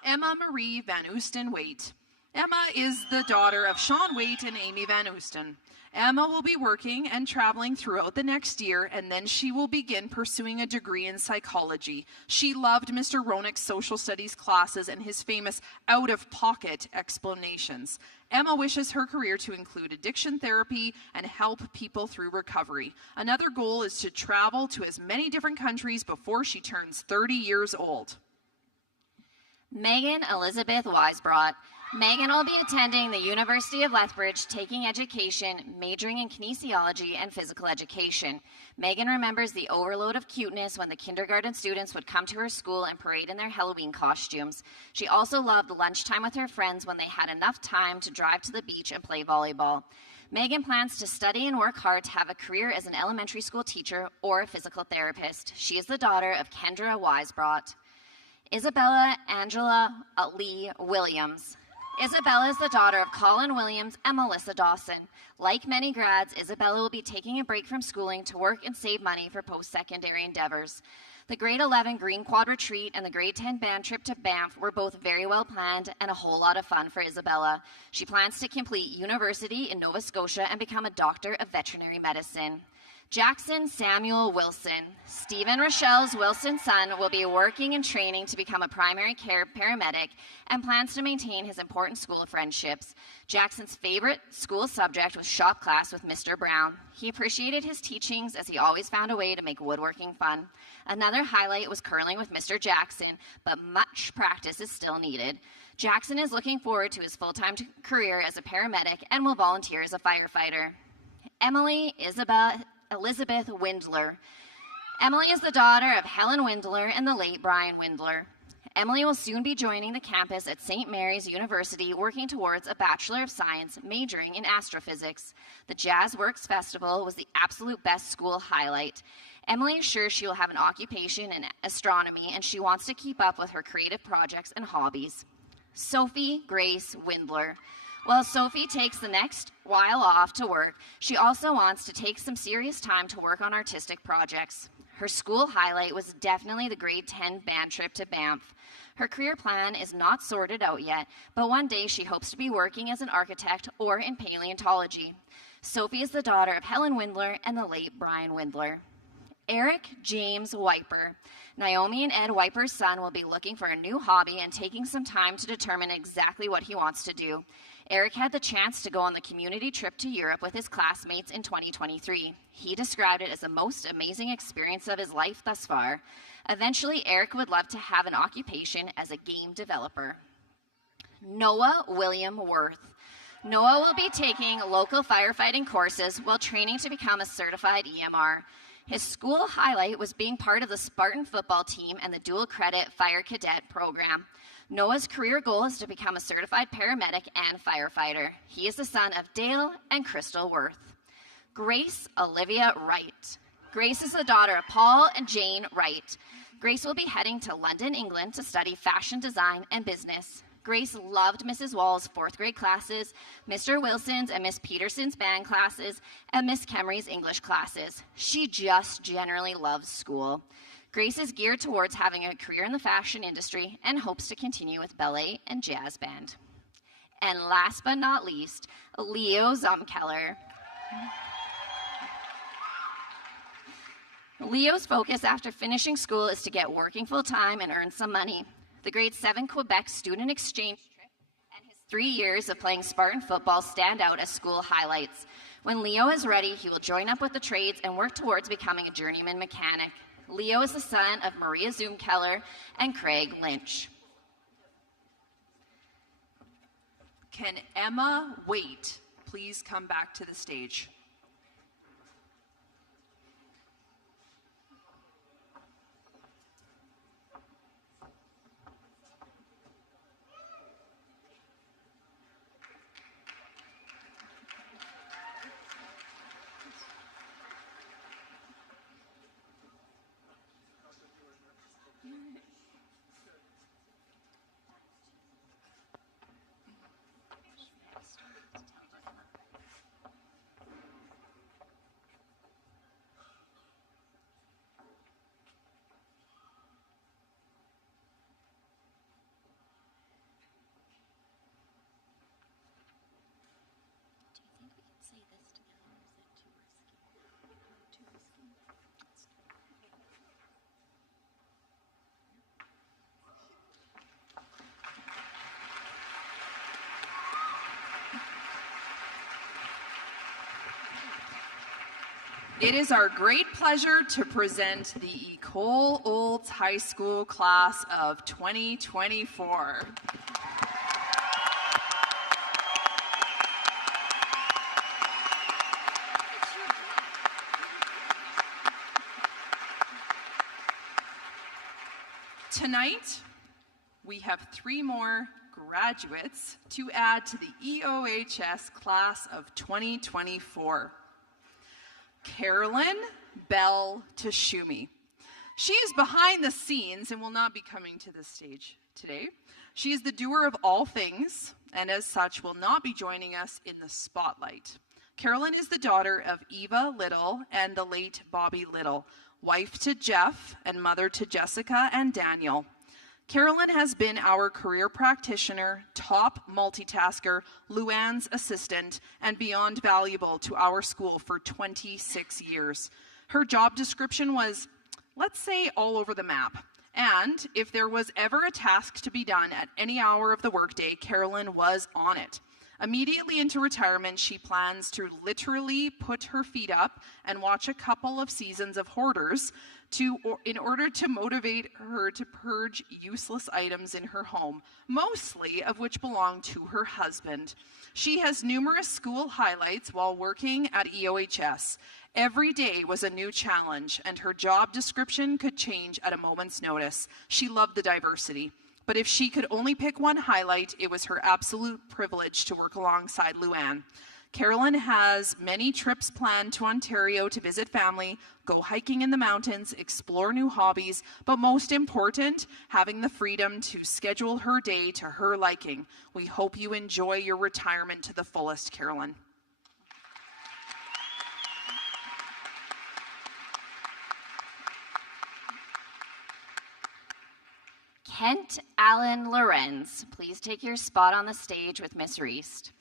Emma Marie Van Oosten Waite. Emma is the daughter of Sean Waite and Amy Van Oosten. Emma will be working and traveling throughout the next year, and then she will begin pursuing a degree in psychology. She loved Mr. Ronick's social studies classes and his famous out-of-pocket explanations. Emma wishes her career to include addiction therapy and help people through recovery. Another goal is to travel to as many different countries before she turns 30 years old. Megan Elizabeth Weisbrot. Megan will be attending the University of Lethbridge, taking education, majoring in kinesiology and physical education. Megan remembers the overload of cuteness when the kindergarten students would come to her school and parade in their Halloween costumes. She also loved lunchtime with her friends when they had enough time to drive to the beach and play volleyball. Megan plans to study and work hard to have a career as an elementary school teacher or a physical therapist. She is the daughter of Kendra Weisbrot. Isabella Angela Lee Williams. Isabella is the daughter of Colin Williams and Melissa Dawson. Like many grads, Isabella will be taking a break from schooling to work and save money for post-secondary endeavors. The grade 11 Green Quad retreat and the grade 10 band trip to Banff were both very well planned and a whole lot of fun for Isabella. She plans to complete university in Nova Scotia and become a doctor of veterinary medicine. Jackson Samuel Wilson. Stephen Rochelle's Wilson son will be working and training to become a primary care paramedic and plans to maintain his important school of friendships. Jackson's favorite school subject was shop class with Mr. Brown. He appreciated his teachings as he always found a way to make woodworking fun. Another highlight was curling with Mr. Jackson, but much practice is still needed. Jackson is looking forward to his full-time career as a paramedic and will volunteer as a firefighter. Emily Elizabeth Windler. Emily is the daughter of Helen Windler and the late Brian Windler. Emily will soon be joining the campus at St. Mary's University, working towards a Bachelor of Science, majoring in astrophysics. The Jazz Works Festival was the absolute best school highlight. Emily is sure she will have an occupation in astronomy, and she wants to keep up with her creative projects and hobbies. Sophie Grace Windler. While Sophie takes the next while off to work, she also wants to take some serious time to work on artistic projects. Her school highlight was definitely the grade 10 band trip to Banff. Her career plan is not sorted out yet, but one day she hopes to be working as an architect or in paleontology. Sophie is the daughter of Helen Windler and the late Brian Windler. Eric James Wiper. Naomi and Ed Wiper's son will be looking for a new hobby and taking some time to determine exactly what he wants to do. Eric had the chance to go on the community trip to Europe with his classmates in 2023. He described it as the most amazing experience of his life thus far. Eventually, Eric would love to have an occupation as a game developer. Noah William Worth. Noah will be taking local firefighting courses while training to become a certified EMR. His school highlight was being part of the Spartan football team and the dual credit fire cadet program. Noah's career goal is to become a certified paramedic and firefighter. He is the son of Dale and Crystal Worth. Grace Olivia Wright. Grace is the daughter of Paul and Jane Wright. Grace will be heading to London, England to study fashion design and business. Grace loved Mrs. Wall's 4th grade classes, Mr. Wilson's and Miss Peterson's band classes, and Miss Kemry's English classes. She just generally loves school. Grace is geared towards having a career in the fashion industry and hopes to continue with ballet and jazz band. And last but not least, Leo Zumkeller. Leo's focus after finishing school is to get working full-time and earn some money. The grade 7 Quebec student exchange trip and his 3 years of playing Spartan football stand out as school highlights. When Leo is ready, he will join up with the trades and work towards becoming a journeyman mechanic. Leo is the son of Maria Zumkeller and Craig Lynch. Can Emma Waite please come back to the stage? It is our great pleasure to present the Ecole Olds High School class of 2024. Tonight, we have 3 more graduates to add to the EOHS class of 2024. Carolyn Bell Tashumi. She is behind the scenes and will not be coming to the stage today. She is the doer of all things, and as such will not be joining us in the spotlight. Carolyn is the daughter of Eva Little and the late Bobby Little, wife to Jeff and mother to Jessica and Daniel. Carolyn has been our career practitioner, top multitasker, Luann's assistant, and beyond valuable to our school for 26 years. Her job description was, let's say, all over the map. And if there was ever a task to be done at any hour of the workday, Carolyn was on it. Immediately into retirement, she plans to literally put her feet up and watch a couple of seasons of Hoarders in order to motivate her to purge useless items in her home, mostly of which belong to her husband. She has numerous school highlights while working at EOHS. Every day was a new challenge, and her job description could change at a moment's notice. She loved the diversity. But if she could only pick one highlight, it was her absolute privilege to work alongside Luann. Carolyn has many trips planned to Ontario to visit family, go hiking in the mountains, explore new hobbies, but most important, having the freedom to schedule her day to her liking. We hope you enjoy your retirement to the fullest, Carolyn. Kent Allen Lorenz, please take your spot on the stage with Miss Reist.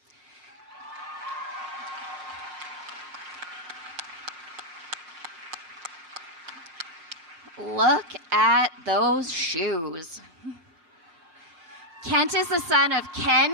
Look at those shoes. Kent is the son of Ken.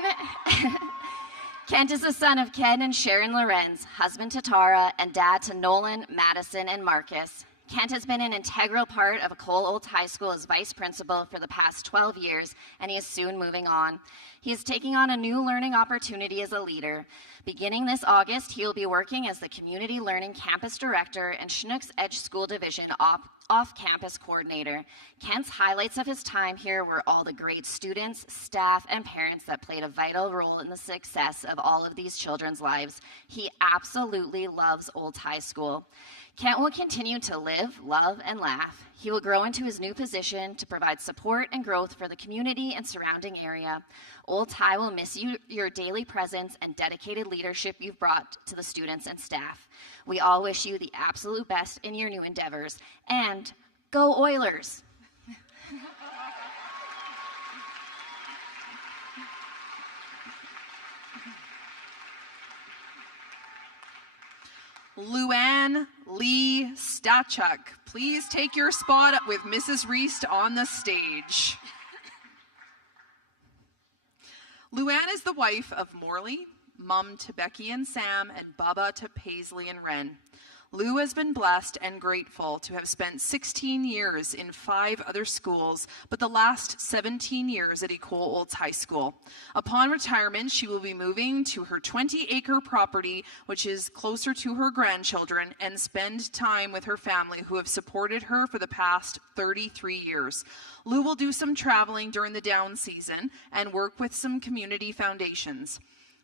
Kent is the son of Ken and Sharon Lorenz, husband to Tara and dad to Nolan, Madison, and Marcus. Kent has been an integral part of Cole Olds High School as vice principal for the past 12 years, and he is soon moving on. He is taking on a new learning opportunity as a leader. Beginning this August, he will be working as the Community Learning Campus Director and Chinook's Edge School Division off-campus coordinator. Kent's highlights of his time here were all the great students, staff, and parents that played a vital role in the success of all of these children's lives. He absolutely loves Olds High School. Kent will continue to live, love, and laugh. He will grow into his new position to provide support and growth for the community and surrounding area. Olds High will miss you, your daily presence and dedicated leadership you've brought to the students and staff. We all wish you the absolute best in your new endeavors. And go Oilers! Luann Lee Stachuk, please take your spot with Mrs. Reist on the stage. Luann is the wife of Morley, mum to Becky and Sam, and Bubba to Paisley and Wren. Lou has been blessed and grateful to have spent 16 years in 5 other schools, but the last 17 years at Ecole Olds High School. Upon retirement, she will be moving to her 20-acre property, which is closer to her grandchildren, and spend time with her family who have supported her for the past 33 years. Lou will do some traveling during the down season and work with some community foundations.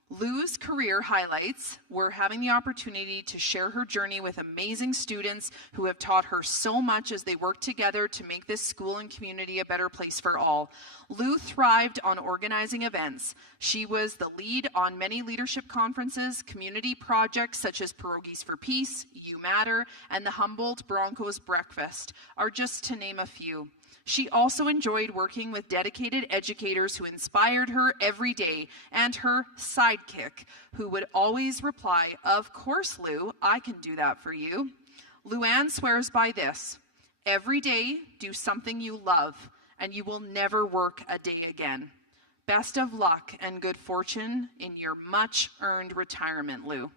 Lou's career highlights were having the opportunity to share her journey with amazing students who have taught her so much as they work together to make this school and community a better place for all. Lou thrived on organizing events. She was the lead on many leadership conferences, community projects such as Pierogies for Peace, You Matter, and the Humboldt Broncos Breakfast, are just to name a few. She also enjoyed working with dedicated educators who inspired her every day, and her sidekick, who would always reply, "Of course, Lou, I can do that for you." Luann swears by this: every day, do something you love, and you will never work a day again. Best of luck and good fortune in your much-earned retirement, Lou.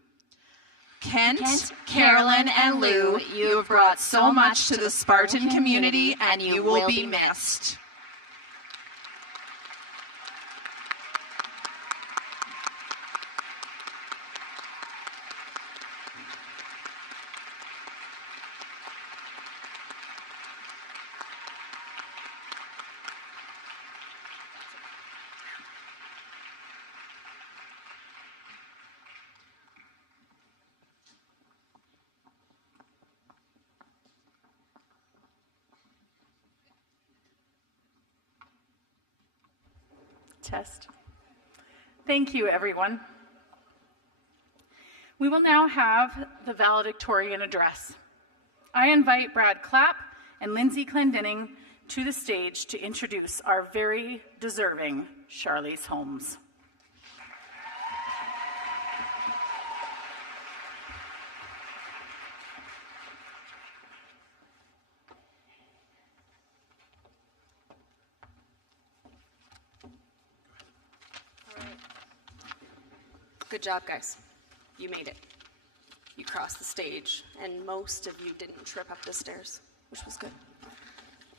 Kent, Carolyn, and Lou, you have brought so much to the Spartan community, and you will be missed. Test. Thank you, everyone. We will now have the valedictorian address. I invite Brad Clapp and Lindsay Clendenning to the stage to introduce our very deserving Charlize Holmes. Good job, guys. You made it. You crossed the stage, and most of you didn't trip up the stairs, which was good.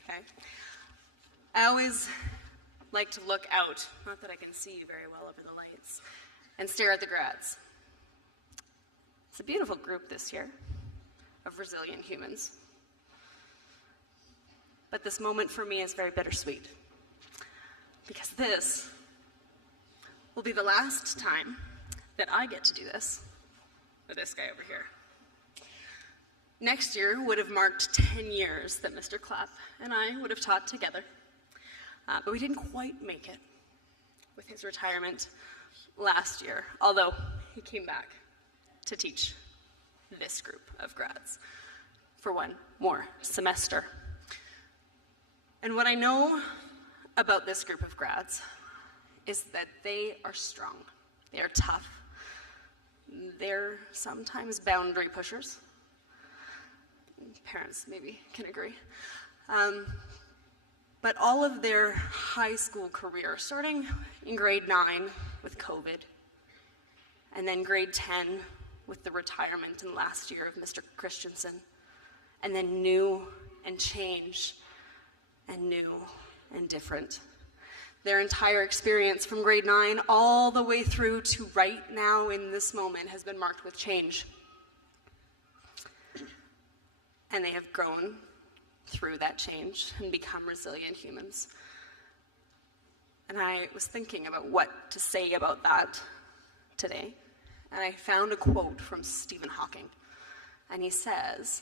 Okay. I always like to look out, not that I can see you very well over the lights, and stare at the grads. It's a beautiful group this year of resilient humans. But this moment for me is very bittersweet. because this will be the last time that I get to do this with this guy over here. Next year would have marked 10 years that Mr. Clapp and I would have taught together, but we didn't quite make it with his retirement last year, although he came back to teach this group of grads for one more semester. And what I know about this group of grads is that they are strong, they are tough, they're sometimes boundary pushers. Parents maybe can agree. But all of their high school career, starting in grade 9 with COVID, and then grade 10 with the retirement in last year of Mr. Christensen, and then new and change and new and different. Their entire experience from grade 9 all the way through to right now in this moment has been marked with change. And they have grown through that change and become resilient humans. And I was thinking about what to say about that today. And I found a quote from Stephen Hawking. And he says,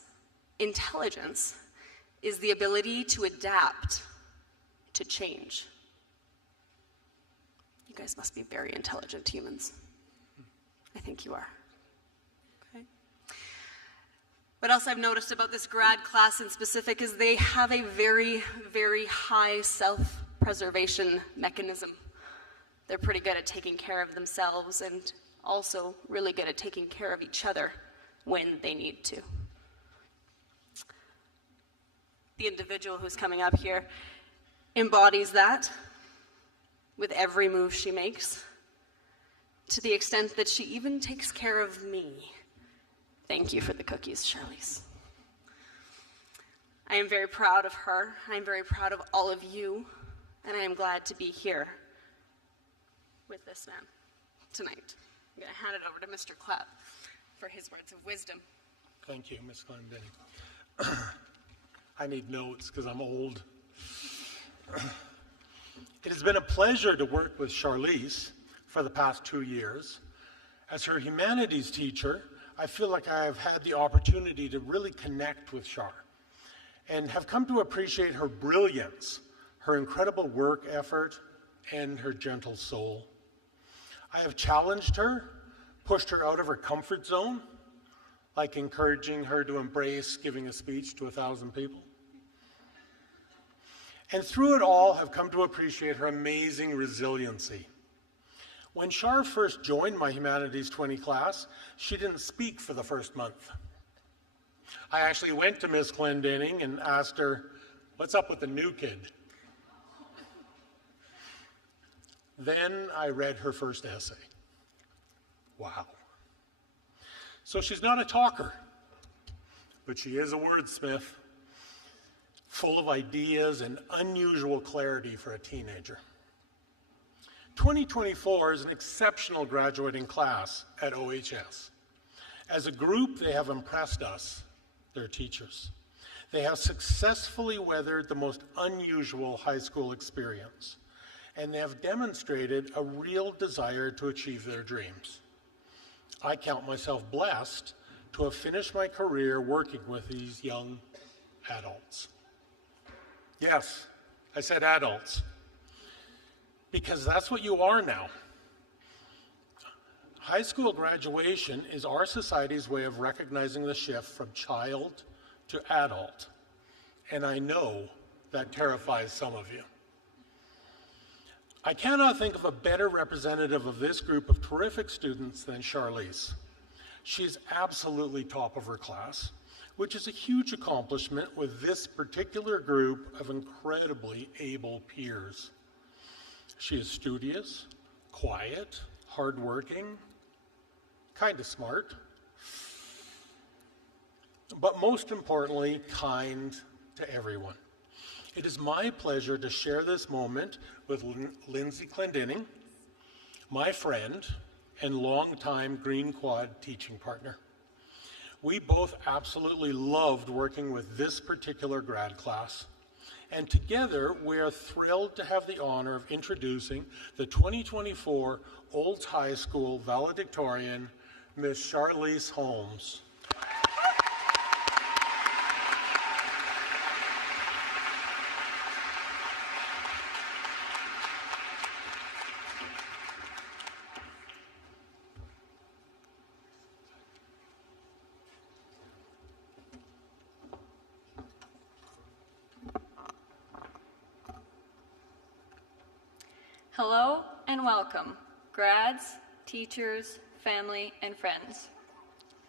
"Intelligence is the ability to adapt to change." You guys must be very intelligent humans. I think you are. Okay. What else I've noticed about this grad class in specific is they have a very, very high self-preservation mechanism. They're pretty good at taking care of themselves and also really good at taking care of each other when they need to. The individual who's coming up here embodies that with every move she makes, to the extent that she even takes care of me. Thank you for the cookies, Charlize. I am very proud of her. I am very proud of all of you, and I am glad to be here with this man tonight. I'm going to hand it over to Mr. Clapp for his words of wisdom. Thank you, Ms. Glendenning. I need notes because I'm old. It has been a pleasure to work with Charlize for the past 2 years. As her humanities teacher, I feel like I have had the opportunity to really connect with Char and have come to appreciate her brilliance, her incredible work effort, and her gentle soul. I have challenged her, pushed her out of her comfort zone, like encouraging her to embrace giving a speech to 1,000 people. And through it all, have come to appreciate her amazing resiliency. When Char first joined my Humanities 20 class, she didn't speak for the first month. I actually went to Miss Glendenning and asked her, "What's up with the new kid?" Then I read her first essay. Wow. So she's not a talker, but she is a wordsmith, full of ideas and unusual clarity for a teenager. 2024 is an exceptional graduating class at OHS. As a group, they have impressed us, their teachers. They have successfully weathered the most unusual high school experience, and they have demonstrated a real desire to achieve their dreams. I count myself blessed to have finished my career working with these young adults. Yes, I said adults, because that's what you are now. High school graduation is our society's way of recognizing the shift from child to adult, and I know that terrifies some of you. I cannot think of a better representative of this group of terrific students than Charlize. She's absolutely top of her class, which is a huge accomplishment with this particular group of incredibly able peers. She is studious, quiet, hardworking, kind of smart, but most importantly, kind to everyone. It is my pleasure to share this moment with Lindsay Glendenning, my friend and longtime Green Quad teaching partner. We both absolutely loved working with this particular grad class. And together, we are thrilled to have the honor of introducing the 2024 Olds High School valedictorian, Ms. Charlize Holmes. Hello and welcome, grads, teachers, family, and friends.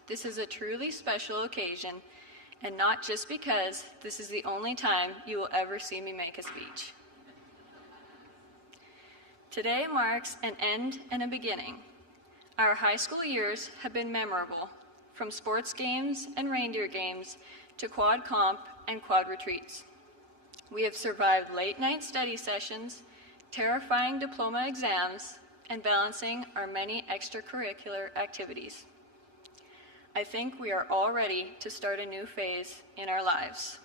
This is a truly special occasion, and not just because this is the only time you will ever see me make a speech. Today marks an end and a beginning. Our high school years have been memorable, from sports games and reindeer games to quad comp and quad retreats. We have survived late night study sessions, terrifying diploma exams, and balancing our many extracurricular activities. I think we are all ready to start a new phase in our lives.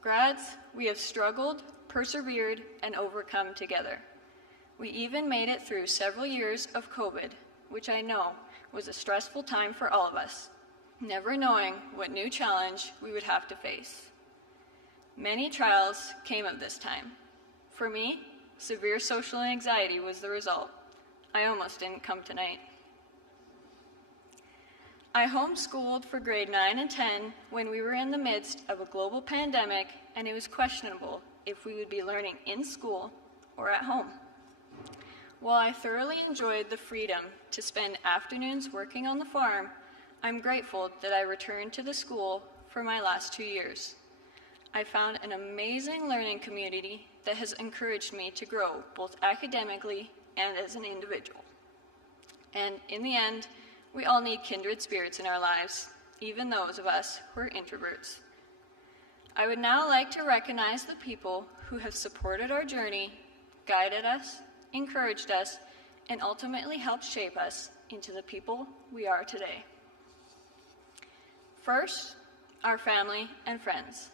Grads, we have struggled, persevered, and overcome together. We even made it through several years of COVID, which I know was a stressful time for all of us, never knowing what new challenge we would have to face. Many trials came of this time. For me, severe social anxiety was the result. I almost didn't come tonight. I homeschooled for grade 9 and 10 when we were in the midst of a global pandemic, and it was questionable if we would be learning in school or at home. While I thoroughly enjoyed the freedom to spend afternoons working on the farm, I'm grateful that I returned to the school for my last 2 years. I found an amazing learning community that has encouraged me to grow both academically and as an individual. And in the end, we all need kindred spirits in our lives, even those of us who are introverts. I would now like to recognize the people who have supported our journey, guided us, encouraged us, and ultimately helped shape us into the people we are today. First, our family and friends.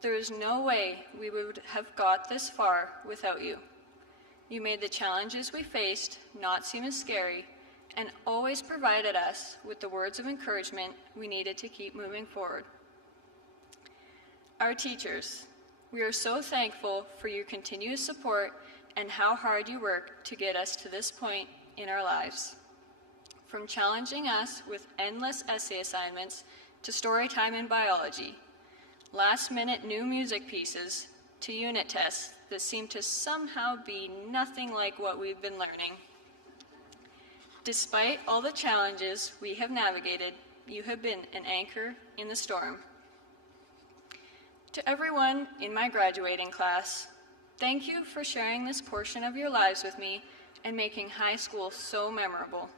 There is no way we would have got this far without you. You made the challenges we faced not seem as scary and always provided us with the words of encouragement we needed to keep moving forward. Our teachers, we are so thankful for your continuous support and how hard you work to get us to this point in our lives. From challenging us with endless essay assignments to story time in biology, last-minute new music pieces, to unit tests that seem to somehow be nothing like what we've been learning. Despite all the challenges we have navigated, you have been an anchor in the storm. To everyone in my graduating class, thank you for sharing this portion of your lives with me and making high school so memorable.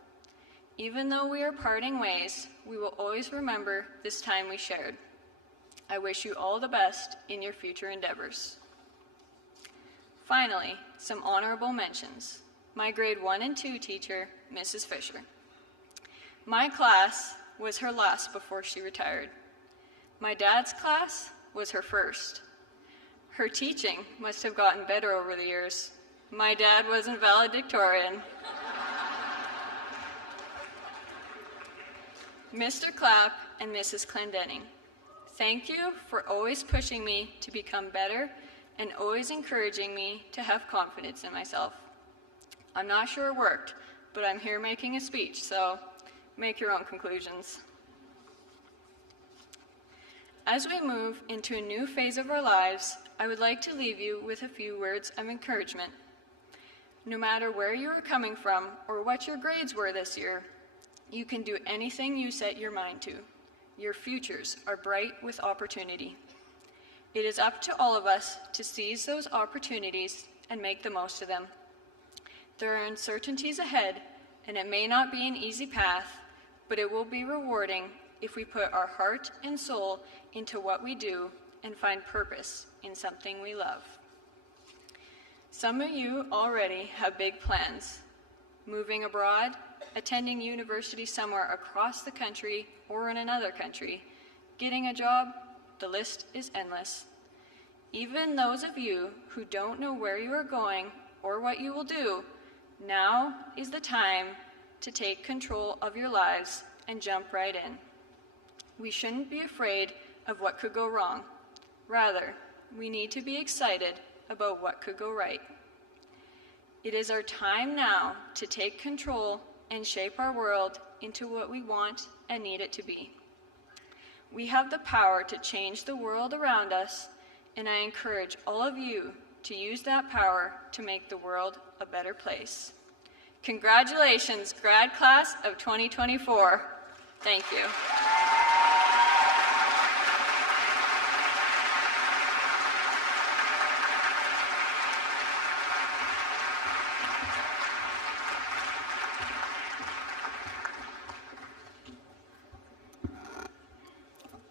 Even though we are parting ways, we will always remember this time we shared. I wish you all the best in your future endeavors. Finally, some honorable mentions. My grade 1 and 2 teacher, Mrs. Fisher. My class was her last before she retired. My dad's class was her first. Her teaching must have gotten better over the years. My dad wasn't valedictorian. Mr. Clapp and Mrs. Clendenning. Thank you for always pushing me to become better and always encouraging me to have confidence in myself. I'm not sure it worked, but I'm here making a speech, so make your own conclusions. As we move into a new phase of our lives, I would like to leave you with a few words of encouragement. No matter where you are coming from or what your grades were this year, you can do anything you set your mind to. Your futures are bright with opportunity. It is up to all of us to seize those opportunities and make the most of them. There are uncertainties ahead, and it may not be an easy path, but it will be rewarding if we put our heart and soul into what we do and find purpose in something we love. Some of you already have big plans. Moving abroad, attending university somewhere across the country or in another country, getting a job, the list is endless. Even those of you who don't know where you are going or what you will do, now is the time to take control of your lives and jump right in. We shouldn't be afraid of what could go wrong. Rather, we need to be excited about what could go right. It is our time now to take control and shape our world into what we want and need it to be. We have the power to change the world around us, and I encourage all of you to use that power to make the world a better place. Congratulations, grad class of 2024. Thank you.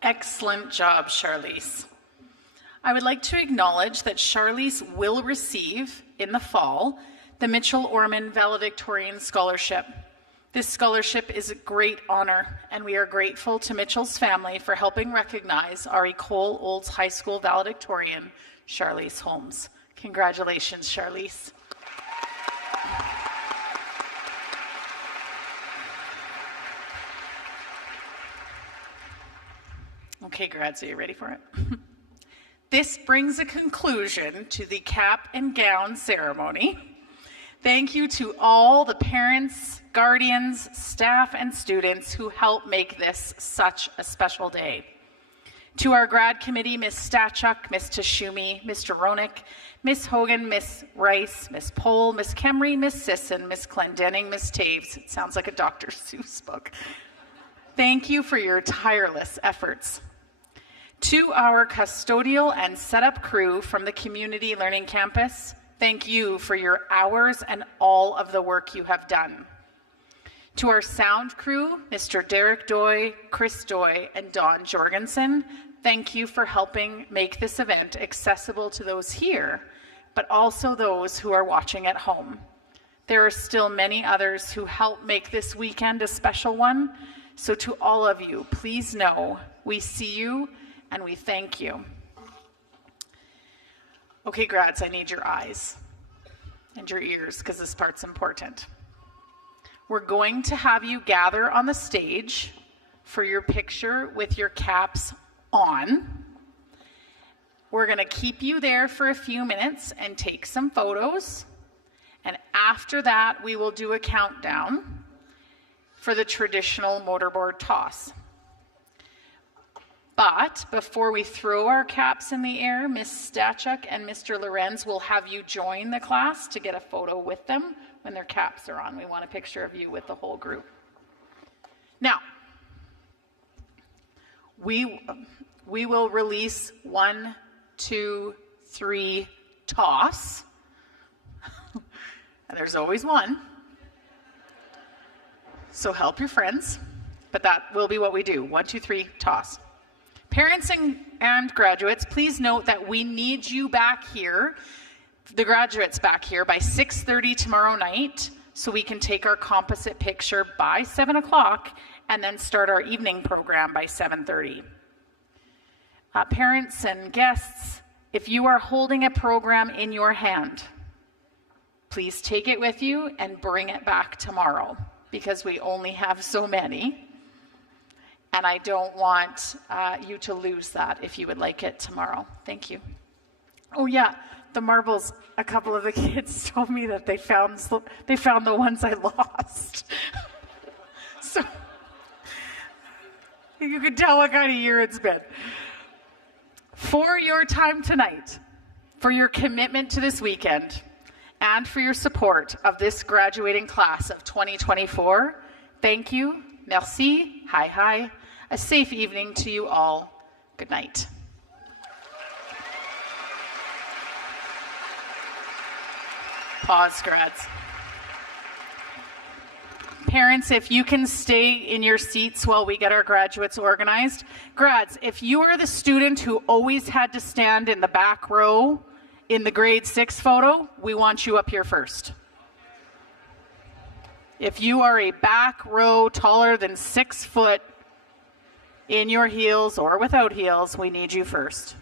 Excellent job, Charlize. I would like to acknowledge that Charlize will receive, in the fall, the Mitchell Orman Valedictorian Scholarship. This scholarship is a great honor, and we are grateful to Mitchell's family for helping recognize our Ecole Olds High School valedictorian, Charlize Holmes. Congratulations, Charlize. Okay, grads, are you ready for it? This brings a conclusion to the cap and gown ceremony. Thank you to all the parents, guardians, staff, and students who helped make this such a special day. To our grad committee, Ms. Stachuk, Ms. Tashumi, Mr. Ronick, Ms. Hogan, Ms. Rice, Ms. Pohl, Ms. Kemry, Ms. Sisson, Ms. Clendenning, Ms. Taves. It sounds like a Dr. Seuss book. Thank you for your tireless efforts. To our custodial and setup crew from the Community Learning Campus, thank you for your hours and all of the work you have done. To our sound crew, Mr. Derek Doy, Chris Doy, and Don Jorgensen, thank you for helping make this event accessible to those here, but also those who are watching at home. There are still many others who help make this weekend a special one, so to all of you, please know we see you and we thank you. Okay, grads, I need your eyes and your ears because this part's important. We're going to have you gather on the stage for your picture with your caps on. We're going to keep you there for a few minutes and take some photos. And after that, we will do a countdown for the traditional mortarboard toss. But before we throw our caps in the air, Ms. Stachuk and Mr. Lorenz will have you join the class to get a photo with them when their caps are on. We want a picture of you with the whole group. Now, we will release 1, 2, 3, toss. And there's always one. So help your friends, but that will be what we do. 1, 2, 3, toss. Parents and graduates, please note that we need you back here, the graduates back here, by 6:30 tomorrow night so we can take our composite picture by 7 o'clock and then start our evening program by 7:30. Parents and guests, if you are holding a program in your hand, please take it with you and bring it back tomorrow because we only have so many. And I don't want you to lose that if you would like it tomorrow. Thank you. Oh yeah, the marbles, a couple of the kids told me that they found the ones I lost. So you can tell what kind of year it's been. For your time tonight, for your commitment to this weekend, and for your support of this graduating class of 2024, thank you. Merci. Hi, hi. A safe evening to you all. Good night. Pause, grads. Parents, if you can stay in your seats while we get our graduates organized. Grads, if you are the student who always had to stand in the back row in the grade 6 photo, we want you up here first. If you are a back row taller than 6 foot in your heels or without heels, we need you first.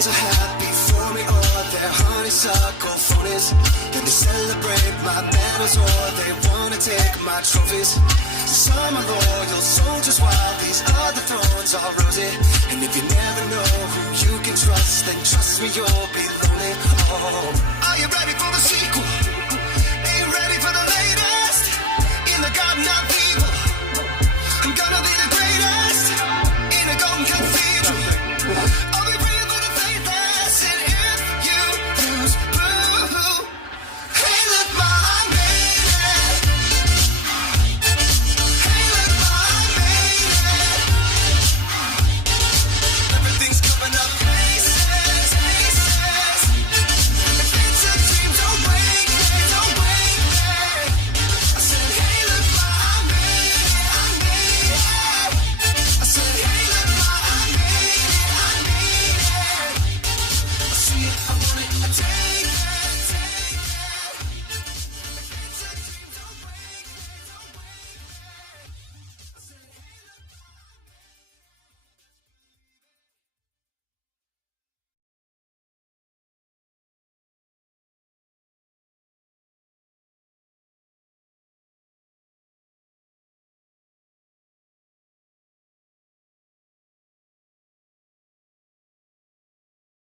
things are happy for me, or they're honeysuckle phonies. And they celebrate my medals, or they wanna take my trophies. Some are loyal soldiers, while these other thrones are rosy. And if you never know who you can trust, then trust me, you'll be lonely. Oh, are you ready for the sequel? Are you ready for the latest? In the garden of